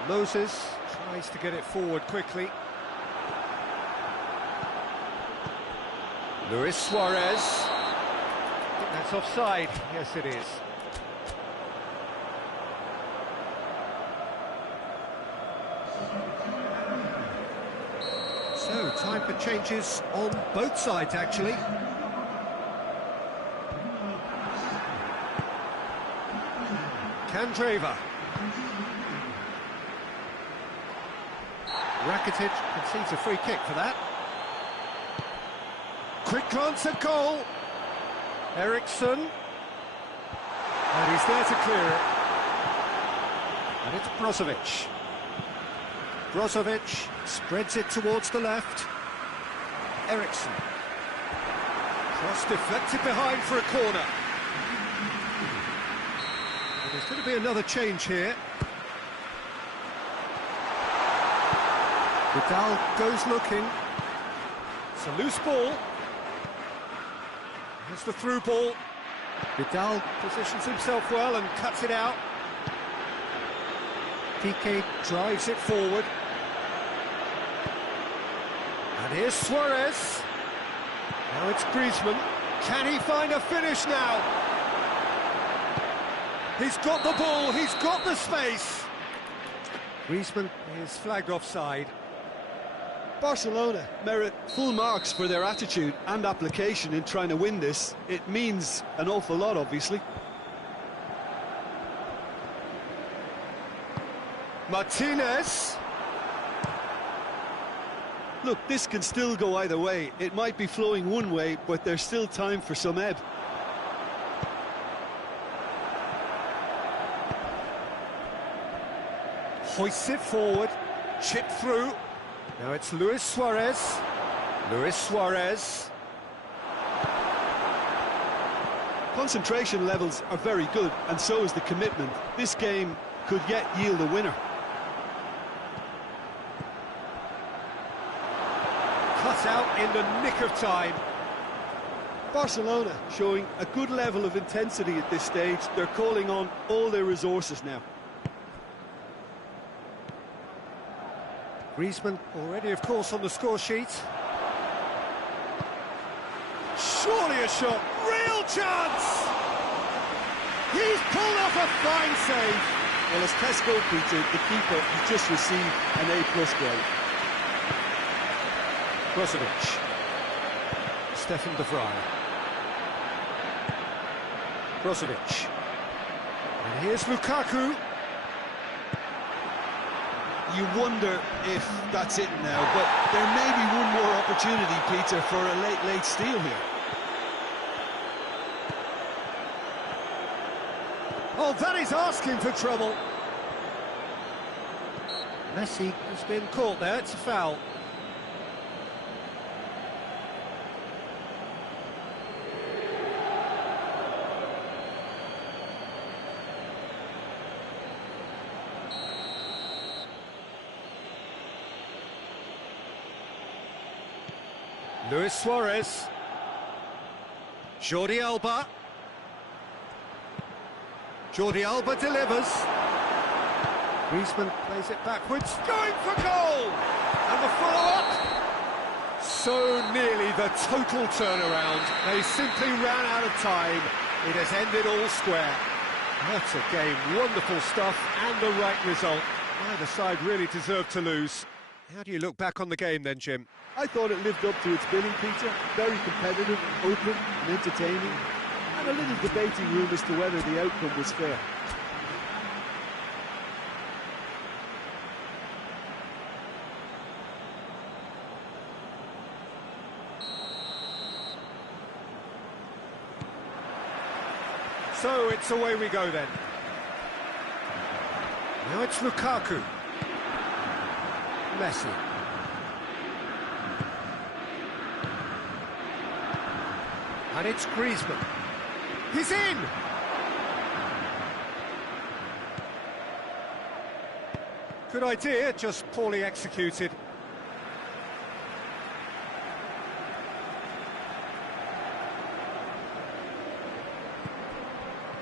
Moses tries to get it forward quickly. Luis Suarez. I think that's offside. Yes, it is. So, time for changes on both sides, actually. Candreva. Rakitic concedes a free kick for that. Quick glance at goal. Eriksson. And he's there to clear it. And it's Brozovic. Brozovic spreads it towards the left. Eriksson. Cross deflected behind for a corner. And there's going to be another change here. Vidal goes looking. It's a loose ball. Here's the through ball. Vidal positions himself well and cuts it out. Piqué drives it forward. And here's Suarez. Now it's Griezmann. Can he find a finish now? He's got the ball, he's got the space. Griezmann is flagged offside. Barcelona merit full marks for their attitude and application in trying to win this. It means an awful lot, obviously. Martinez. Look, this can still go either way. It might be flowing one way, but there's still time for some ebb. Hoists it forward, chip through. Now it's Luis Suarez. Luis Suarez. Concentration levels are very good, and so is the commitment. This game could yet yield a winner. Cut out in the nick of time. Barcelona showing a good level of intensity at this stage. They're calling on all their resources now. Griezmann already, of course, on the score sheet. Surely a shot, real chance! He's pulled off a fine save. Well, as test goalkeeper, the keeper has just received an A+ grade. Brozovic. Stefan de Vrij. Brozovic. And here's Lukaku. You wonder if that's it now, but there may be one more opportunity, Peter, for a late steal here. Oh, that is asking for trouble. Messi has been caught there, it's a foul. Luis Suarez. Jordi Alba. Jordi Alba delivers. Griezmann plays it backwards, going for goal! And the follow-up. So nearly the total turnaround. They simply ran out of time. It has ended all square. What a game, wonderful stuff, and the right result. Neither side really deserved to lose. How do you look back on the game then, Jim? I thought it lived up to its billing, Peter. Very competitive, open and entertaining. And a little debating room as to whether the outcome was fair. So it's away we go then. Now it's Lukaku. Messi. And it's Griezmann. He's in! Good idea, just poorly executed.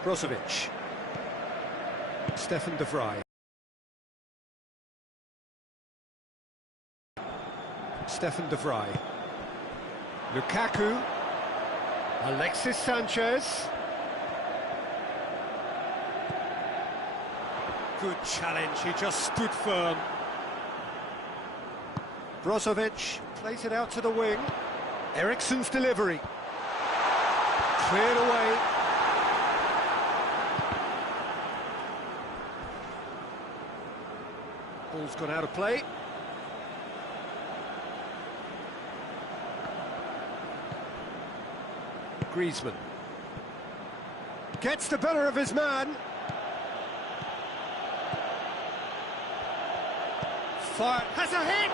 Brozovic. Stefan de Vrij. Stefan de Vrij. Lukaku. Alexis Sanchez. Good challenge, he just stood firm. Brozovic plays it out to the wing. Eriksson's delivery. Cleared away. Ball's gone out of play. Griezmann. Gets the better of his man. Fire. Has a hit!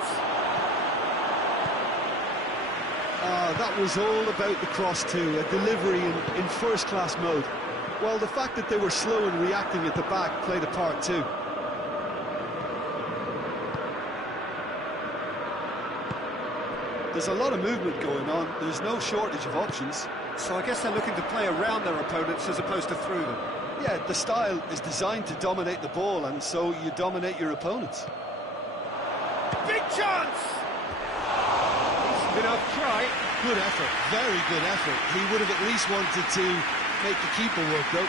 That was all about the cross too, a delivery in first-class mode. Well, the fact that they were slow in reacting at the back played a part too. There's a lot of movement going on, there's no shortage of options. So I guess they're looking to play around their opponents as opposed to through them. Yeah, the style is designed to dominate the ball, and so you dominate your opponents. Big chance! Decent enough try. Good effort, very good effort. He would have at least wanted to make the keeper work, though.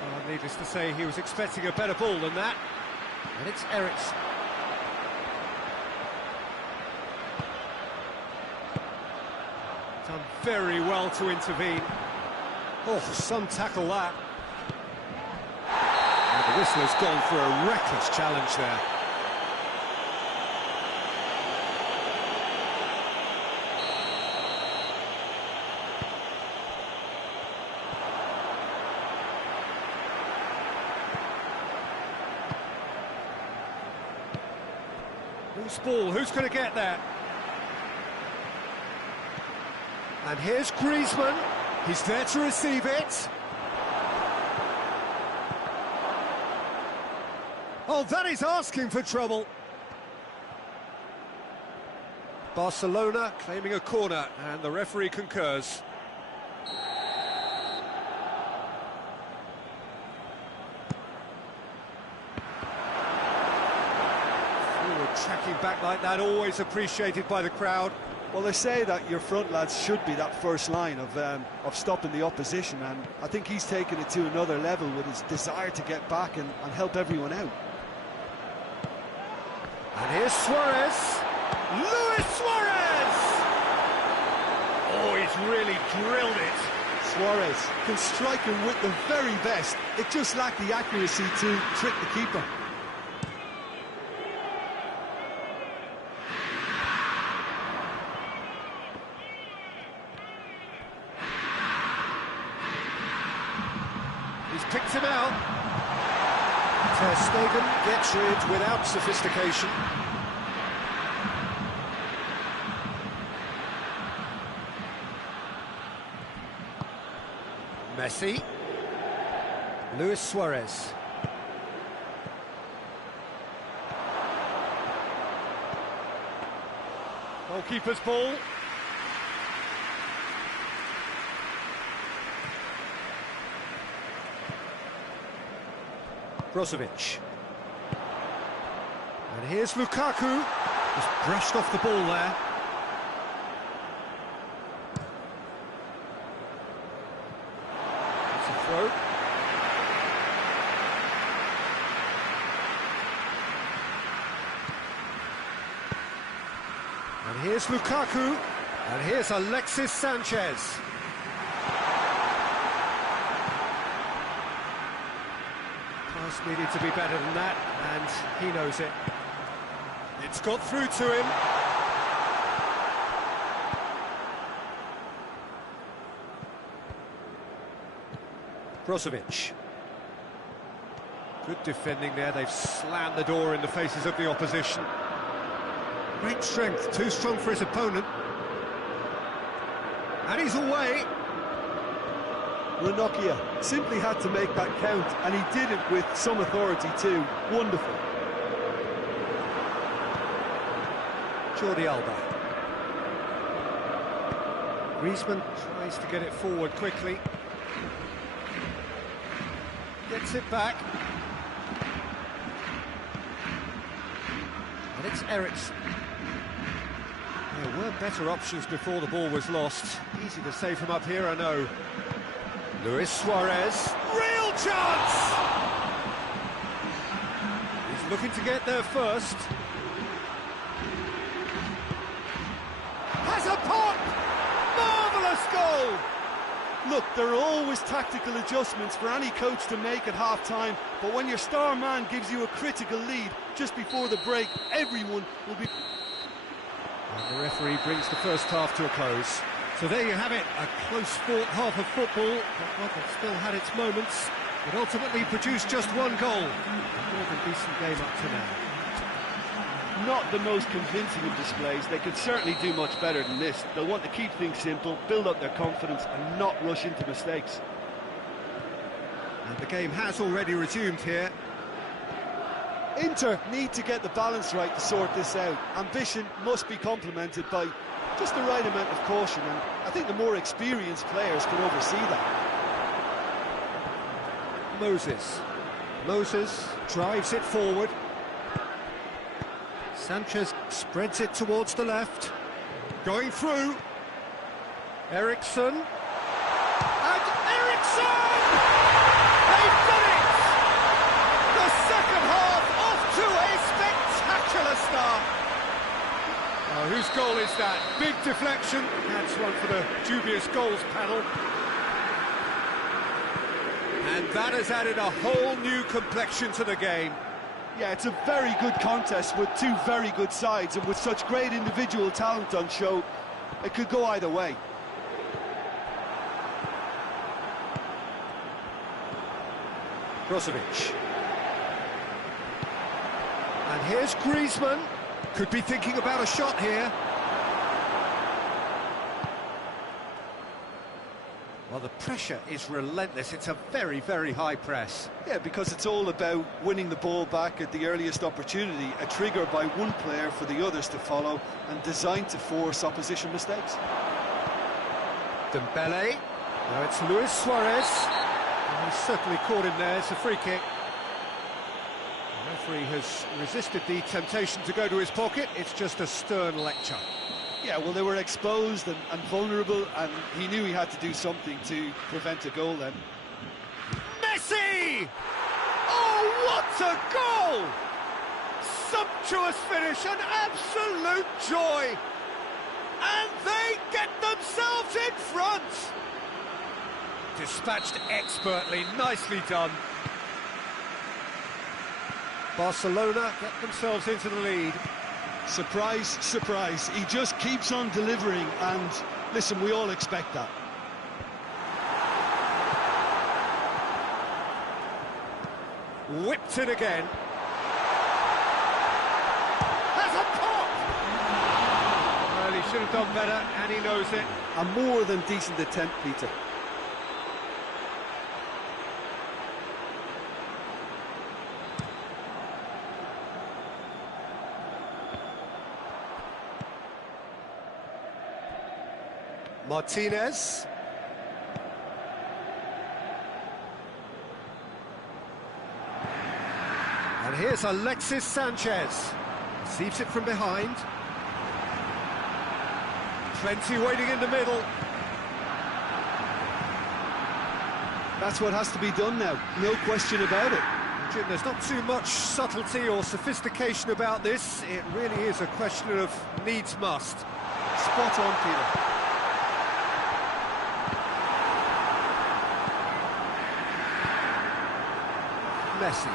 Well, needless to say, he was expecting a better ball than that. And it's Eric's. Done very well to intervene. Oh, some tackle that. And the whistle has gone for a reckless challenge there. Loose ball, who's going to get that? And here's Griezmann. He's there to receive it. Oh, that is asking for trouble. Barcelona claiming a corner, and the referee concurs. Forward tracking back like that, always appreciated by the crowd. Well, they say that your front lads should be that first line of stopping the opposition, and I think he's taken it to another level with his desire to get back and help everyone out. And here's Suarez. Luis Suarez! Oh, he's really drilled it. Suarez can strike him with the very best. It just lacked the accuracy to trick the keeper. He's picked him out. Ter Stegen gets rid without sophistication. Messi. Luis Suarez. Goalkeeper's ball. Brozovic. And here's Lukaku. Just brushed off the ball there. It's a throw. And here's Lukaku. And here's Alexis Sanchez. Pass needed to be better than that, and he knows it. It's got through to him. Brozovic. Good defending there, they've slammed the door in the faces of the opposition. Great strength, too strong for his opponent. And he's away. Ranocchia simply had to make that count, and he did it with some authority too. Wonderful. Jordi Alba. Griezmann tries to get it forward quickly. Gets it back. And it's Eric's. There were better options before the ball was lost. Easy to say from up here, I know. Luis Suarez. Real chance! He's looking to get there first. Has a pop! Marvellous goal! Look, there are always tactical adjustments for any coach to make at half-time, but when your star man gives you a critical lead just before the break, everyone will be... And the referee brings the first half to a close. So there you have it, a close-fought half of football, but one that still had its moments. It ultimately produced just one goal. A more than decent game up to now. Not the most convincing of displays. They could certainly do much better than this. They'll want to keep things simple, build up their confidence and not rush into mistakes. And the game has already resumed here. Inter need to get the balance right to sort this out. Ambition must be complemented by just the right amount of caution, and I think the more experienced players can oversee that. Moses drives it forward. Sanchez spreads it towards the left. Going through. Eriksson. And Eriksson! They've done it! The second half off to a spectacular start. Oh, whose goal is that? Big deflection. That's one for the dubious goals panel. And that has added a whole new complexion to the game. Yeah, it's a very good contest with two very good sides, and with such great individual talent on show, it could go either way. Brozovic. And here's Griezmann. Could be thinking about a shot here. Well, the pressure is relentless. It's a very, very high press. Yeah, because it's all about winning the ball back at the earliest opportunity, a trigger by one player for the others to follow, and designed to force opposition mistakes. Dembele. Now it's Luis Suarez. And he's certainly caught him there. It's a free kick. The referee has resisted the temptation to go to his pocket. It's just a stern lecture. Yeah, well, they were exposed and vulnerable, and he knew he had to do something to prevent a goal then. Messi! Oh, what a goal! Sumptuous finish, an absolute joy! And they get themselves in front! Dispatched expertly, nicely done. Barcelona get themselves into the lead. Surprise, surprise, he just keeps on delivering, and listen, we all expect that. Whipped in again. Has a pop! Well, he should have done better, and he knows it. A more than decent attempt, Peter. Martinez. And here's Alexis Sanchez. Receives it from behind. Plenty waiting in the middle. That's what has to be done now, no question about it. Jim, there's not too much subtlety or sophistication about this. It really is a question of needs must. Spot on, Peter. Messi.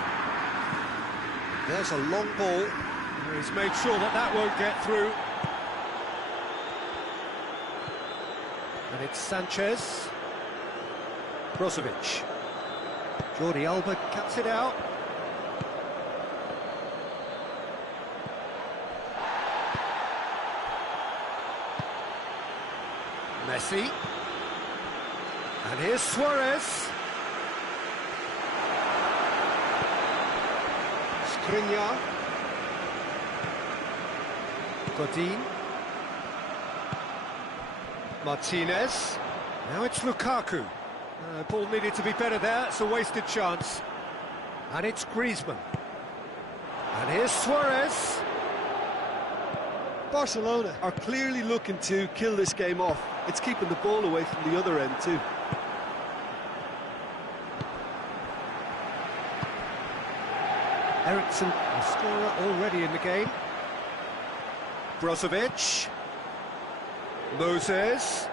There's a long ball. He's made sure that that won't get through. And it's Sanchez. Brozovic. Jordi Alba cuts it out. Messi. And here's Suarez. Skriniar. Godin. Martinez. Now it's Lukaku. Ball needed to be better there. It's a wasted chance. And it's Griezmann. And here's Suarez. Barcelona are clearly looking to kill this game off. It's keeping the ball away from the other end too. Eriksson, the scorer already in the game. Brozovic. Moses.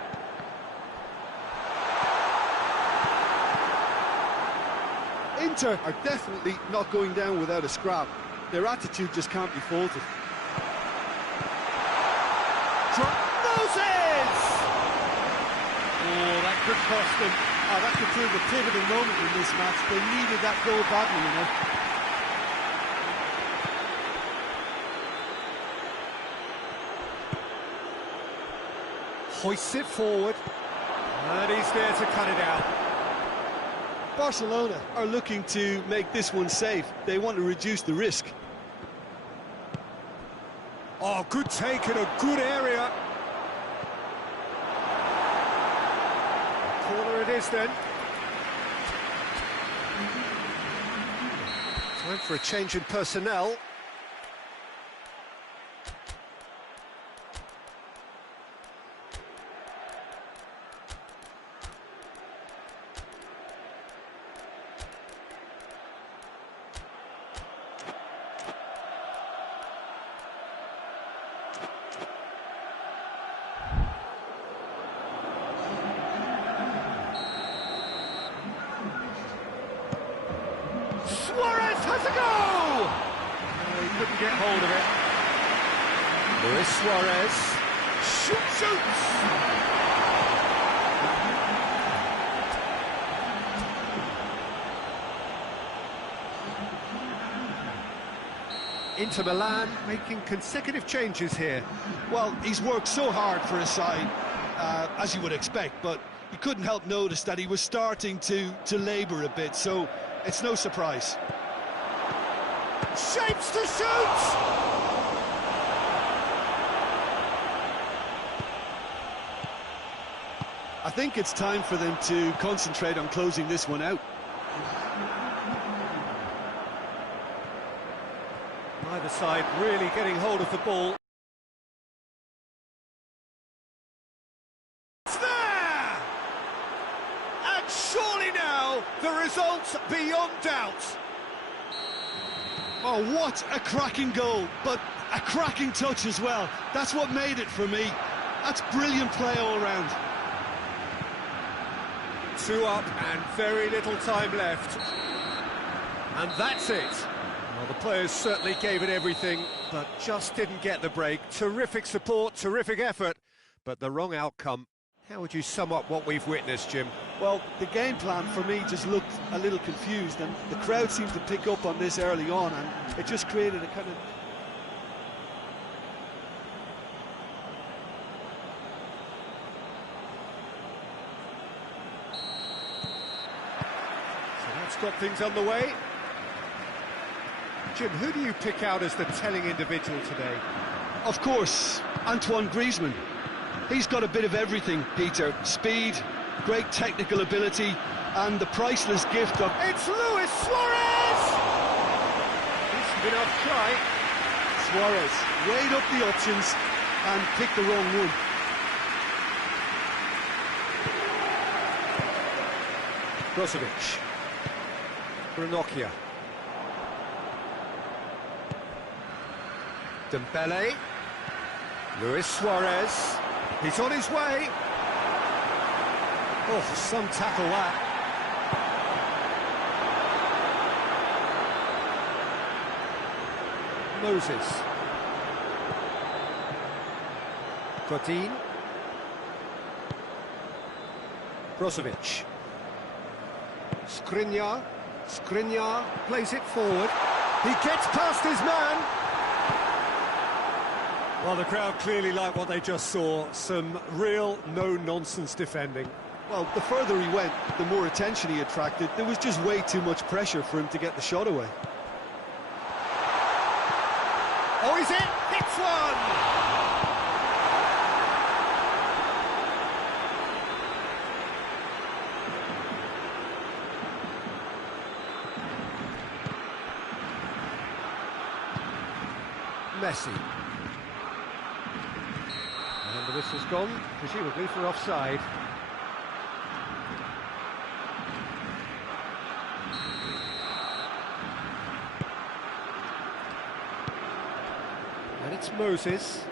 Peter. are definitely not going down without a scrap. Their attitude just can't be faulted. Moses! Oh, that could cost them. Oh, that could prove a pivotal moment in this match. They needed that goal badly, you know. Hoists it forward, and he's there to cut it out. Barcelona are looking to make this one safe. They want to reduce the risk. Oh, good take in a good area. Corner it is then. Time for a change in personnel. Suarez has a go! Oh, he couldn't get hold of it. Luis Suarez shoots! Inter Milan making consecutive changes here. Well, he's worked so hard for his side, as you would expect, but you couldn't help notice that he was starting to labour a bit, so it's no surprise. Shapes to shoot! I think it's time for them to concentrate on closing this one out. Neither side really getting hold of the ball. It's there! And surely now, the result's beyond doubt. Oh, what a cracking goal, but a cracking touch as well. That's what made it for me. That's brilliant play all round. 2 up and very little time left. And that's it. Well, the players certainly gave it everything, but just didn't get the break. Terrific support, terrific effort, but the wrong outcome. How would you sum up what we've witnessed, Jim? Well, the game plan for me just looked a little confused, and the crowd seemed to pick up on this early on, and it just created a kind of... So that's got things underway. Jim, who do you pick out as the telling individual today? Of course, Antoine Griezmann. He's got a bit of everything, Peter. Speed, great technical ability, and the priceless gift of... It's Luis Suarez! Decent enough try. Suarez weighed up the options and picked the wrong one. Brozovic. Ranocchia. Dembele. Luis Suarez. He's on his way. Oh, some tackle that. Moses. Godin. Brozovic. Skriniar plays it forward. He gets past his man. Well, the crowd clearly like what they just saw. Some real no-nonsense defending. Well, the further he went, the more attention he attracted. There was just way too much pressure for him to get the shot away. Oh, he's in! Hits one! Messi. And the whistle's gone, presumably for offside. And it's Moses.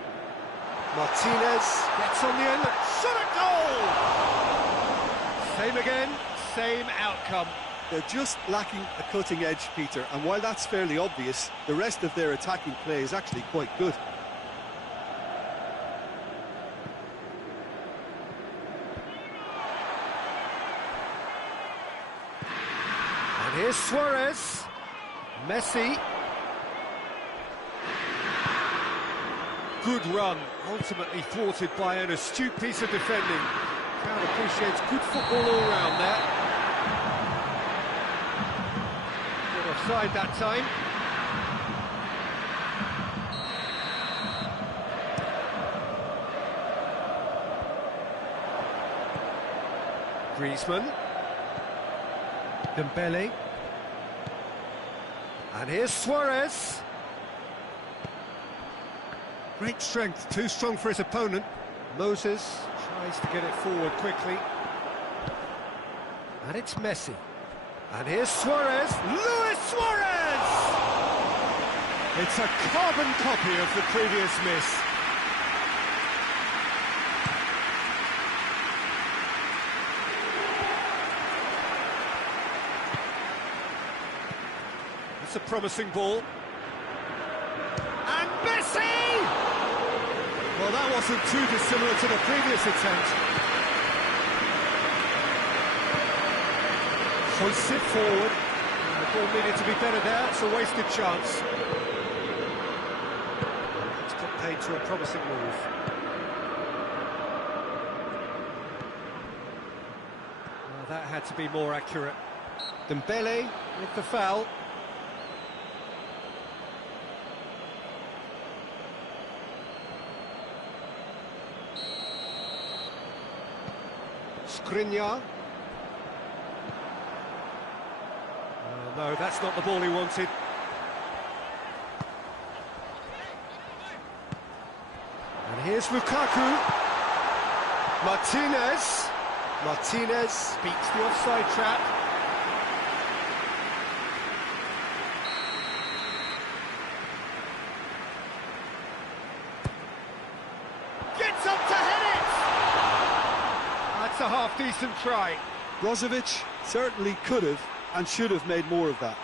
Martinez gets on the end and shot a goal! Same again, same outcome. They're just lacking a cutting edge, Peter, and while that's fairly obvious, the rest of their attacking play is actually quite good. And here's Suarez. Messi. Good run, ultimately thwarted by an astute piece of defending. Crowd appreciates good football all round there. Good offside that time. Griezmann. Dembele. And here's Suarez. Great strength, too strong for his opponent. Moses tries to get it forward quickly. And it's Messi. And here's Suarez. Luis Suarez! It's a carbon copy of the previous miss. That's a promising ball. And Messi! Well, that wasn't too dissimilar to the previous attempt. Hoists it forward. The ball needed to be better there. It's a wasted chance. It's got paid to a promising move. Well, that had to be more accurate. Dembele with the foul. Skriniar. No, that's not the ball he wanted. And here's Lukaku. Martinez. Martinez beats the offside trap. Gets up to head it! That's a half-decent try. Brozovic certainly could have and should have made more of that.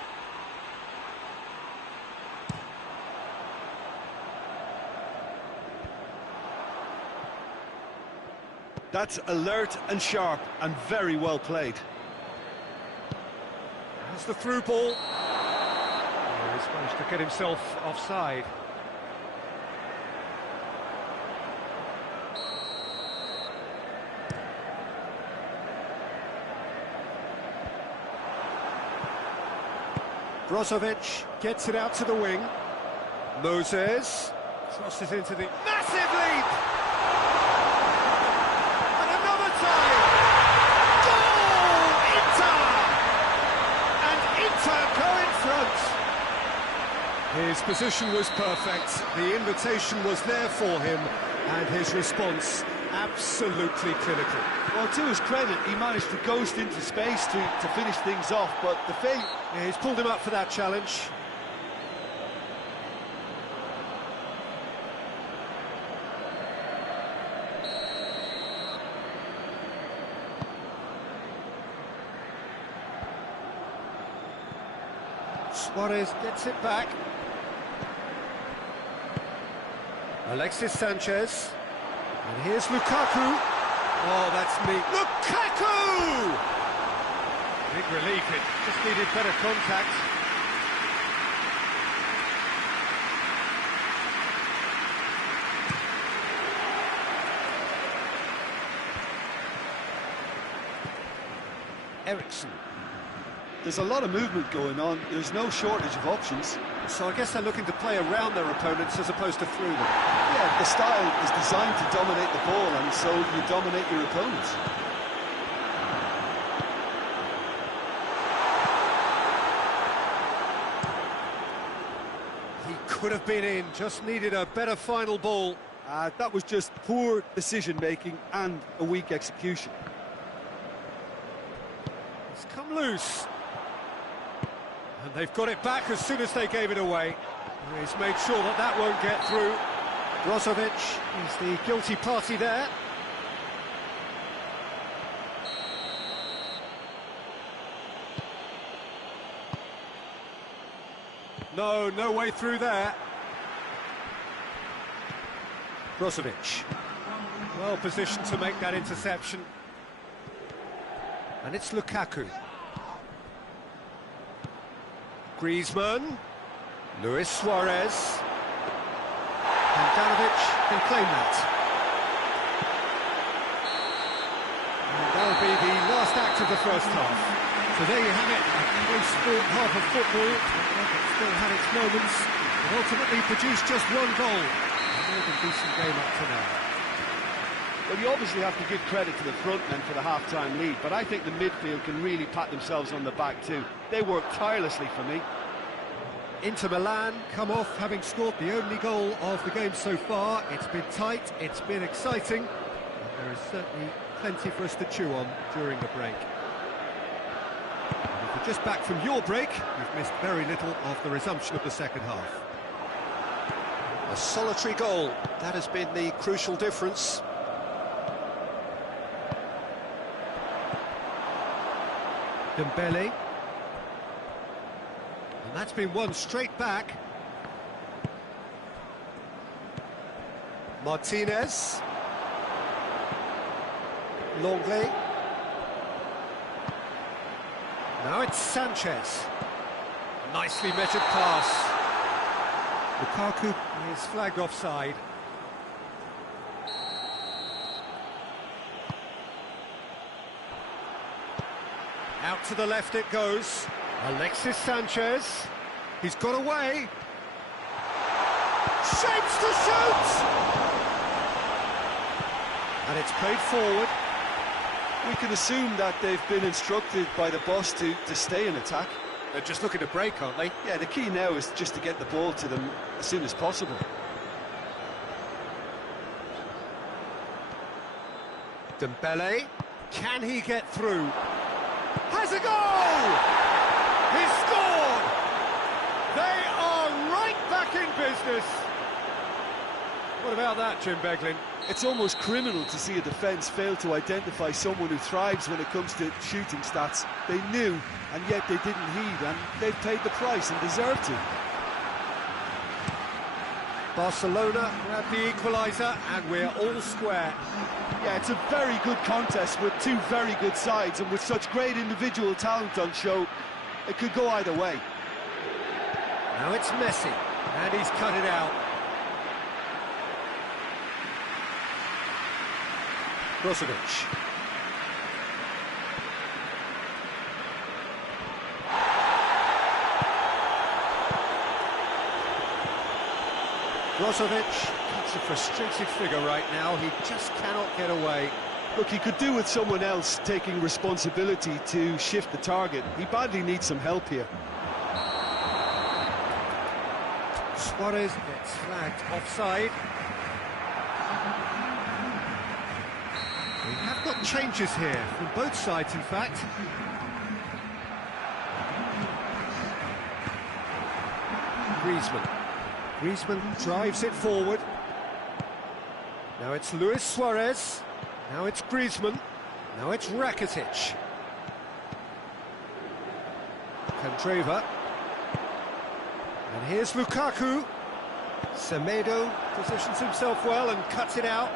That's alert and sharp and very well played. That's the through ball. Oh, he's managed to get himself offside. Brozovic gets it out to the wing. Moses crosses into the massive leap! And another time! Goal! Inter! And Inter go in front! His position was perfect, the invitation was there for him, and his response absolutely clinical. Well, to his credit, he managed to ghost into space to finish things off, but the fail... Yeah, he's pulled him up for that challenge. Suarez gets it back. Alexis Sanchez. And here's Lukaku. Oh, that's neat. Lukaku! Big relief, it just needed better contact. Ericsson. There's a lot of movement going on. There's no shortage of options. So I guess they're looking to play around their opponents as opposed to through them. Yeah, the style is designed to dominate the ball, and so you dominate your opponents. He could have been in, just needed a better final ball. That was just poor decision-making and a weak execution. It's come loose. And they've got it back as soon as they gave it away. And he's made sure that that won't get through. Brozovic is the guilty party there. No, no way through there. Brozovic. Well positioned to make that interception. And it's Lukaku. Griezmann. Luis Suarez. And Danovic can claim that. And that'll be the last act of the first half. So there you have it, a close-fought half of football. It still had its moments, but ultimately produced just one goal. A more than decent game up to now. Well, you obviously have to give credit to the front men for the half-time lead, but I think the midfield can really pat themselves on the back too. They worked tirelessly for me. Inter Milan come off having scored the only goal of the game so far. It's been tight, it's been exciting, and there is certainly plenty for us to chew on during the break. And if you're just back from your break, you've missed very little of the resumption of the second half. A solitary goal, that has been the crucial difference. Dembele. And that's been won straight back. Martinez. Longley. Now it's Sanchez. Nicely measured pass. Lukaku is flagged offside. Out to the left it goes. Alexis Sanchez. He's got away. Shapes to shoot! And it's played forward. We can assume that they've been instructed by the boss to stay in attack. They're just looking to break, aren't they? Yeah, the key now is just to get the ball to them as soon as possible. Dembele. Can he get through? Has a goal! He's scored! They are right back in business. What about that, Jim Beglin? It's almost criminal to see a defence fail to identify someone who thrives when it comes to shooting stats. They knew, and yet they didn't heed, and they've paid the price and deserve to. Barcelona grab the equaliser, and we're all square. Yeah, it's a very good contest with two very good sides, and with such great individual talent on show, it could go either way. Now it's Messi, and he's cut it out. Brozovic. Brozovic, that's a frustrated figure right now. He just cannot get away. Look, he could do with someone else taking responsibility to shift the target. He badly needs some help here. Suarez gets flagged offside. We have got changes here from both sides, in fact. Griezmann drives it forward. Now it's Luis Suarez. Now it's Griezmann. Now it's Rakitic. Candreva. And here's Lukaku. Semedo positions himself well and cuts it out.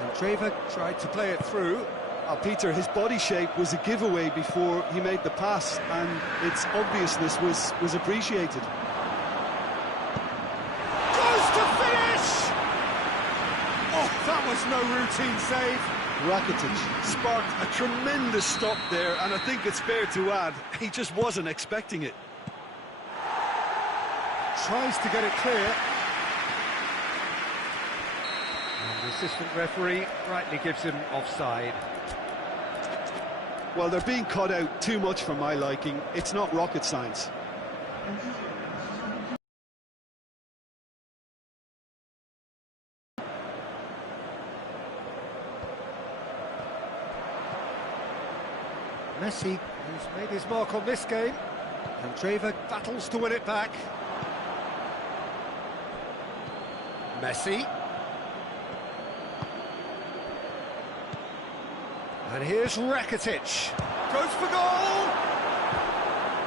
Candreva tried to play it through. Peter, his body shape was a giveaway before he made the pass, and its obviousness was appreciated. Goes to finish! Oh, that was no routine save. Rakitic sparked a tremendous stop there, and I think it's fair to add, he just wasn't expecting it. Tries to get it clear. And the assistant referee rightly gives him offside. Well, they're being cut out too much for my liking. It's not rocket science. Messi has made his mark on this game. Candreva battles to win it back. Messi. And here's Rakitic. Goes for goal!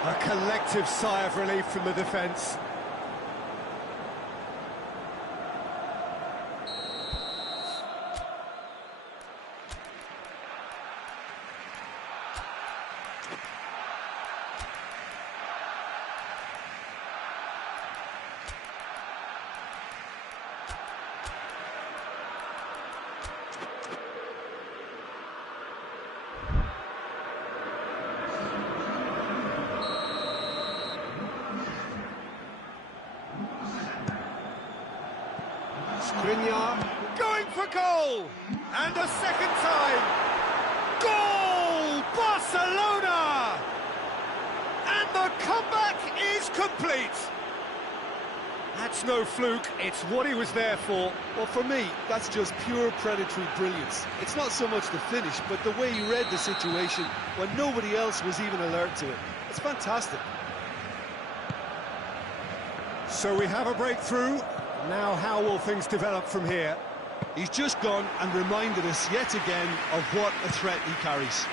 A collective sigh of relief from the defence. Skriniar going for goal! And a second time! Goal! Barcelona! And the comeback is complete! That's no fluke, it's what he was there for. Well, for me, that's just pure predatory brilliance. It's not so much the finish, but the way he read the situation when nobody else was even alert to it. It's fantastic. So we have a breakthrough. Now how will things develop from here? He's just gone and reminded us yet again of what a threat he carries.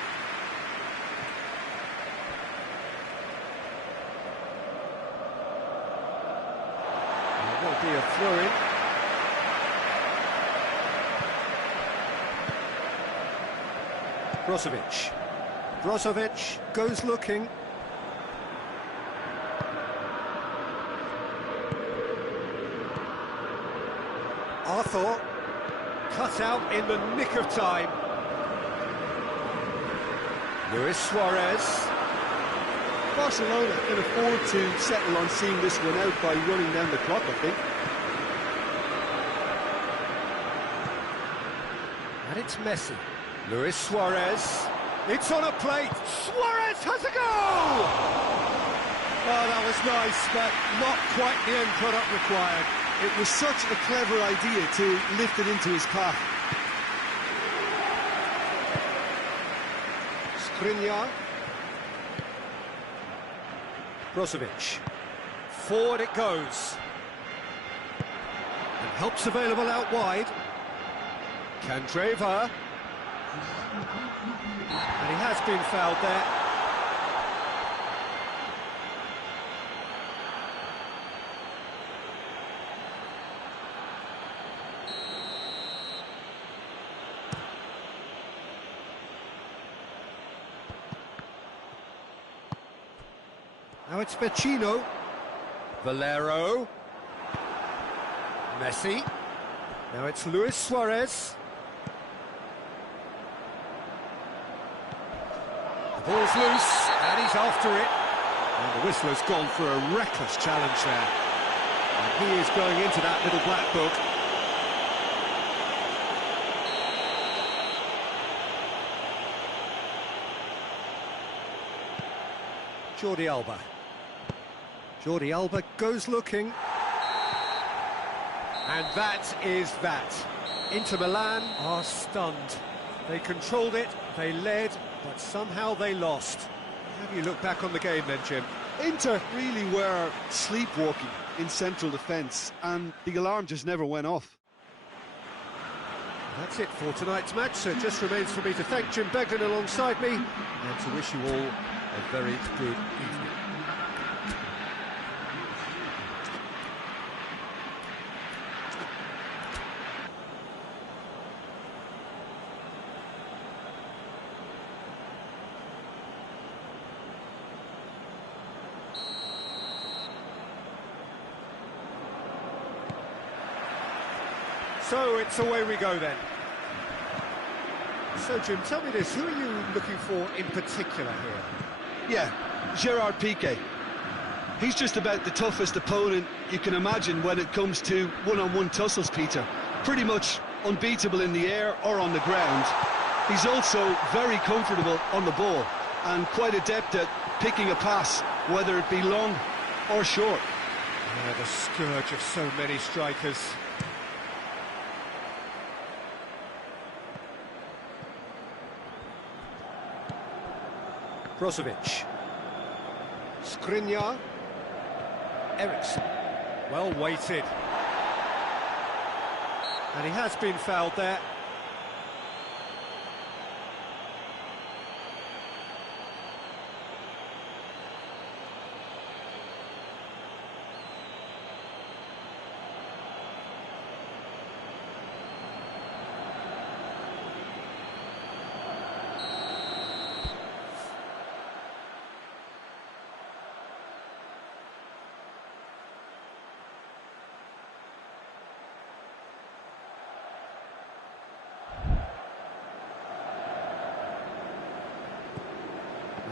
It will be a throw-in. Brozovic. Brozovic goes looking. Arthur cut out in the nick of time. Luis Suarez. Barcelona can afford to settle on seeing this one out by running down the clock, I think. And it's Messi. Luis Suarez. It's on a plate. Suarez has a goal! Oh, that was nice, but not quite the end product required. It was such a clever idea to lift it into his path. Skriniar. Brozovic. Forward it goes. And help's available out wide. Candreva. And he has been fouled there. Now it's Vecino. Valero. Messi. Now it's Luis Suarez. The ball's loose, and he's after it. And the whistler's gone for a reckless challenge there. And he is going into that little black book. Jordi Alba. Jordi Alba goes looking. And that is that. Inter Milan are stunned. They controlled it, they led, but somehow they lost. How do you look back on the game then, Jim? Inter really were sleepwalking in central defence, and the alarm just never went off. That's it for tonight's match, so it just remains for me to thank Jim Beglin alongside me, and to wish you all a very good evening. So it's away we go then. So Jim, tell me this, who are you looking for in particular here? Yeah, Gerard Piqué. He's just about the toughest opponent you can imagine when it comes to one-on-one tussles, Peter. Pretty much unbeatable in the air or on the ground. He's also very comfortable on the ball and quite adept at picking a pass, whether it be long or short. Yeah, the scourge of so many strikers. Brozovic. Skriniar. Eriksson. Well weighted. And he has been fouled there.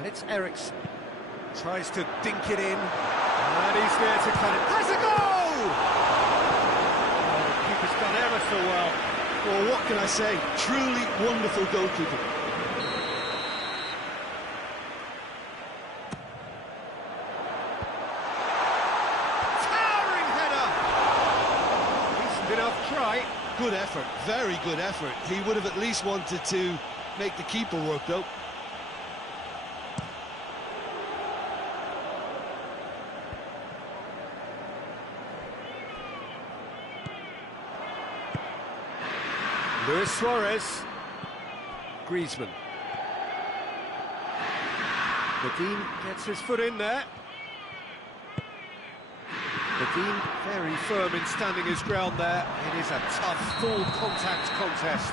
And it's Ericsson. Tries to dink it in. And he's there to cut it. Has a goal! Oh, the keeper's done ever so well. Well, what can I say? Truly wonderful goalkeeping. Towering header! Decent enough try. Good effort, very good effort. He would have at least wanted to make the keeper work, though. Luis Suarez. Griezmann. Medine gets his foot in there. Medine very firm in standing his ground there. It is a tough, full contact contest.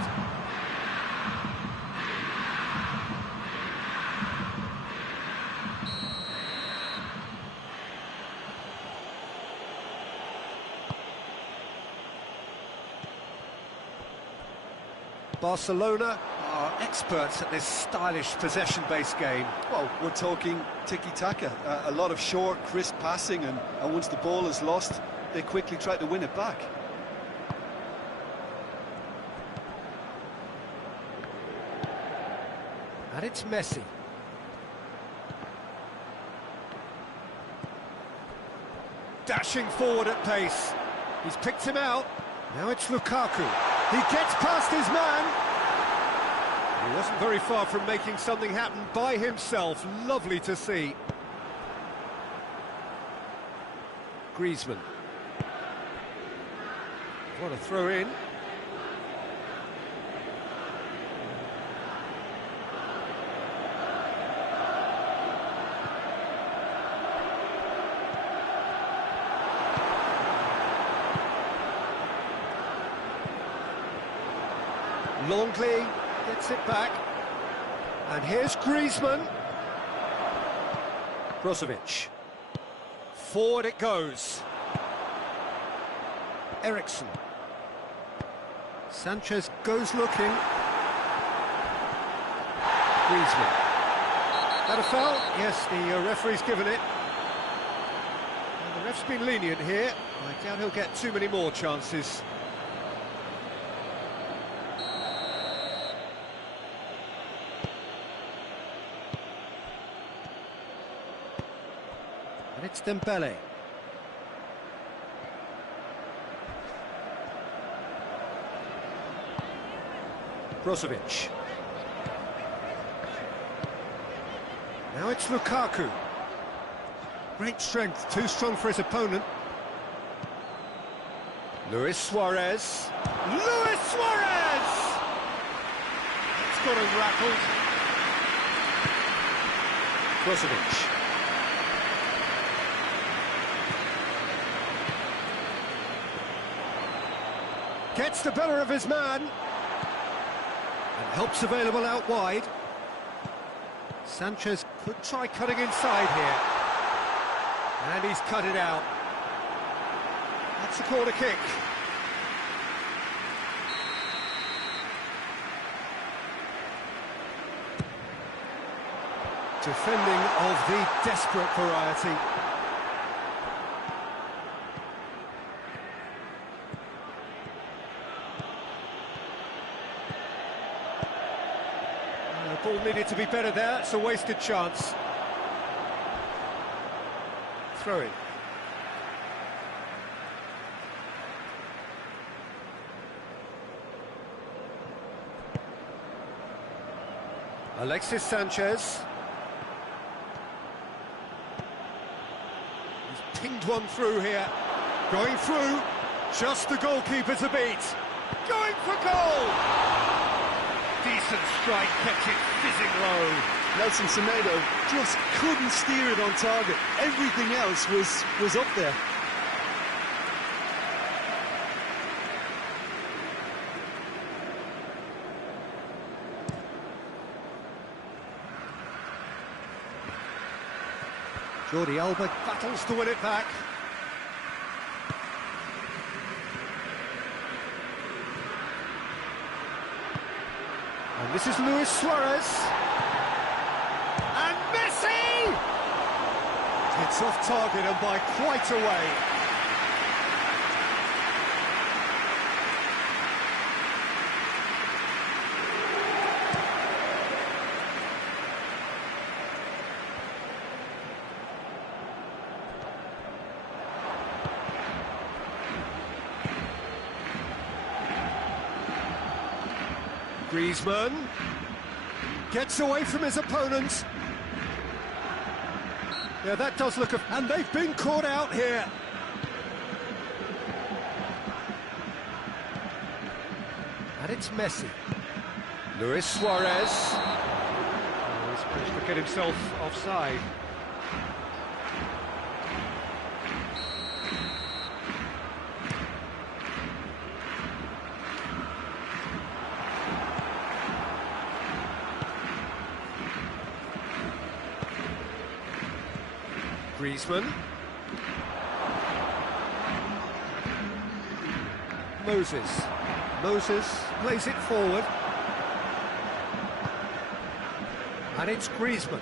Barcelona are experts at this stylish possession-based game. Well, we're talking tiki-taka. A lot of short, crisp passing, and once the ball is lost, they quickly try to win it back. And it's Messi. Dashing forward at pace. He's picked him out. Now it's Lukaku. He gets past his man. He wasn't very far from making something happen by himself. Lovely to see. Griezmann. What a throw in. Longley gets it back. And here's Griezmann. Brozovic. Forward it goes. Ericsson. Sanchez goes looking. Griezmann. That a foul? Yes, the referee's given it. And the ref's been lenient here. I doubt he'll get too many more chances. And it's Dembele. Brozovic. Now it's Lukaku. Great strength, too strong for his opponent. Luis Suarez. Luis Suarez! It's got him rattled. Brozovic. Gets the better of his man. And help's available out wide. Sanchez could try cutting inside here. And he's cut it out. That's a corner kick. Defending of the desperate variety. The ball needed to be better there. It's a wasted chance. Throw in. Alexis Sanchez. He's pinged one through here. Going through. Just the goalkeeper to beat. Going for goal! Decent strike, kept it fizzing low. Nelson Semedo just couldn't steer it on target. Everything else was up there. Jordi Alba battles to win it back. And this is Luis Suarez. And Messi! It's off target and by quite a way. Griezmann gets away from his opponent. Yeah, that does look... And they've been caught out here. And it's Messi. Luis Suarez. Oh, he's managed to get himself offside. Griezmann. Moses plays it forward. And it's Griezmann.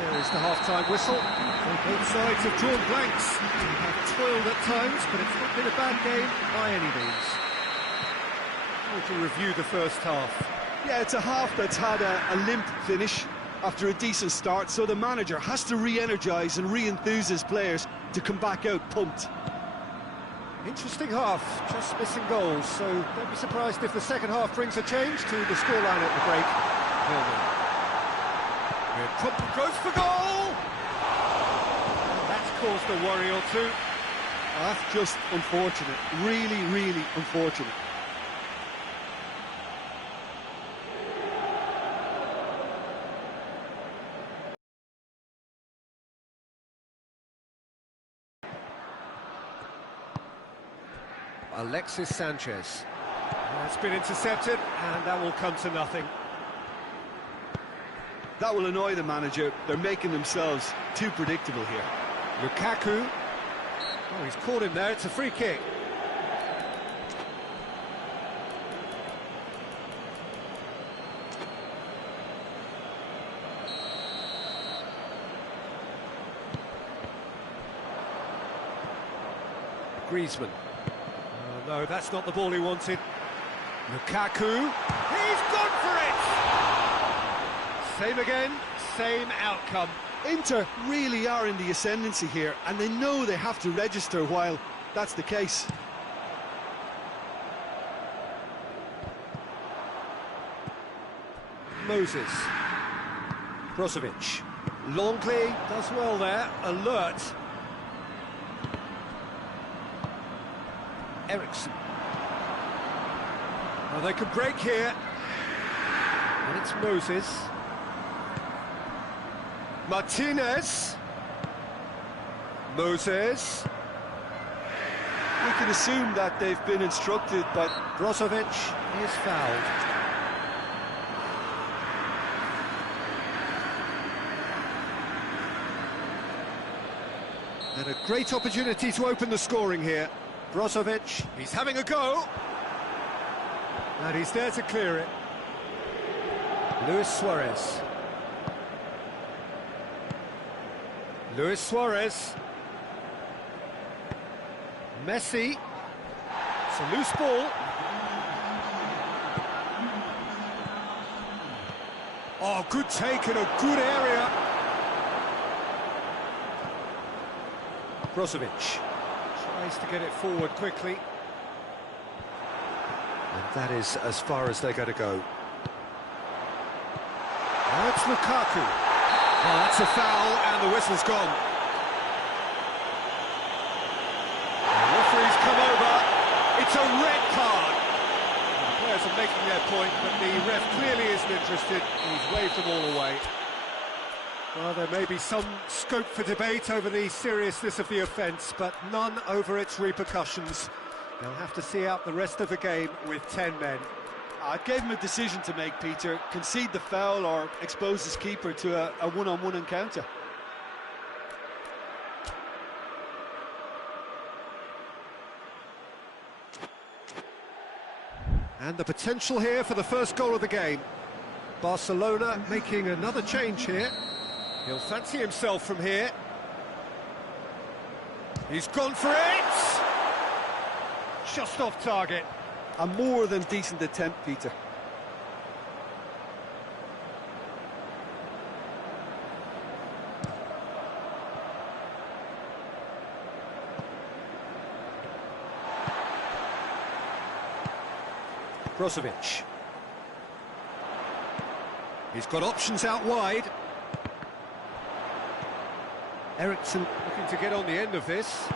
There is the half-time whistle. Both sides have drawn blanks. They have toiled at times, but it's not been a bad game by any means. We'll to review the first half. Yeah, it's a half that's had a limp finish after a decent start, so the manager has to re-energise and re-enthuse his players to come back out pumped. Interesting half, just missing goals, so don't be surprised if the second half brings a change to the scoreline at the break. 0-0. It goes for goal! That's caused a worry or two. That's just unfortunate, really, really unfortunate. Alexis Sanchez. It's been intercepted, and that will come to nothing. That will annoy the manager. They're making themselves too predictable here. Lukaku. Oh, he's caught him there. It's a free kick. Griezmann. No, that's not the ball he wanted. Lukaku, he's gone for it! Same again, same outcome. Inter really are in the ascendancy here, and they know they have to register while that's the case. Moses. Brozovic. Longley does well there, alert. Ericsson. Well, they could break here. And it's Moses. Martinez. Moses. We can assume that they've been instructed, but Brozovic is fouled. And a great opportunity to open the scoring here. Brozovic, he's having a go. And he's there to clear it. Luis Suarez. Luis Suarez. Messi. It's a loose ball. Oh, good take in a good area. Brozovic. Tries to get it forward quickly. And that is as far as they're going to go. Now it's Lukaku. Oh, that's a foul, and the whistle's gone. The referee's come over. It's a red card. The players are making their point, but the ref clearly isn't interested. He's waved them all away. Well, there may be some scope for debate over the seriousness of the offence, but none over its repercussions. They'll have to see out the rest of the game with 10 men. I gave him a decision to make, Peter. Concede the foul or expose his keeper to a one-on-one encounter. And the potential here for the first goal of the game. Barcelona making another change here. He'll fancy himself from here. He's gone for it! Just off target. A more than decent attempt, Peter. Brozovic. He's got options out wide. Eriksson looking to get on the end of this.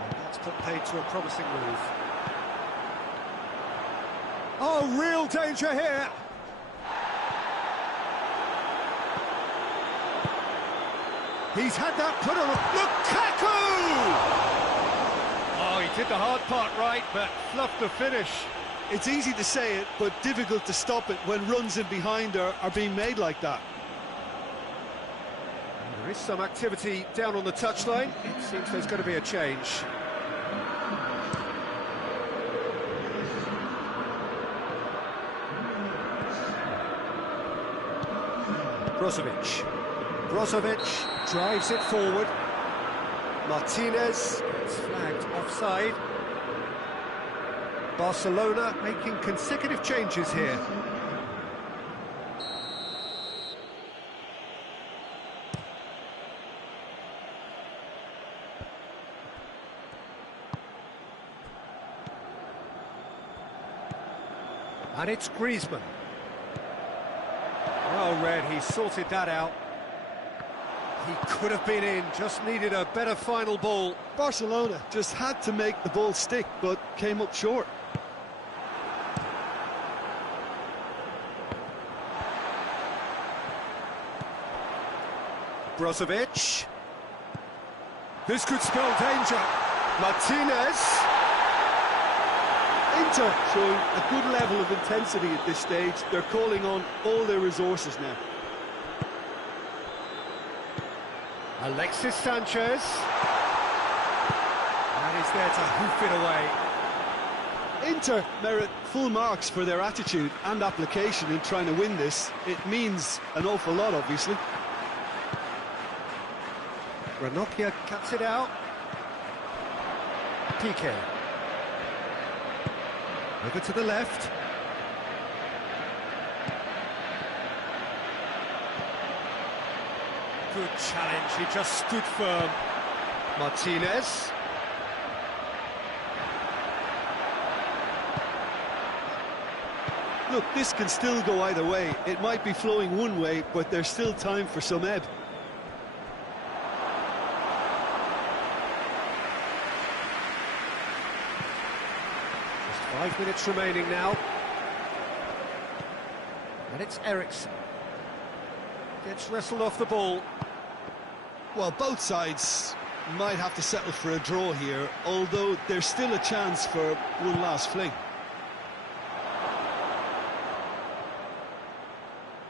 And that's put paid to a promising move. Oh, real danger here! He's had that put on. Lukaku! Oh, he did the hard part right, but fluffed the finish. It's easy to say it, but difficult to stop it when runs in behind are being made like that. And there is some activity down on the touchline. It seems there's going to be a change. Brozovic drives it forward. Martinez, it's flagged offside. Barcelona making consecutive changes here. And it's Griezmann. Well read, he sorted that out. He could have been in, just needed a better final ball. Barcelona just had to make the ball stick, but came up short. Brozovic. This could spell danger. Martinez. Inter showing a good level of intensity at this stage. They're calling on all their resources now. Alexis Sanchez. And he's there to hoof it away. Inter merit full marks for their attitude and application in trying to win this. It means an awful lot, obviously. Ranocchia cuts it out. Piqué. Over to the left. Good challenge, he just stood firm. Martinez. Look, this can still go either way. It might be flowing one way, but there's still time for some ebb. Just 5 minutes remaining now. And it's Eriksson. Gets wrestled off the ball. Well, both sides might have to settle for a draw here, although there's still a chance for one last fling.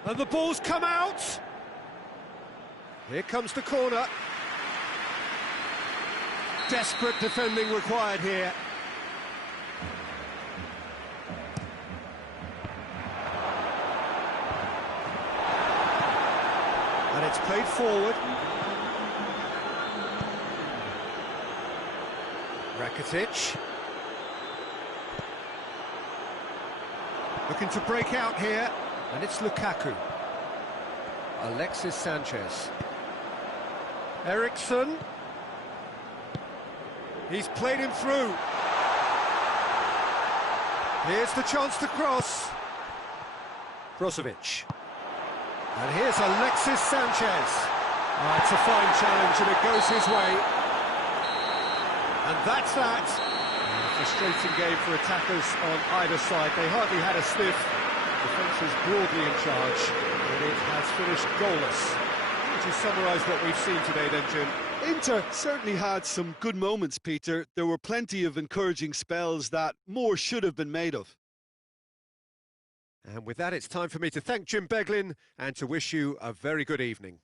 And the ball's come out. Here comes the corner. Desperate defending required here. And it's played forward. Rakitic. Looking to break out here. And it's Lukaku. Alexis Sanchez. Eriksson. He's played him through. Here's the chance to cross. Brozovic. And here's Alexis Sanchez. Oh, it's a fine challenge and it goes his way. And that's that. A frustrating game for attackers on either side. They hardly had a sniff. Defence is broadly in charge, and it has finished goalless. Would you summarise what we've seen today then, Jim? Inter certainly had some good moments, Peter. There were plenty of encouraging spells that more should have been made of. And with that, it's time for me to thank Jim Beglin and to wish you a very good evening.